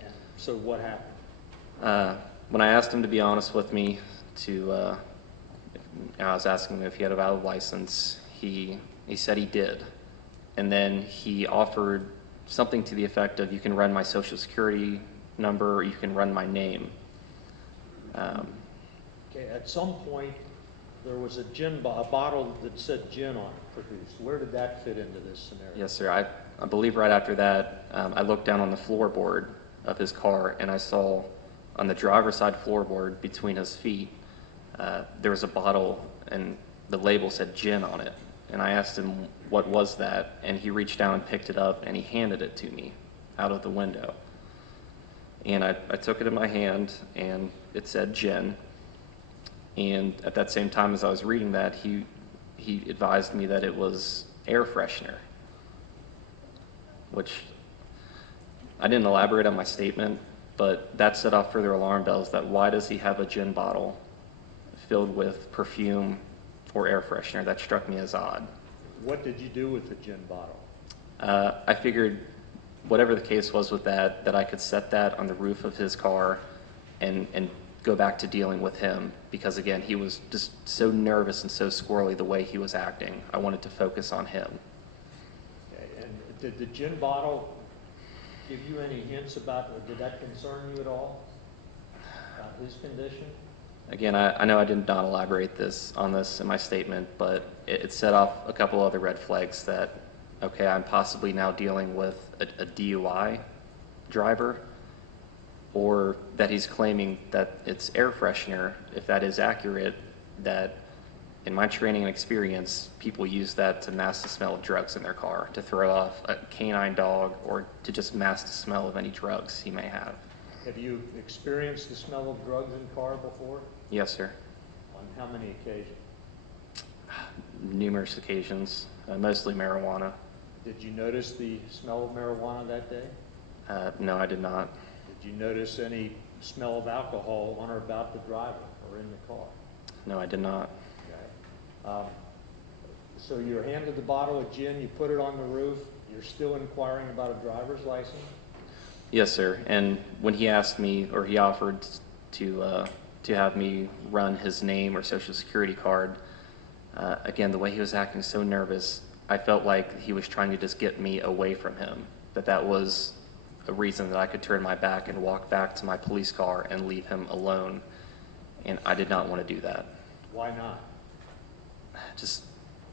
And so what happened? When I asked him to be honest with me, I was asking him if he had a valid license, he said he did. And then he offered something to the effect of, you can run my social security number, or you can run my name. Okay, at some point, there was a bottle that said gin on it produced. Where did that fit into this scenario? Yes, sir. I believe right after that, I looked down on the floorboard of his car, and I saw on the driver's side floorboard between his feet, there was a bottle, and the label said gin on it. And I asked him, what was that? And he reached down and picked it up, and he handed it to me out of the window. And I took it in my hand, and it said gin. And at that same time as I was reading that, he advised me that it was air freshener, which I didn't elaborate on my statement, but that set off further alarm bells that why does he have a gin bottle filled with perfume or air freshener? That struck me as odd. What did you do with the gin bottle? I figured whatever the case was with that I could set that on the roof of his car and go back to dealing with him, because again, he was just so nervous and so squirrely the way he was acting. I wanted to focus on him. Okay, and did the gin bottle give you any hints about, or did that concern you at all about his condition? Again, I know I did not elaborate on this in my statement, but it set off a couple other red flags that, okay, I'm possibly now dealing with a DUI driver, or that he's claiming that it's air freshener. If that is accurate, that in my training and experience, people use that to mask the smell of drugs in their car, to throw off a canine dog, or to just mask the smell of any drugs he may have. Have you experienced the smell of drugs in car before? Yes, sir. On how many occasions? Numerous occasions, mostly marijuana. Did you notice the smell of marijuana that day? No, I did not. Did you notice any smell of alcohol on or about the driver or in the car? No, I did not. Okay. So you're handed the bottle of gin, you put it on the roof, you're still inquiring about a driver's license? Yes, sir. And when he asked me, or he offered to have me run his name or social security card, again, the way he was acting so nervous, I felt like he was trying to just get me away from him, that was a reason that I could turn my back and walk back to my police car and leave him alone. And I did not want to do that. Why not? Just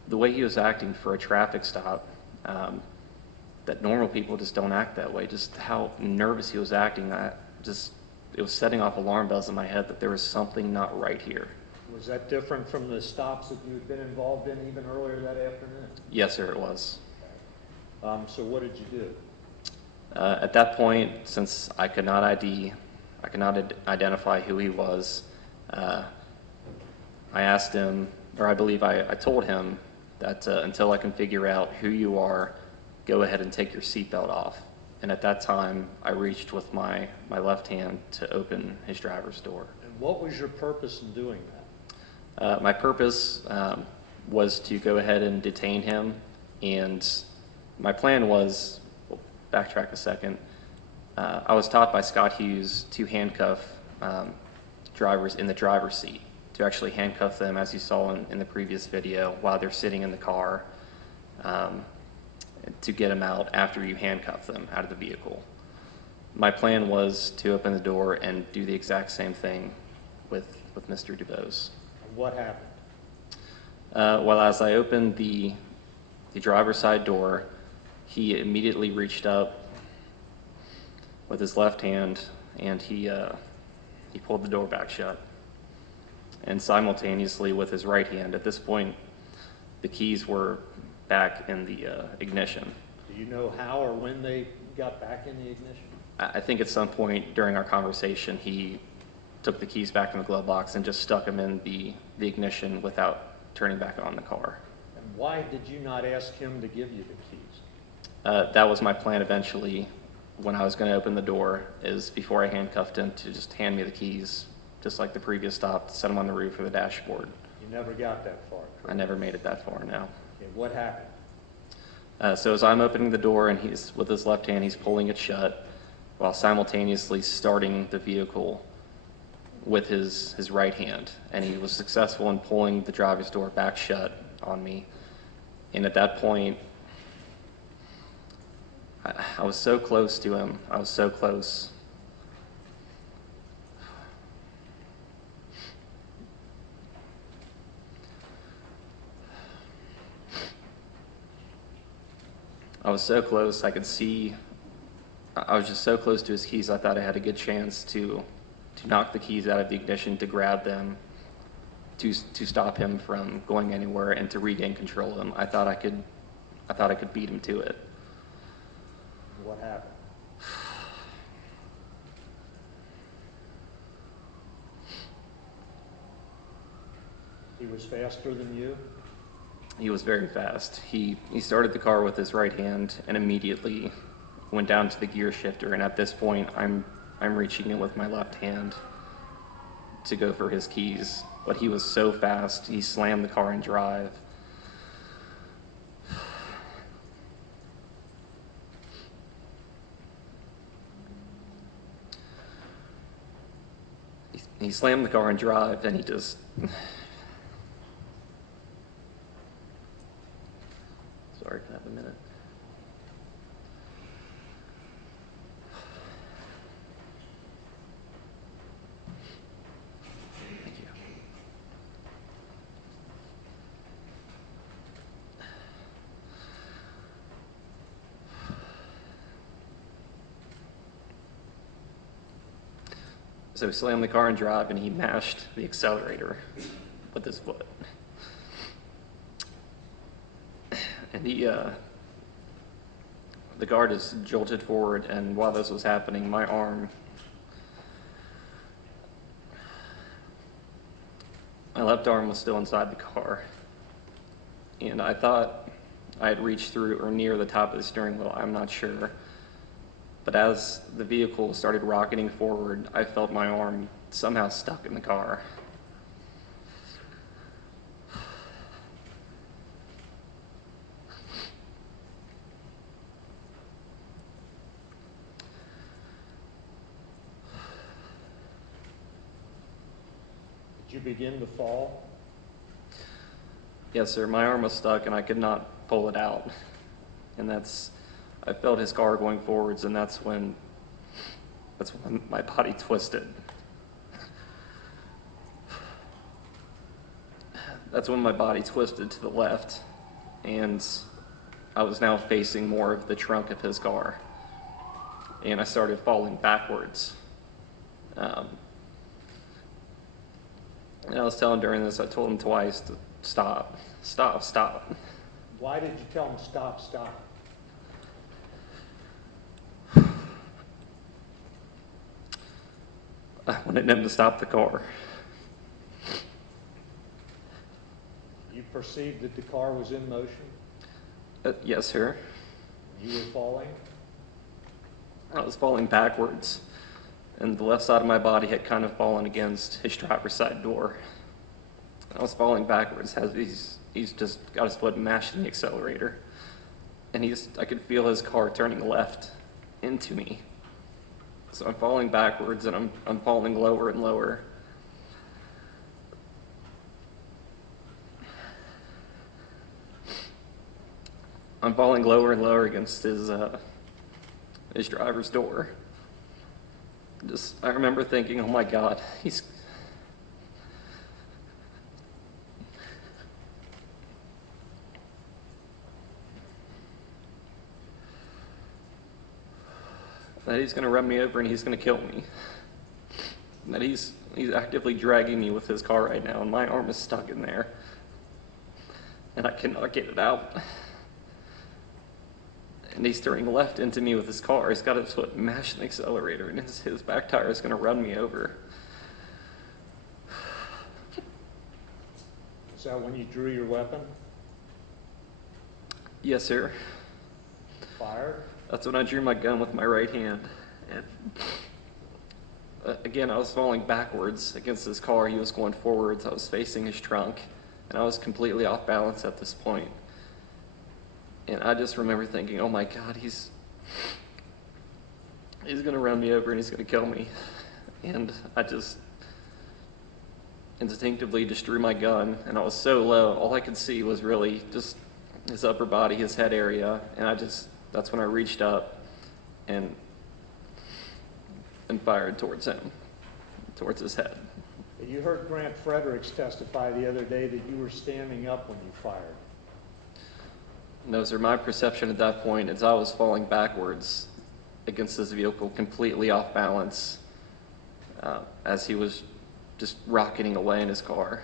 the way he was acting for a traffic stop, that normal people just don't act that way. Just how nervous he was acting, it was setting off alarm bells in my head that there was something not right here. Was that different from the stops that you had been involved in even earlier that afternoon? Yes, sir, it was. So what did you do? At that point, since I could not identify who he was, I asked him, or I believe I told him that until I can figure out who you are, go ahead and take your seatbelt off. And at that time, I reached with my left hand to open his driver's door. And what was your purpose in doing that? My purpose was to go ahead and detain him, and my plan was, backtrack a second, I was taught by Scott Hughes to handcuff drivers in the driver's seat to actually handcuff them, as you saw in the previous video, while they're sitting in the car, to get them out after you handcuff them out of the vehicle. My plan was to open the door and do the exact same thing with Mr. DuBose. And what happened? Well, as I opened the driver's side door, he immediately reached up with his left hand and he pulled the door back shut. And simultaneously with his right hand, at this point, the keys were back in the ignition. Do you know how or when they got back in the ignition? I think at some point during our conversation, he took the keys back in the glove box and just stuck them in the ignition without turning back on the car. And why did you not ask him to give you the keys? That was my plan eventually when I was going to open the door, is before I handcuffed him to just hand me the keys, just like the previous stop, to set them on the roof or the dashboard. You never got that far, correct? I never made it that far, no. Okay, what happened? So as I'm opening the door and he's, with his left hand, he's pulling it shut while simultaneously starting the vehicle with his right hand. And he was successful in pulling the driver's door back shut on me. And at that point, I was so close to him. I was so close. I was so close, I could see, I was just so close to his keys, I thought I had a good chance to knock the keys out of the ignition, to grab them, to stop him from going anywhere and to regain control of him. I thought I could beat him to it. What happened? He was faster than you? He was very fast. He started the car with his right hand and immediately went down to the gear shifter, and at this point I'm reaching in with my left hand to go for his keys. But he was so fast, he slammed the car in drive. He slammed the car in drive and he just... Sorry, can I have a minute? Thank you. So he slammed the car in drive and he mashed the accelerator with his foot. And the car just jolted forward, and while this was happening, my left arm was still inside the car. And I thought I had reached through or near the top of the steering wheel, I'm not sure. But as the vehicle started rocketing forward, I felt my arm somehow stuck in the car. Did you begin to fall? Yes, sir. My arm was stuck and I could not pull it out. And I felt his car going forwards, and that's when my body twisted. That's when my body twisted to the left, and I was now facing more of the trunk of his car. And I started falling backwards. And I was telling during this, I told him twice to stop, stop, stop. Why did you tell him stop, stop? I wanted him to stop the car. You perceived that the car was in motion? Yes, sir. You were falling? I was falling backwards, and the left side of my body had kind of fallen against his driver's side door. I was falling backwards as he's just got his foot mashed in the accelerator, and I could feel his car turning left into me. So I'm falling backwards, and I'm falling lower and lower. I'm falling lower and lower against his driver's door. I remember thinking, oh my God, that he's going to run me over and he's going to kill me. And that he's actively dragging me with his car right now, and my arm is stuck in there. And I cannot get it out. And he's turning left into me with his car. He's got his foot mashed in the accelerator, and his back tire is going to run me over. Is that when you drew your weapon? Yes, sir. Fired? That's when I drew my gun with my right hand. And again, I was falling backwards against his car. He was going forwards. I was facing his trunk, and I was completely off balance at this point. And I just remember thinking, oh my God, he's going to run me over and he's going to kill me. And I just instinctively just drew my gun, and I was so low, all I could see was really just his upper body, his head area, and that's when I reached up and fired towards him, towards his head. You heard Grant Fredericks testify the other day that you were standing up when you fired. No, sir, my perception at that point is I was falling backwards against this vehicle, completely off balance, as he was just rocketing away in his car.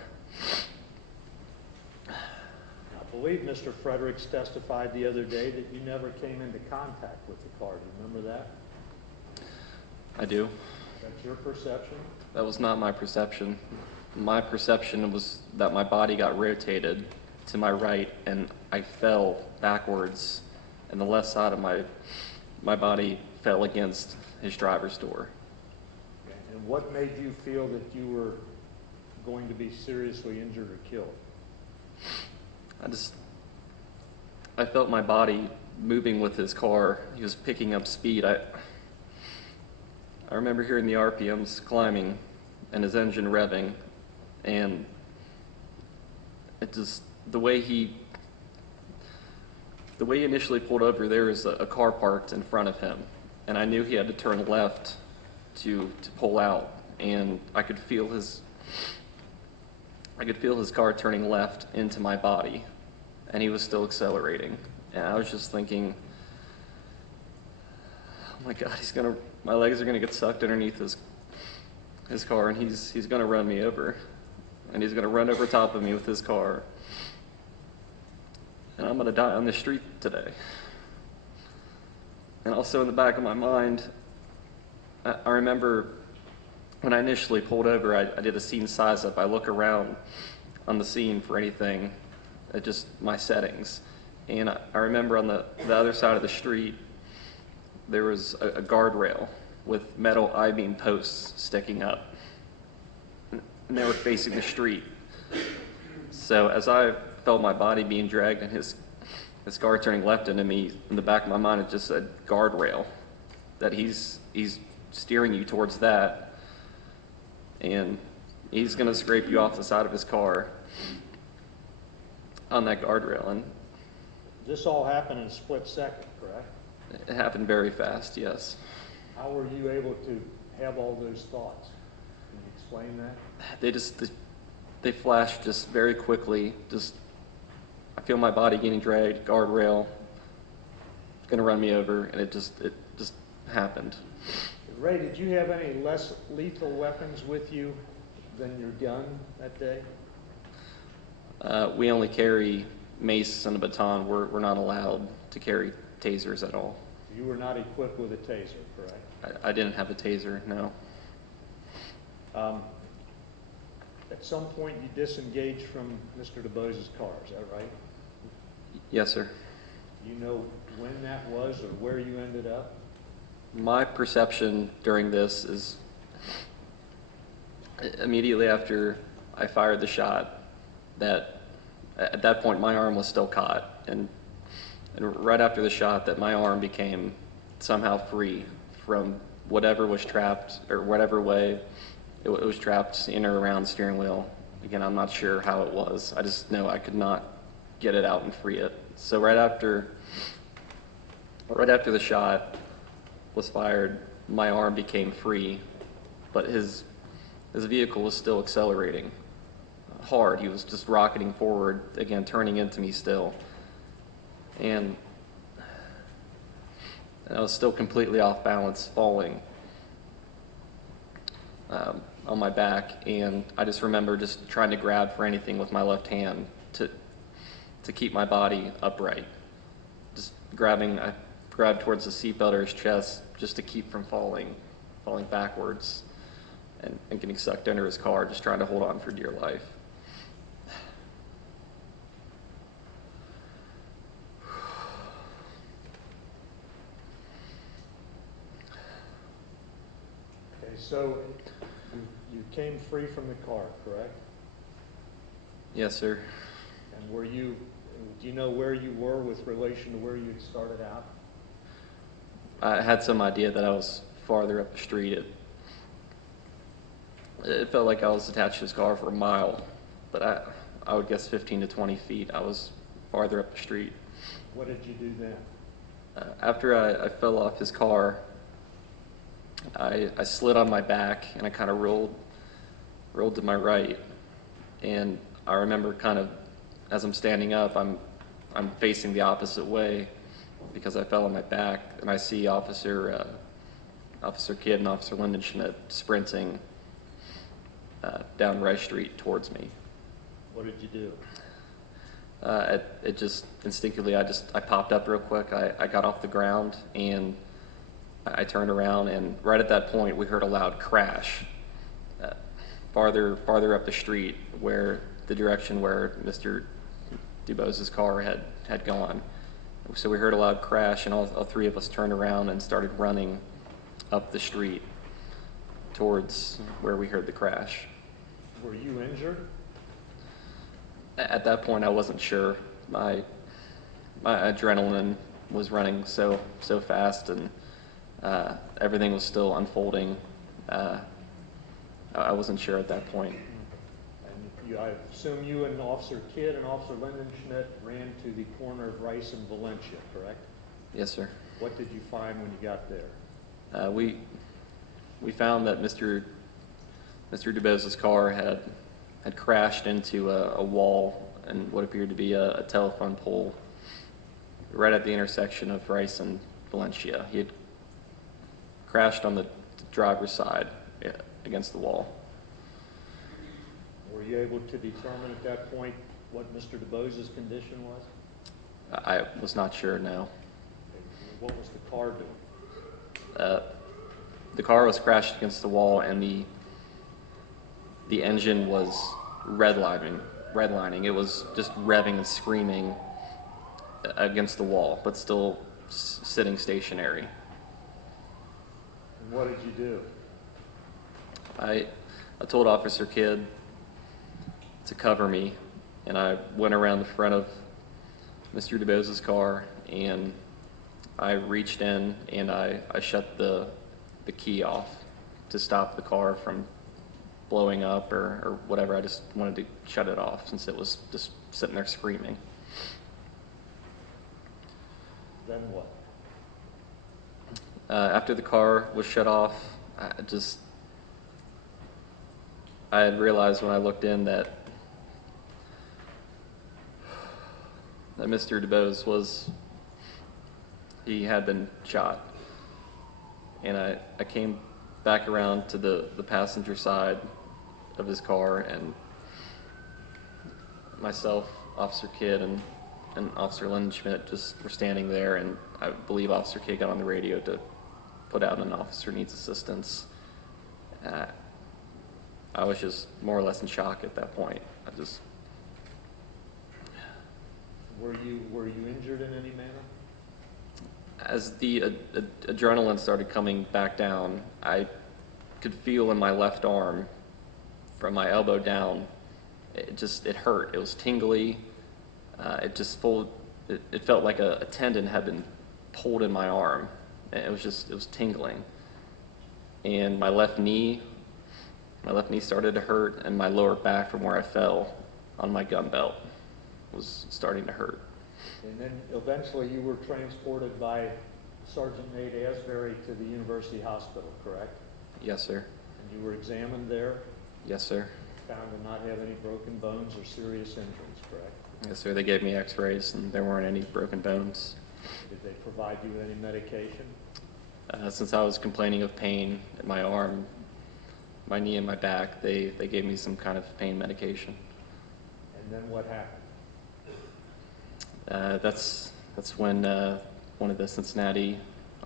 I believe Mr. Fredericks testified the other day that you never came into contact with the car. Do you remember that? I do. That's your perception? That was not my perception. My perception was that my body got rotated to my right and I fell backwards, and the left side of my body fell against his driver's door. And what made you feel that you were going to be seriously injured or killed? I felt my body moving with his car. He was picking up speed. I remember hearing the RPMs climbing and his engine revving, and the way he initially pulled over, there was a car parked in front of him, and I knew he had to turn left to pull out, and I could feel his car turning left into my body, and he was still accelerating, and I was just thinking, oh my God, my legs are gonna get sucked underneath his car, and he's gonna run me over, and he's gonna run over top of me with his car, and I'm gonna die on the street today. And also in the back of my mind, I remember when I initially pulled over, I did a scene size up. I look around on the scene for anything, just my settings. And I remember on the other side of the street, there was a guardrail with metal I-beam posts sticking up. And they were facing the street. So as I felt my body being dragged and his car turning left into me, in the back of my mind it just said guardrail, that he's steering you towards that, and he's going to scrape you off the side of his car on that guardrail. And This all happened in a split second, correct? it happened very fast, yes. How were you able to have all those thoughts? Can you explain that? They flashed just very quickly. I feel my body getting dragged, guardrail, it's going to run me over, and it just happened. Ray, did you have any less lethal weapons with you than your gun that day? We only carry mace and a baton. We're not allowed to carry tasers at all. You were not equipped with a taser, correct? I didn't have a taser, no. At some point you disengaged from Mr. DeBose's car, is that right? Yes, sir. Do you know when that was or where you ended up? My perception during this is immediately after I fired the shot, that at that point my arm was still caught, and right after the shot that my arm became somehow free from whatever was trapped, or whatever way it was trapped in or around the steering wheel. Again, I'm not sure how it was. I just know I could not get it out and free it. So right after the shot was fired, my arm became free, but his vehicle was still accelerating hard. He was just rocketing forward, again, turning into me still. And I was still completely off balance, falling on my back, and I just remember just trying to grab for anything with my left hand to keep my body upright. Just I grabbed towards the seatbelt or his chest just to keep from falling backwards and getting sucked under his car, just trying to hold on for dear life. Okay, so you came free from the car, correct? Yes, sir. And do you know where you were with relation to where you had started out? I had some idea that I was farther up the street. It felt like I was attached to his car for a mile, but I would guess 15 to 20 feet. I was farther up the street. What did you do then? After I fell off his car, I slid on my back and I kind of rolled to my right. And I remember kind of, as I'm standing up, I'm facing the opposite way because I fell on my back, and I see Officer Kidd and Officer Lindenschmidt sprinting down Rice Street towards me. What did you do? It just instinctively, I popped up real quick. I got off the ground and I turned around, and right at that point we heard a loud crash farther up the street, where the direction where Mr. Dubos's car had gone. So we heard a loud crash, and all three of us turned around and started running up the street towards where we heard the crash. Were you injured? At that point, I wasn't sure. My adrenaline was running so fast, and everything was still unfolding. I wasn't sure at that point. And I assume you and Officer Kidd and Officer Lindenschmidt ran to the corner of Rice and Valencia, correct? Yes, sir. What did you find when you got there? We found that Mr. Dubos's car had crashed into a wall and what appeared to be a telephone pole right at the intersection of Rice and Valencia. He had crashed on the driver's side against the wall. Were you able to determine at that point what Mr. Dubos's condition was? I was not sure, no. What was the car doing? The car was crashed against the wall, and the engine was redlining. It was just revving and screaming against the wall, but still sitting stationary. And what did you do? I told Officer Kidd to cover me, and I went around the front of Mr. Dubos's car, and I reached in and I shut the key off to stop the car from blowing up or whatever. I just wanted to shut it off since it was just sitting there screaming. Then what? After the car was shut off, I had realized when I looked in that Mr. Dubos he had been shot. And I came back around to the passenger side of his car, and myself, Officer Kidd, and Officer Lindenschmidt just were standing there, and I believe Officer Kidd got on the radio to put out an officer needs assistance. I was just more or less in shock at that point. Were you injured in any manner? As the adrenaline started coming back down, I could feel in my left arm, from my elbow down, it hurt. It was tingly. It felt like a tendon had been pulled in my arm. It was tingling. And my left knee started to hurt, and my lower back from where I fell on my gun belt was starting to hurt. And then eventually you were transported by Sergeant Nate Asbury to the University Hospital, correct? Yes, sir. And you were examined there, Yes, sir. found to not have any broken bones or serious injuries, correct? Yes, sir. They gave me x-rays and there weren't any broken bones. Did they provide you with any medication? Since I was complaining of pain in my arm, my knee and my back, they gave me some kind of pain medication. And then what happened? That's when one of the Cincinnati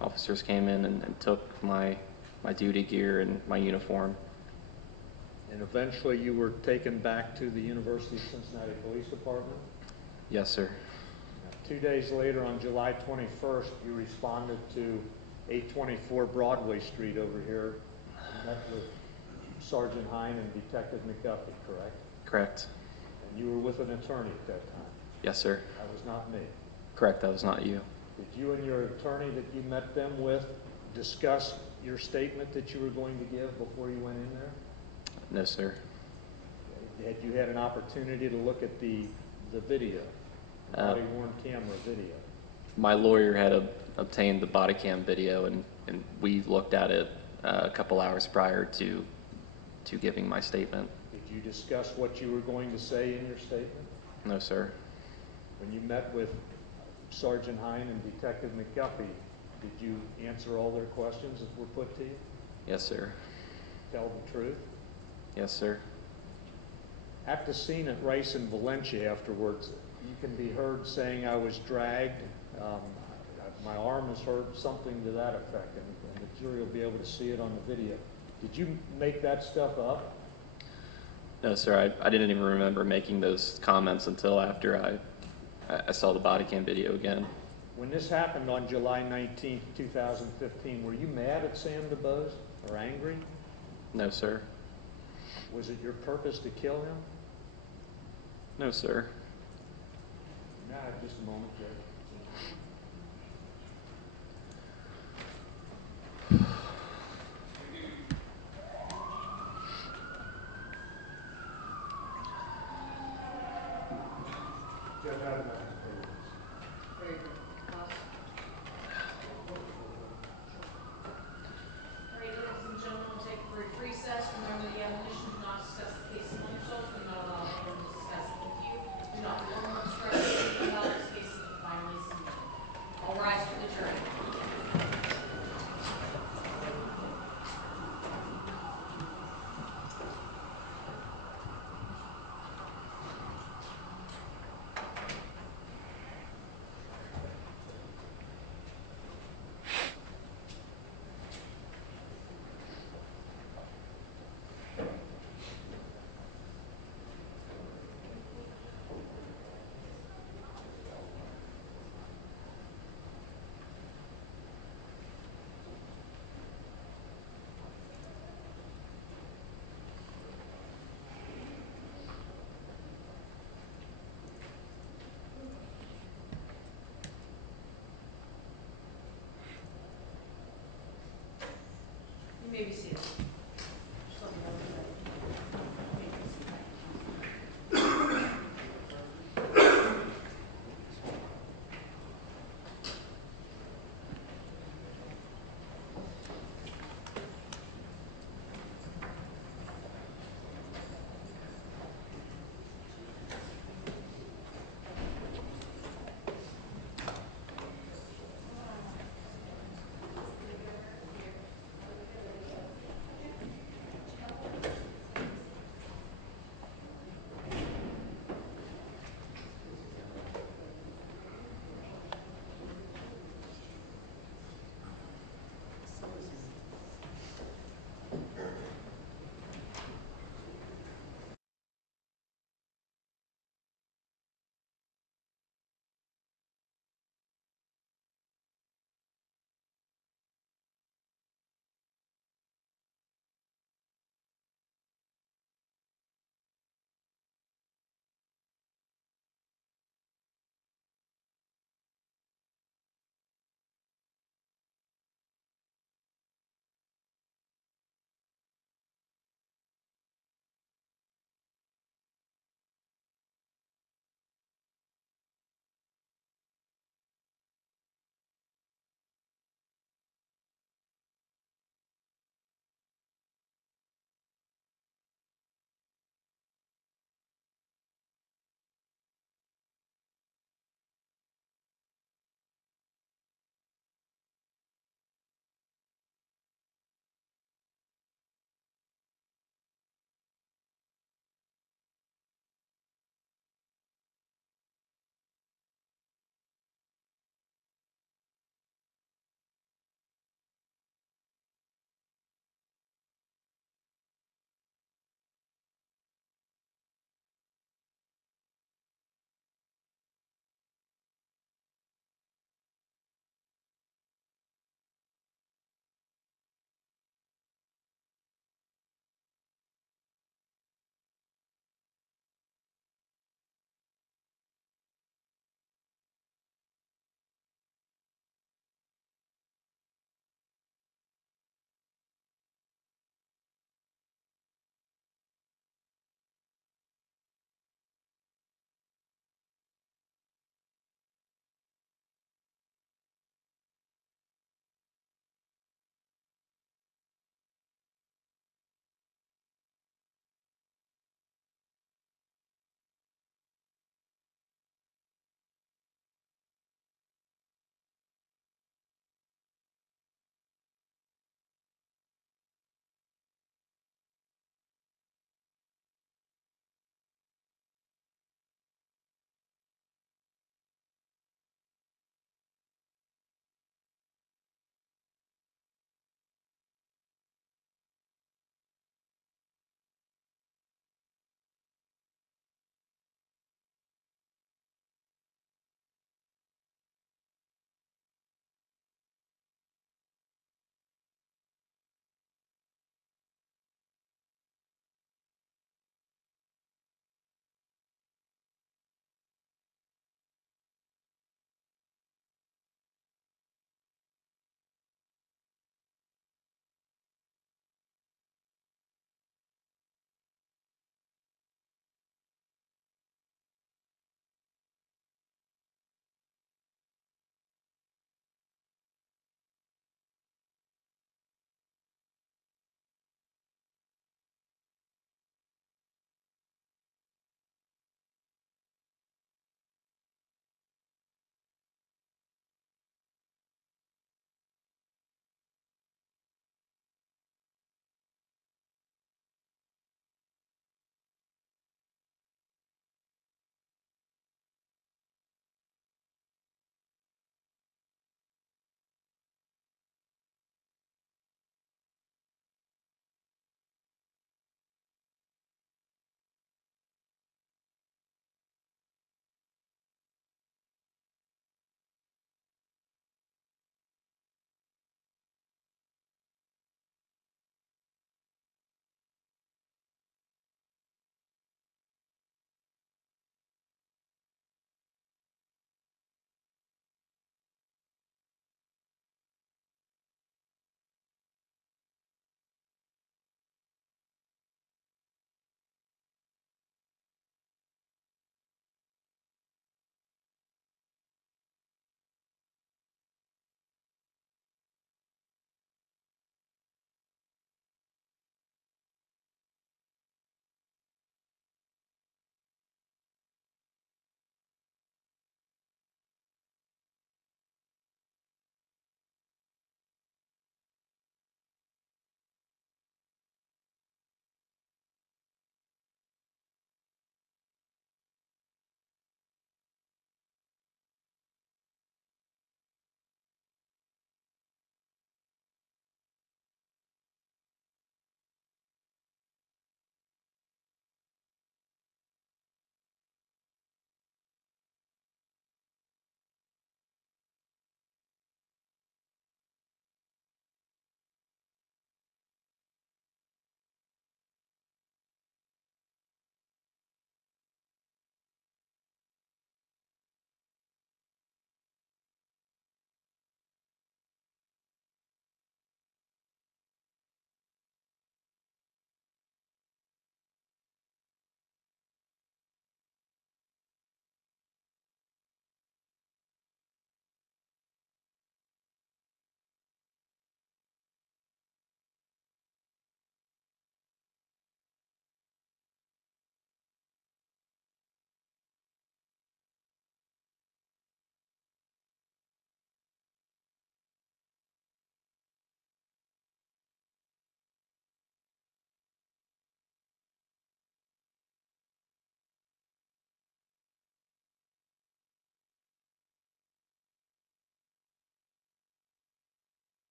officers came in and took my duty gear and my uniform. And eventually you were taken back to the University of Cincinnati Police Department? Yes, sir. 2 days later, on July 21st, you responded to 824 Broadway Street over here, and met with Sergeant Hine and Detective McGuffey, correct? Correct. And you were with an attorney at that time. Yes, sir. That was not me. Correct. That was not you. Did you and your attorney that you met them with discuss your statement that you were going to give before you went in there? No, sir. Had you had an opportunity to look at the video, the body-worn camera video? My lawyer had obtained the body cam video, and we looked at it a couple hours prior to giving my statement. Did you discuss what you were going to say in your statement? No, sir. When you met with Sergeant Hine and Detective McGuffey, did you answer all their questions that were put to you? Yes, sir. Tell the truth? Yes, sir. At the scene at Rice and Valencia afterwards, you can be heard saying, "I was dragged, my arm is hurt," something to that effect, and the jury will be able to see it on the video. Did you make that stuff up? No, sir. I didn't even remember making those comments until after I saw the body cam video again. When this happened on July 19th, 2015, were you mad at Sam DeBose or angry? No, sir. Was it your purpose to kill him? No, sir. Now, just a moment, Judge. Judge, I have nothing. All right, ladies and gentlemen, we'll take a brief recess. Remember, the admonition, do not discuss the case among yourselves, do not allow anyone to discuss it with you, do not warn or instruct anyone about this case if it finally submitted. All rise for the jury. You may be seated. Just let me know when you're ready. You may be seated.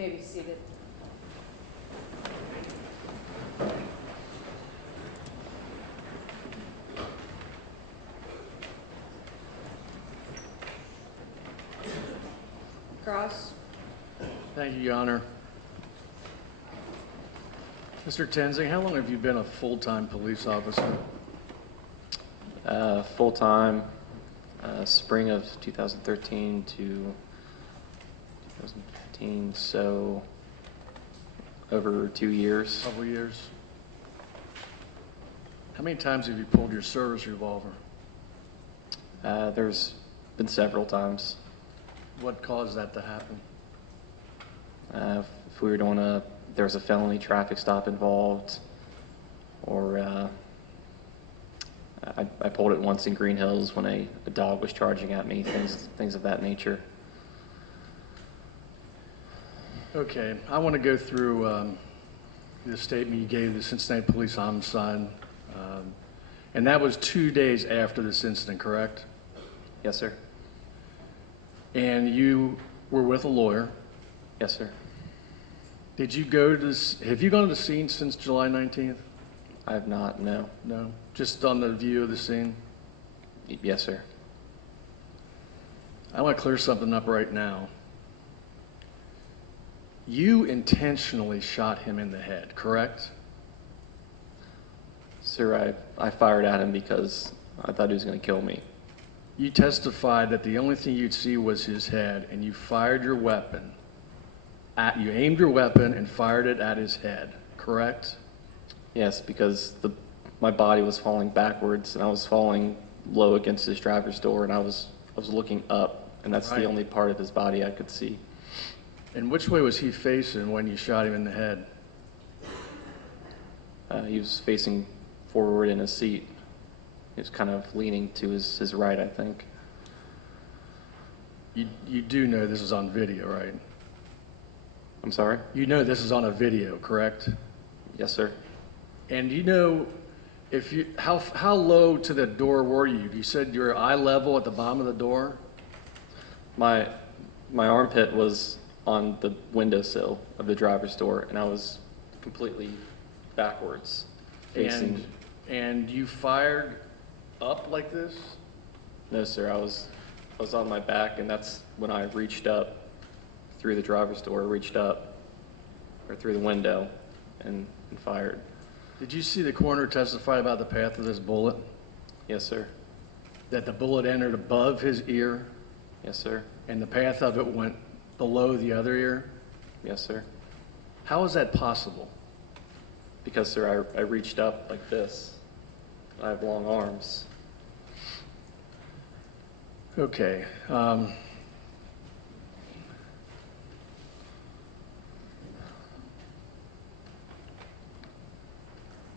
may be seated. Cross. Thank you, Your Honor. Mr. Tenzing, how long have you been a full-time police officer? Full-time, spring of 2013 to 2015, so over 2 years. Couple years. How many times have you pulled your service revolver? There's been several times. What caused that to happen? If we were doing there was a felony traffic stop involved, or I pulled it once in Green Hills when a dog was charging at me, things of that nature. Okay, I want to go through the statement you gave the Cincinnati Police Homicide, and that was 2 days after this incident, correct? Yes, sir. And you were with a lawyer. Yes, sir. Did you go to have you gone to the scene since July 19th? I have not, no. No? Just on the view of the scene? Yes, sir. I want to clear something up right now. You intentionally shot him in the head, correct? Sir, I fired at him because I thought he was going to kill me. You testified that the only thing you'd see was his head, and you fired your weapon. You aimed your weapon and fired it at his head, correct? Yes, because my body was falling backwards, and I was falling low against his driver's door, and I was looking up, and that's Right. the only part of his body I could see. And which way was he facing when you shot him in the head? He was facing forward in his seat. He was kind of leaning to his right, I think. You do know this is on video, right? I'm sorry? You know this is on a video, correct? Yes, sir. And you know how low to the door were you? You said you were eye level at the bottom of the door? My armpit was on the windowsill of the driver's door, and I was completely backwards, facing. And you fired up like this? No, sir. I was on my back, and that's when I reached up through the driver's door, or through the window, and fired. Did you see the coroner testify about the path of this bullet? Yes, sir. That the bullet entered above his ear, Yes, sir. and the path of it went below the other ear? Yes, sir. How is that possible? Because, sir, I reached up like this. I have long arms. Okay.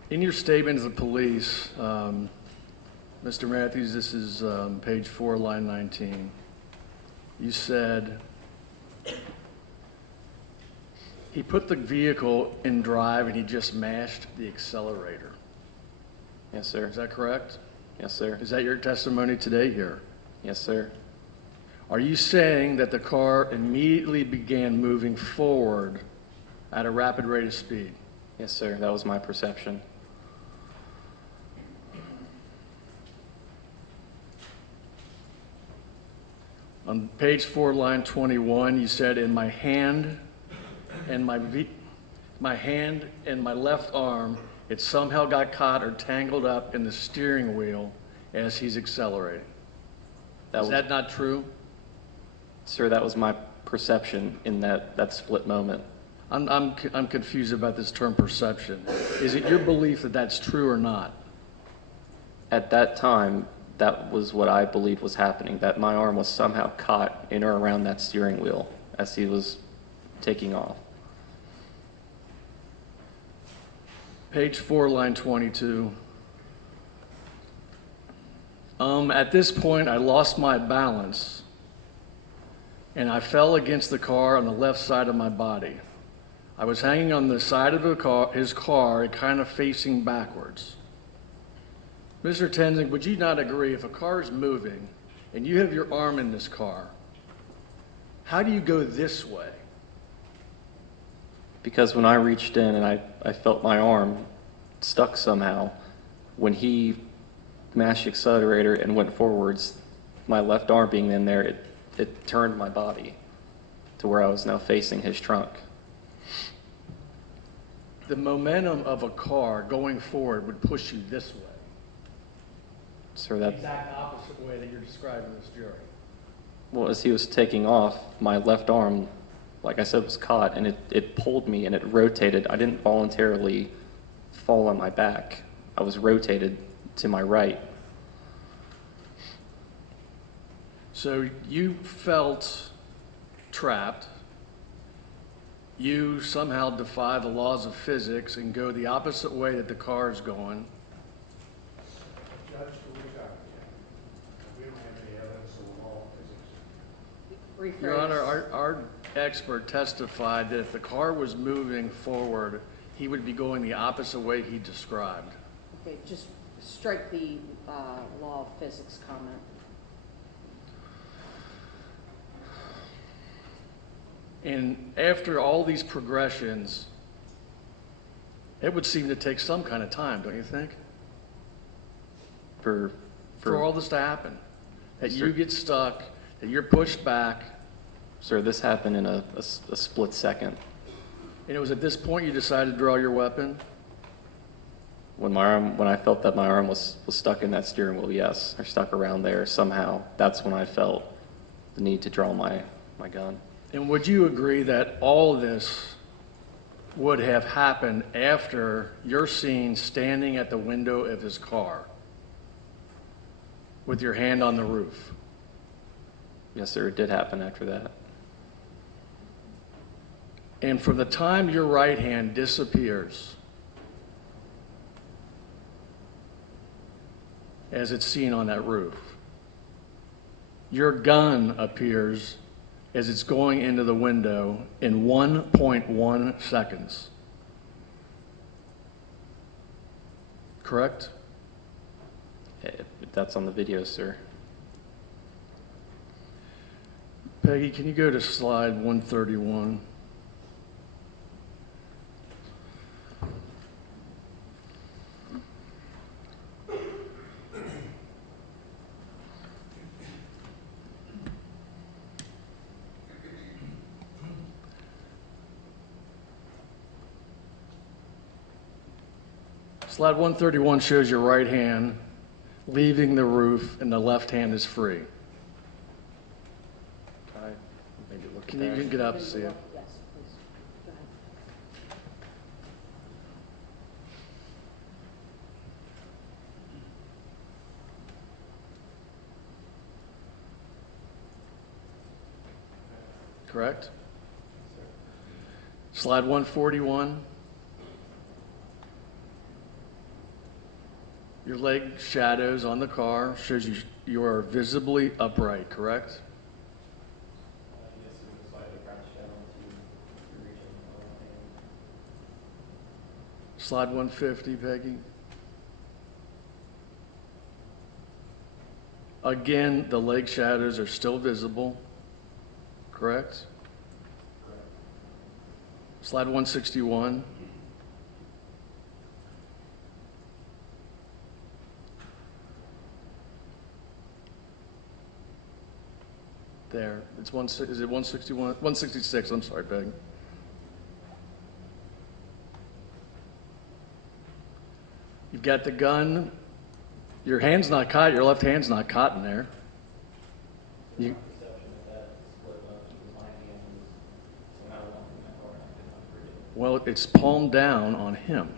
In your statement to the police, Mr. Matthews, this is page 4, line 19. You said he put the vehicle in drive and he just mashed the accelerator. Yes, sir. Is that correct? Yes, sir. Is that your testimony today here? Yes, sir. Are you saying that the car immediately began moving forward at a rapid rate of speed? Yes, sir. That was my perception. On page 4, line 21, you said, in my hand and my hand and my left arm, it somehow got caught or tangled up in the steering wheel as he's accelerating. Is that not true? Sir, that was my perception in that split moment. I'm confused about this term perception. Is it your belief that that's true or not? At that time, that was what I believed was happening, that my arm was somehow caught in or around that steering wheel as he was taking off. Page 4, line 22. At this point, I lost my balance, and I fell against the car on the left side of my body. I was hanging on the side of his car, kind of facing backwards. Mr. Tenzing, would you not agree if a car is moving and you have your arm in this car, how do you go this way? Because when I reached in and I felt my arm stuck somehow, when he mashed the accelerator and went forwards, my left arm being in there, it turned my body to where I was now facing his trunk. The momentum of a car going forward would push you this way. Sir, The that, exact opposite way that you're describing this jury. well, as he was taking off, my left arm, like I said, was caught, and it pulled me and it rotated. I didn't voluntarily fall on my back. I was rotated to my right. So you felt trapped. You somehow defy the laws of physics and go the opposite way that the car is going. Judge, to which we don't have any evidence of the law of physics. Rephrase. Your Honor, our expert testified that if the car was moving forward, he would be going the opposite way he described. Okay, just strike the law of physics comment. And after all these progressions, it would seem to take some kind of time, don't you think? For For all this to happen. That Sir. you get stuck, that you're pushed back, Sir, this happened in a split second. and it was at this point you decided to draw your weapon? When I felt that my arm was stuck in that steering wheel, yes, or stuck around there somehow, that's when I felt the need to draw my gun. And would you agree that all this would have happened after you're seen standing at the window of his car with your hand on the roof? Yes, sir, it did happen after that. And from the time your right hand disappears, as it's seen on that roof, your gun appears as it's going into the window in 1.1 seconds. Correct? That's on the video, sir. Peggy, can you go to slide 131? Slide 131 shows your right hand leaving the roof and the left hand is free. Maybe look Can you there. get up to see it? Yes, please. Go ahead. Correct? Slide 141. Your leg shadows on the car shows you are visibly upright, correct? Yes, it was slightly crouched down to reach in the hand. Slide 150, Peggy. Again, the leg shadows are still visible, correct? Correct. Slide 161. There, it's is it 161? 166, I'm sorry, Peg. You've got the gun. Your hand's not caught, your left hand's not caught in there. You, Perception of that split left with my hand was somehow locking my car and I could not free it. well, it's palmed down on him.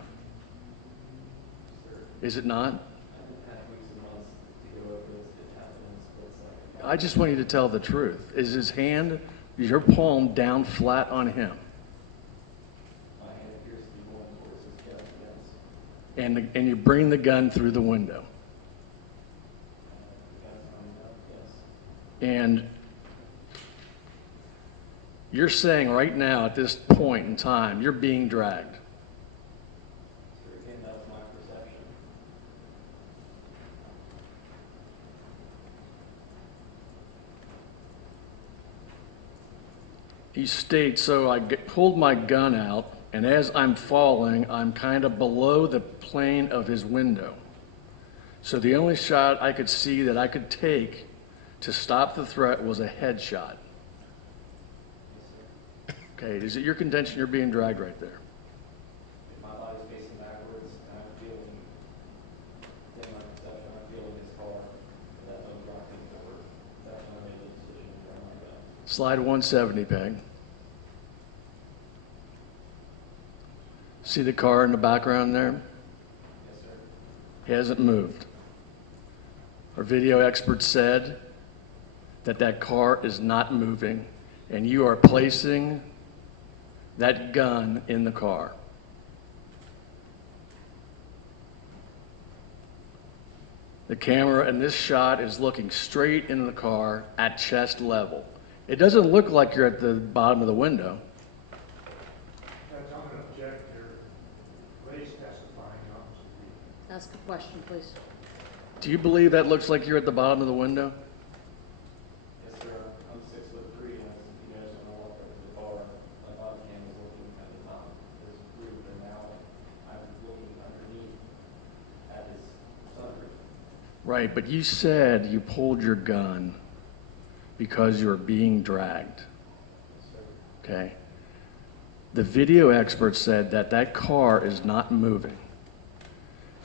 Is it not? I've had weeks and months to go over this. It happened in a split second. I just want you to tell the truth. Is his hand, is your palm down flat on him? My hand appears to be going towards his chest, yes. And you bring the gun through the window. The gun's coming up, yes. And you're saying right now at this point in time, you're being dragged. So again, that was my perception. He states, so I pulled my gun out and as I'm falling, I'm kind of below the plane of his window. So the only shot I could see that I could take to stop the threat was a headshot. Okay, is it your contention you're being dragged right there? If my body's facing backwards and I'm feeling, in my perception, I'm feeling his car, that I'm rocking forward, that's when I made the decision to turn my gun. Slide 170, Peg. See the car in the background there? Yes, sir. He hasn't moved. Our video expert said that that car is not moving, and you are placing that gun in the car. The camera in this shot is looking straight into the car at chest level. It doesn't look like you're at the bottom of the window. Judge, I'm going to object to Ray's testifying opposite me. Ask a question, please. Do you believe that looks like you're at the bottom of the window? Yes, sir. I'm 6'3", and as you guys are all up at the car, my body cam is looking at the top of his roof, and now I'm looking underneath at his sunroof. Right, but you said you pulled your gun because you were being dragged. Yes, sir. Okay. The video expert said that that car is not moving.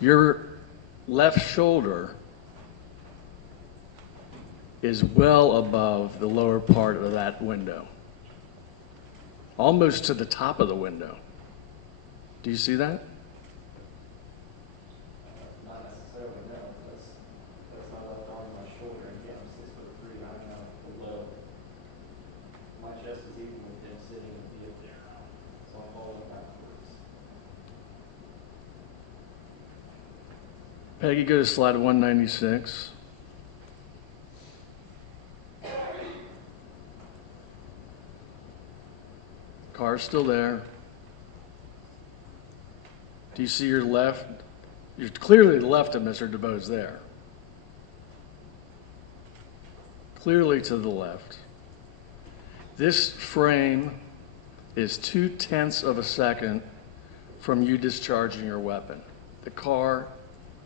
Your left shoulder is well above the lower part of that window, almost to the top of the window. Do you see that? Not necessarily, no. That's my left arm, my shoulder, and again, I'm 6'3", I'm now below. My chest is even with him sitting in the vehicle, so I'm falling backwards. Peggy, go to slide 196. Car's still there. Do you see your left? You're clearly left of Mr. DeBoe's there. Clearly to the left. This frame is 0.2 of a second from you discharging your weapon. The car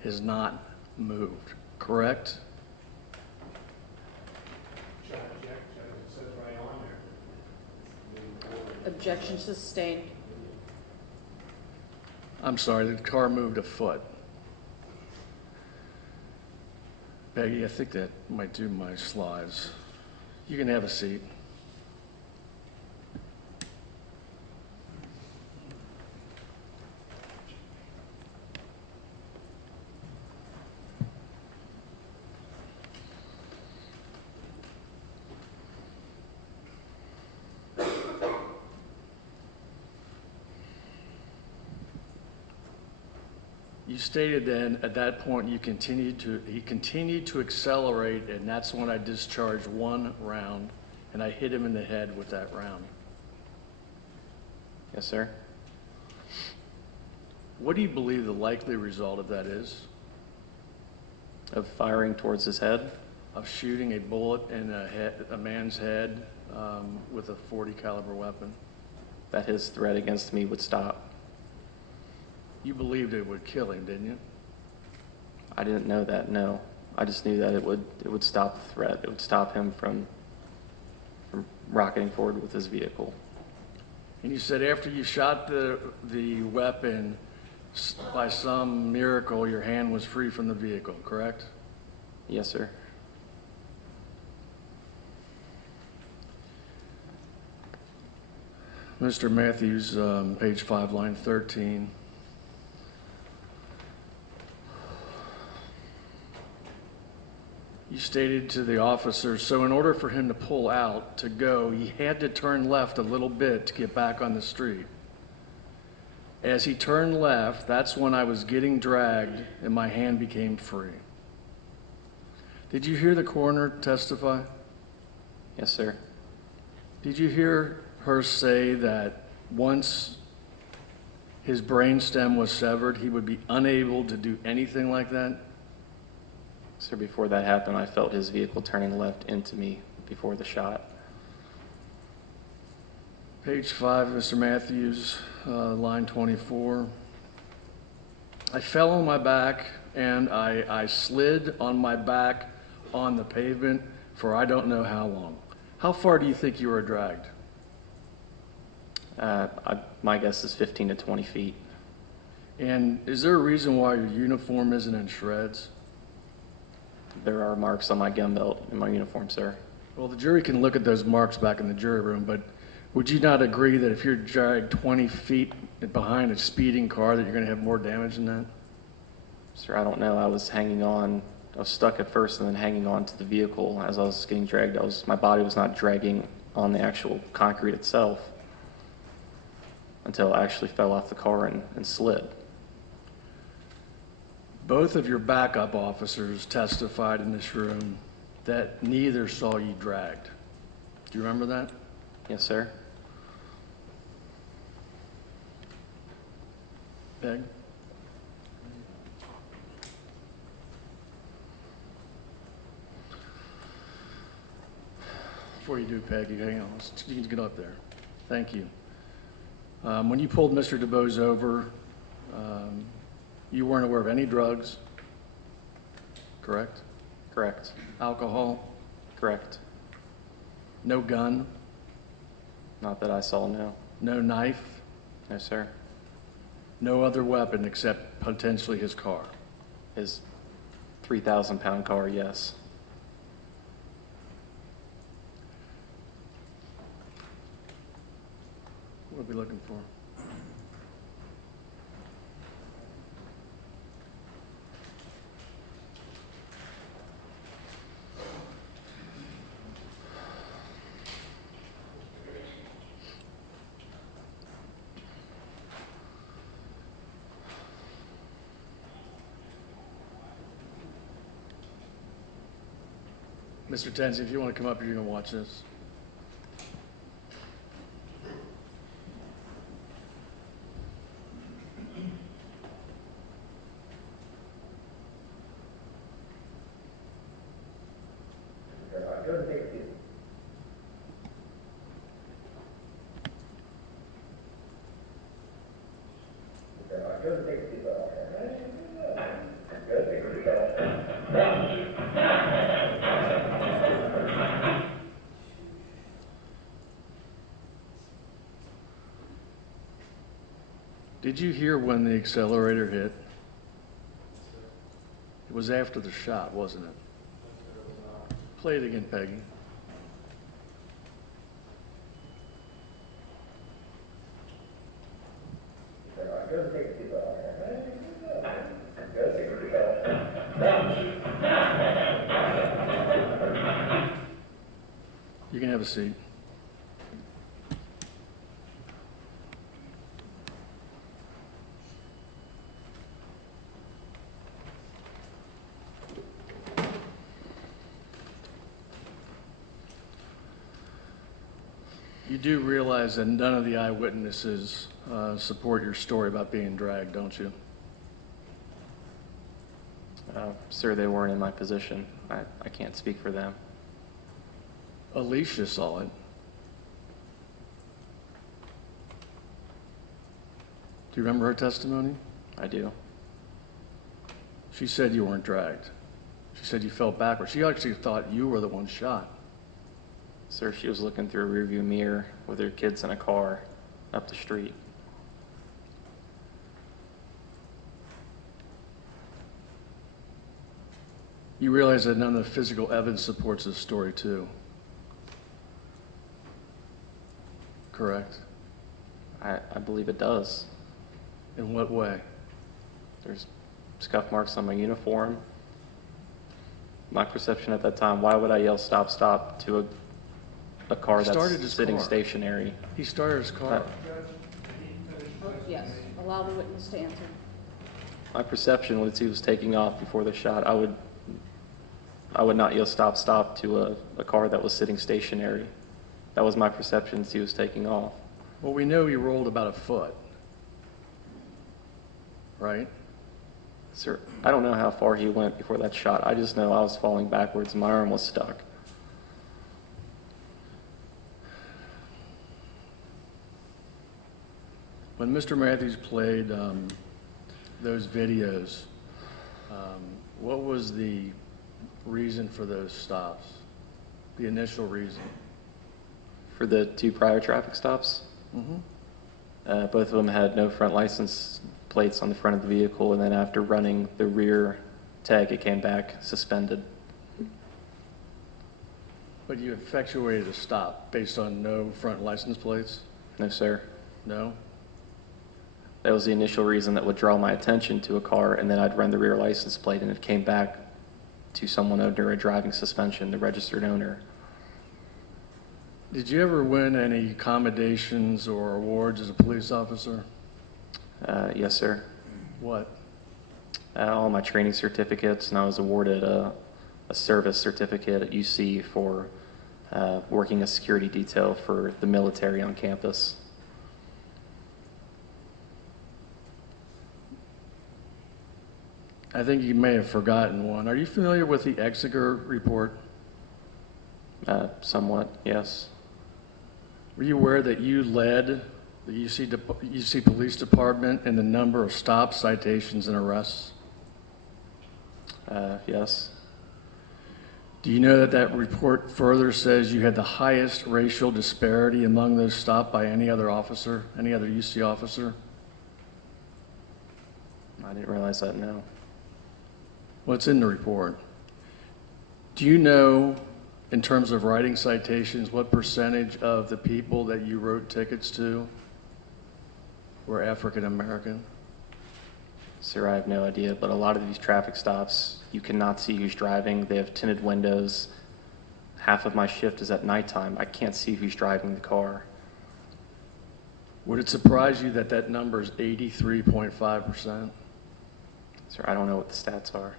has not moved, correct? Should I object? It says right on there. Objection sustained. I'm sorry, the car moved a foot. Peggy, I think that might do my slides. You can have a seat. You stated then at that point he continued to accelerate, and that's when I discharged one round and I hit him in the head with that round. Yes, sir. What do you believe the likely result of that is? Of firing towards his head? Of shooting a bullet in a man's head with a .40 caliber weapon? That his threat against me would stop. You believed it would kill him, didn't you? I didn't know that, no. I just knew that it would stop the threat. It would stop him from rocketing forward with his vehicle. And you said after you shot the weapon, by some miracle, your hand was free from the vehicle, correct? Yes, sir. Mr. Matthews, page 5, line 13. You stated to the officer, so in order for him to pull out, to go, he had to turn left a little bit to get back on the street. As he turned left, that's when I was getting dragged and my hand became free. Did you hear the coroner testify? Yes, sir. Did you hear her say that once his brainstem was severed, he would be unable to do anything like that? So before that happened, I felt his vehicle turning left into me before the shot. Page 5, Mr. Matthews, line 24. I fell on my back and I slid on my back on the pavement for I don't know how long. How far do you think you were dragged? My guess is 15 to 20 feet. And is there a reason why your uniform isn't in shreds? There are marks on my gun belt in my uniform, sir. Well, the jury can look at those marks back in the jury room, but would you not agree that if you're dragged 20 feet behind a speeding car that you're going to have more damage than that? Sir, I don't know. I was hanging on. I was stuck at first and then hanging on to the vehicle as I was getting dragged. My body was not dragging on the actual concrete itself until I actually fell off the car and slid. Both of your backup officers testified in this room that neither saw you dragged. Do you remember that? Yes, sir. Peg? Before you do, Peggy, hang on. You can get up there. Thank you. When you pulled Mr. DeBose over, you weren't aware of any drugs, correct? Correct. Alcohol? Correct. No gun? Not that I saw, no. No knife? No, sir. No other weapon except potentially his car? His 3,000-pound car, yes. What are we looking for? Mr. Tenzi, if you want to come up here, you're going to watch this. Go to take a seat. Go to take a seat. Go to take a seat. Did you hear when the accelerator hit? It was after the shot, wasn't it? Play it again, Peggy. Go to take a seat. Go to take a seat. You can have a seat. You do realize that none of the eyewitnesses support your story about being dragged, don't you? Sir, they weren't in my position. I can't speak for them. Alicia saw it. Do you remember her testimony? I do. She said you weren't dragged. She said you fell backwards. She actually thought you were the one shot. Sir, she was looking through a rearview mirror with her kids in a car up the street. You realize that none of the physical evidence supports this story, too. Correct? I believe it does. In what way? There's scuff marks on my uniform. My perception at that time, why would I yell stop, stop to a car He started that's his sitting car. stationary? He started his car. Yes, allow the witness to answer. My perception was he was taking off before the shot. I would not yell stop, stop to a car that was sitting stationary. That was my perception as he was taking off. Well, we know he rolled about a foot, right? Sir, I don't know how far he went before that shot. I just know I was falling backwards and my arm was stuck. When Mr. Matthews played those videos, what was the reason for those stops? The initial reason? For the 2 prior traffic stops, both of them had no front license plates on the front of the vehicle, and then after running the rear tag, it came back suspended. But you effectuated a stop based on no front license plates? No, sir. No? That was the initial reason that would draw my attention to a car, and then I'd run the rear license plate, and it came back to someone under a driving suspension, the registered owner. Did you ever win any accommodations or awards as a police officer? Yes, sir. What? All my training certificates, and I was awarded a service certificate at UC for working a security detail for the military on campus. I think you may have forgotten one. Are you familiar with the Exeter report? Somewhat, yes. Were you aware that you led the UC Police Department in the number of stops, citations, and arrests? Yes. Do you know that that report further says you had the highest racial disparity among those stopped by any other officer, any other UC officer? I didn't realize that, no. What's in the report? Do you know, in terms of writing citations, what percentage of the people that you wrote tickets to were African American? Sir, I have no idea, but a lot of these traffic stops, you cannot see who's driving. They have tinted windows. Half of my shift is at nighttime. I can't see who's driving the car. Would it surprise you that that number is 83.5%? Sir, I don't know what the stats are.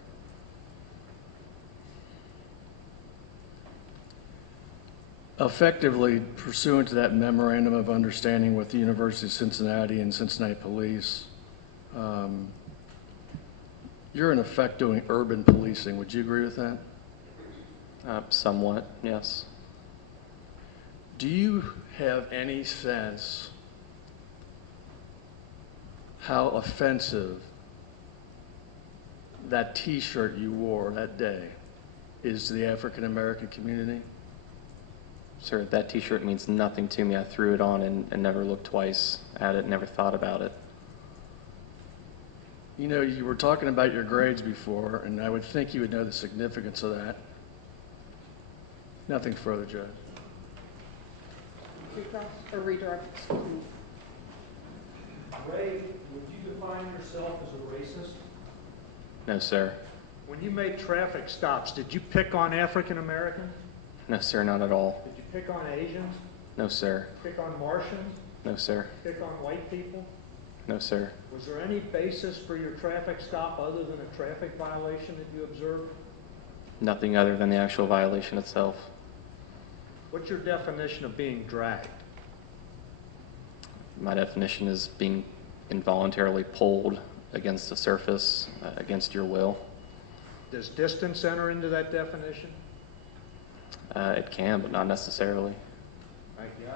Effectively, pursuant to that memorandum of understanding with the University of Cincinnati and Cincinnati Police, you're in effect doing urban policing. Would you agree with that? Somewhat, yes. Do you have any sense how offensive that T-shirt you wore that day is to the African American community? Sir, that T-shirt means nothing to me. I threw it on and never looked twice at it, never thought about it. You know, you were talking about your grades before, and I would think you would know the significance of that. Nothing further, Judge. Recross or redirect? Excuse me. Ray, would you define yourself as a racist? No, sir. When you made traffic stops, did you pick on African Americans? No, sir, not at all. Did you pick on Asians? No, sir. Pick on Martians? No, sir. Pick on white people? No, sir. Was there any basis for your traffic stop other than a traffic violation that you observed? Nothing other than the actual violation itself. What's your definition of being dragged? My definition is being involuntarily pulled against the surface, against your will. Does distance enter into that definition? It can, but not necessarily. Thank you.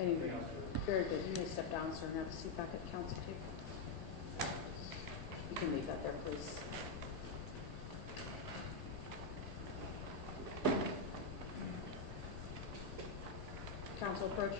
Anything else? Very good. You may step down, sir, and have a seat back at the council table. You can leave that there, please. Council approach.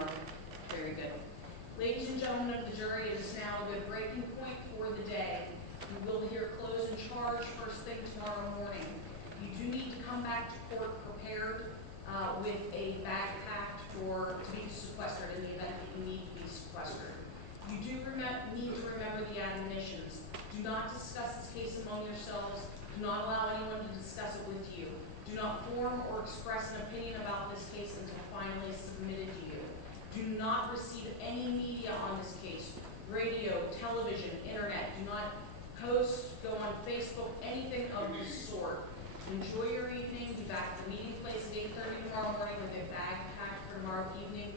are. Very good. Ladies and gentlemen of the jury, it is now a good breaking point for the day. You will hear close and charge first thing tomorrow morning. You do need to come back to court prepared with a bag packed to be sequestered in the event that you need to be sequestered. You do need to remember the admonitions. Do not discuss this case among yourselves. Do not allow anyone to discuss it with you. Do not form or express an opinion about this case until finally submitted to you. Do not receive any media on this case, radio, television, internet. Do not post, go on Facebook, anything of the sort. Enjoy your evening. Be back at the meeting place at 8:30 tomorrow morning with a bag packed for tomorrow evening.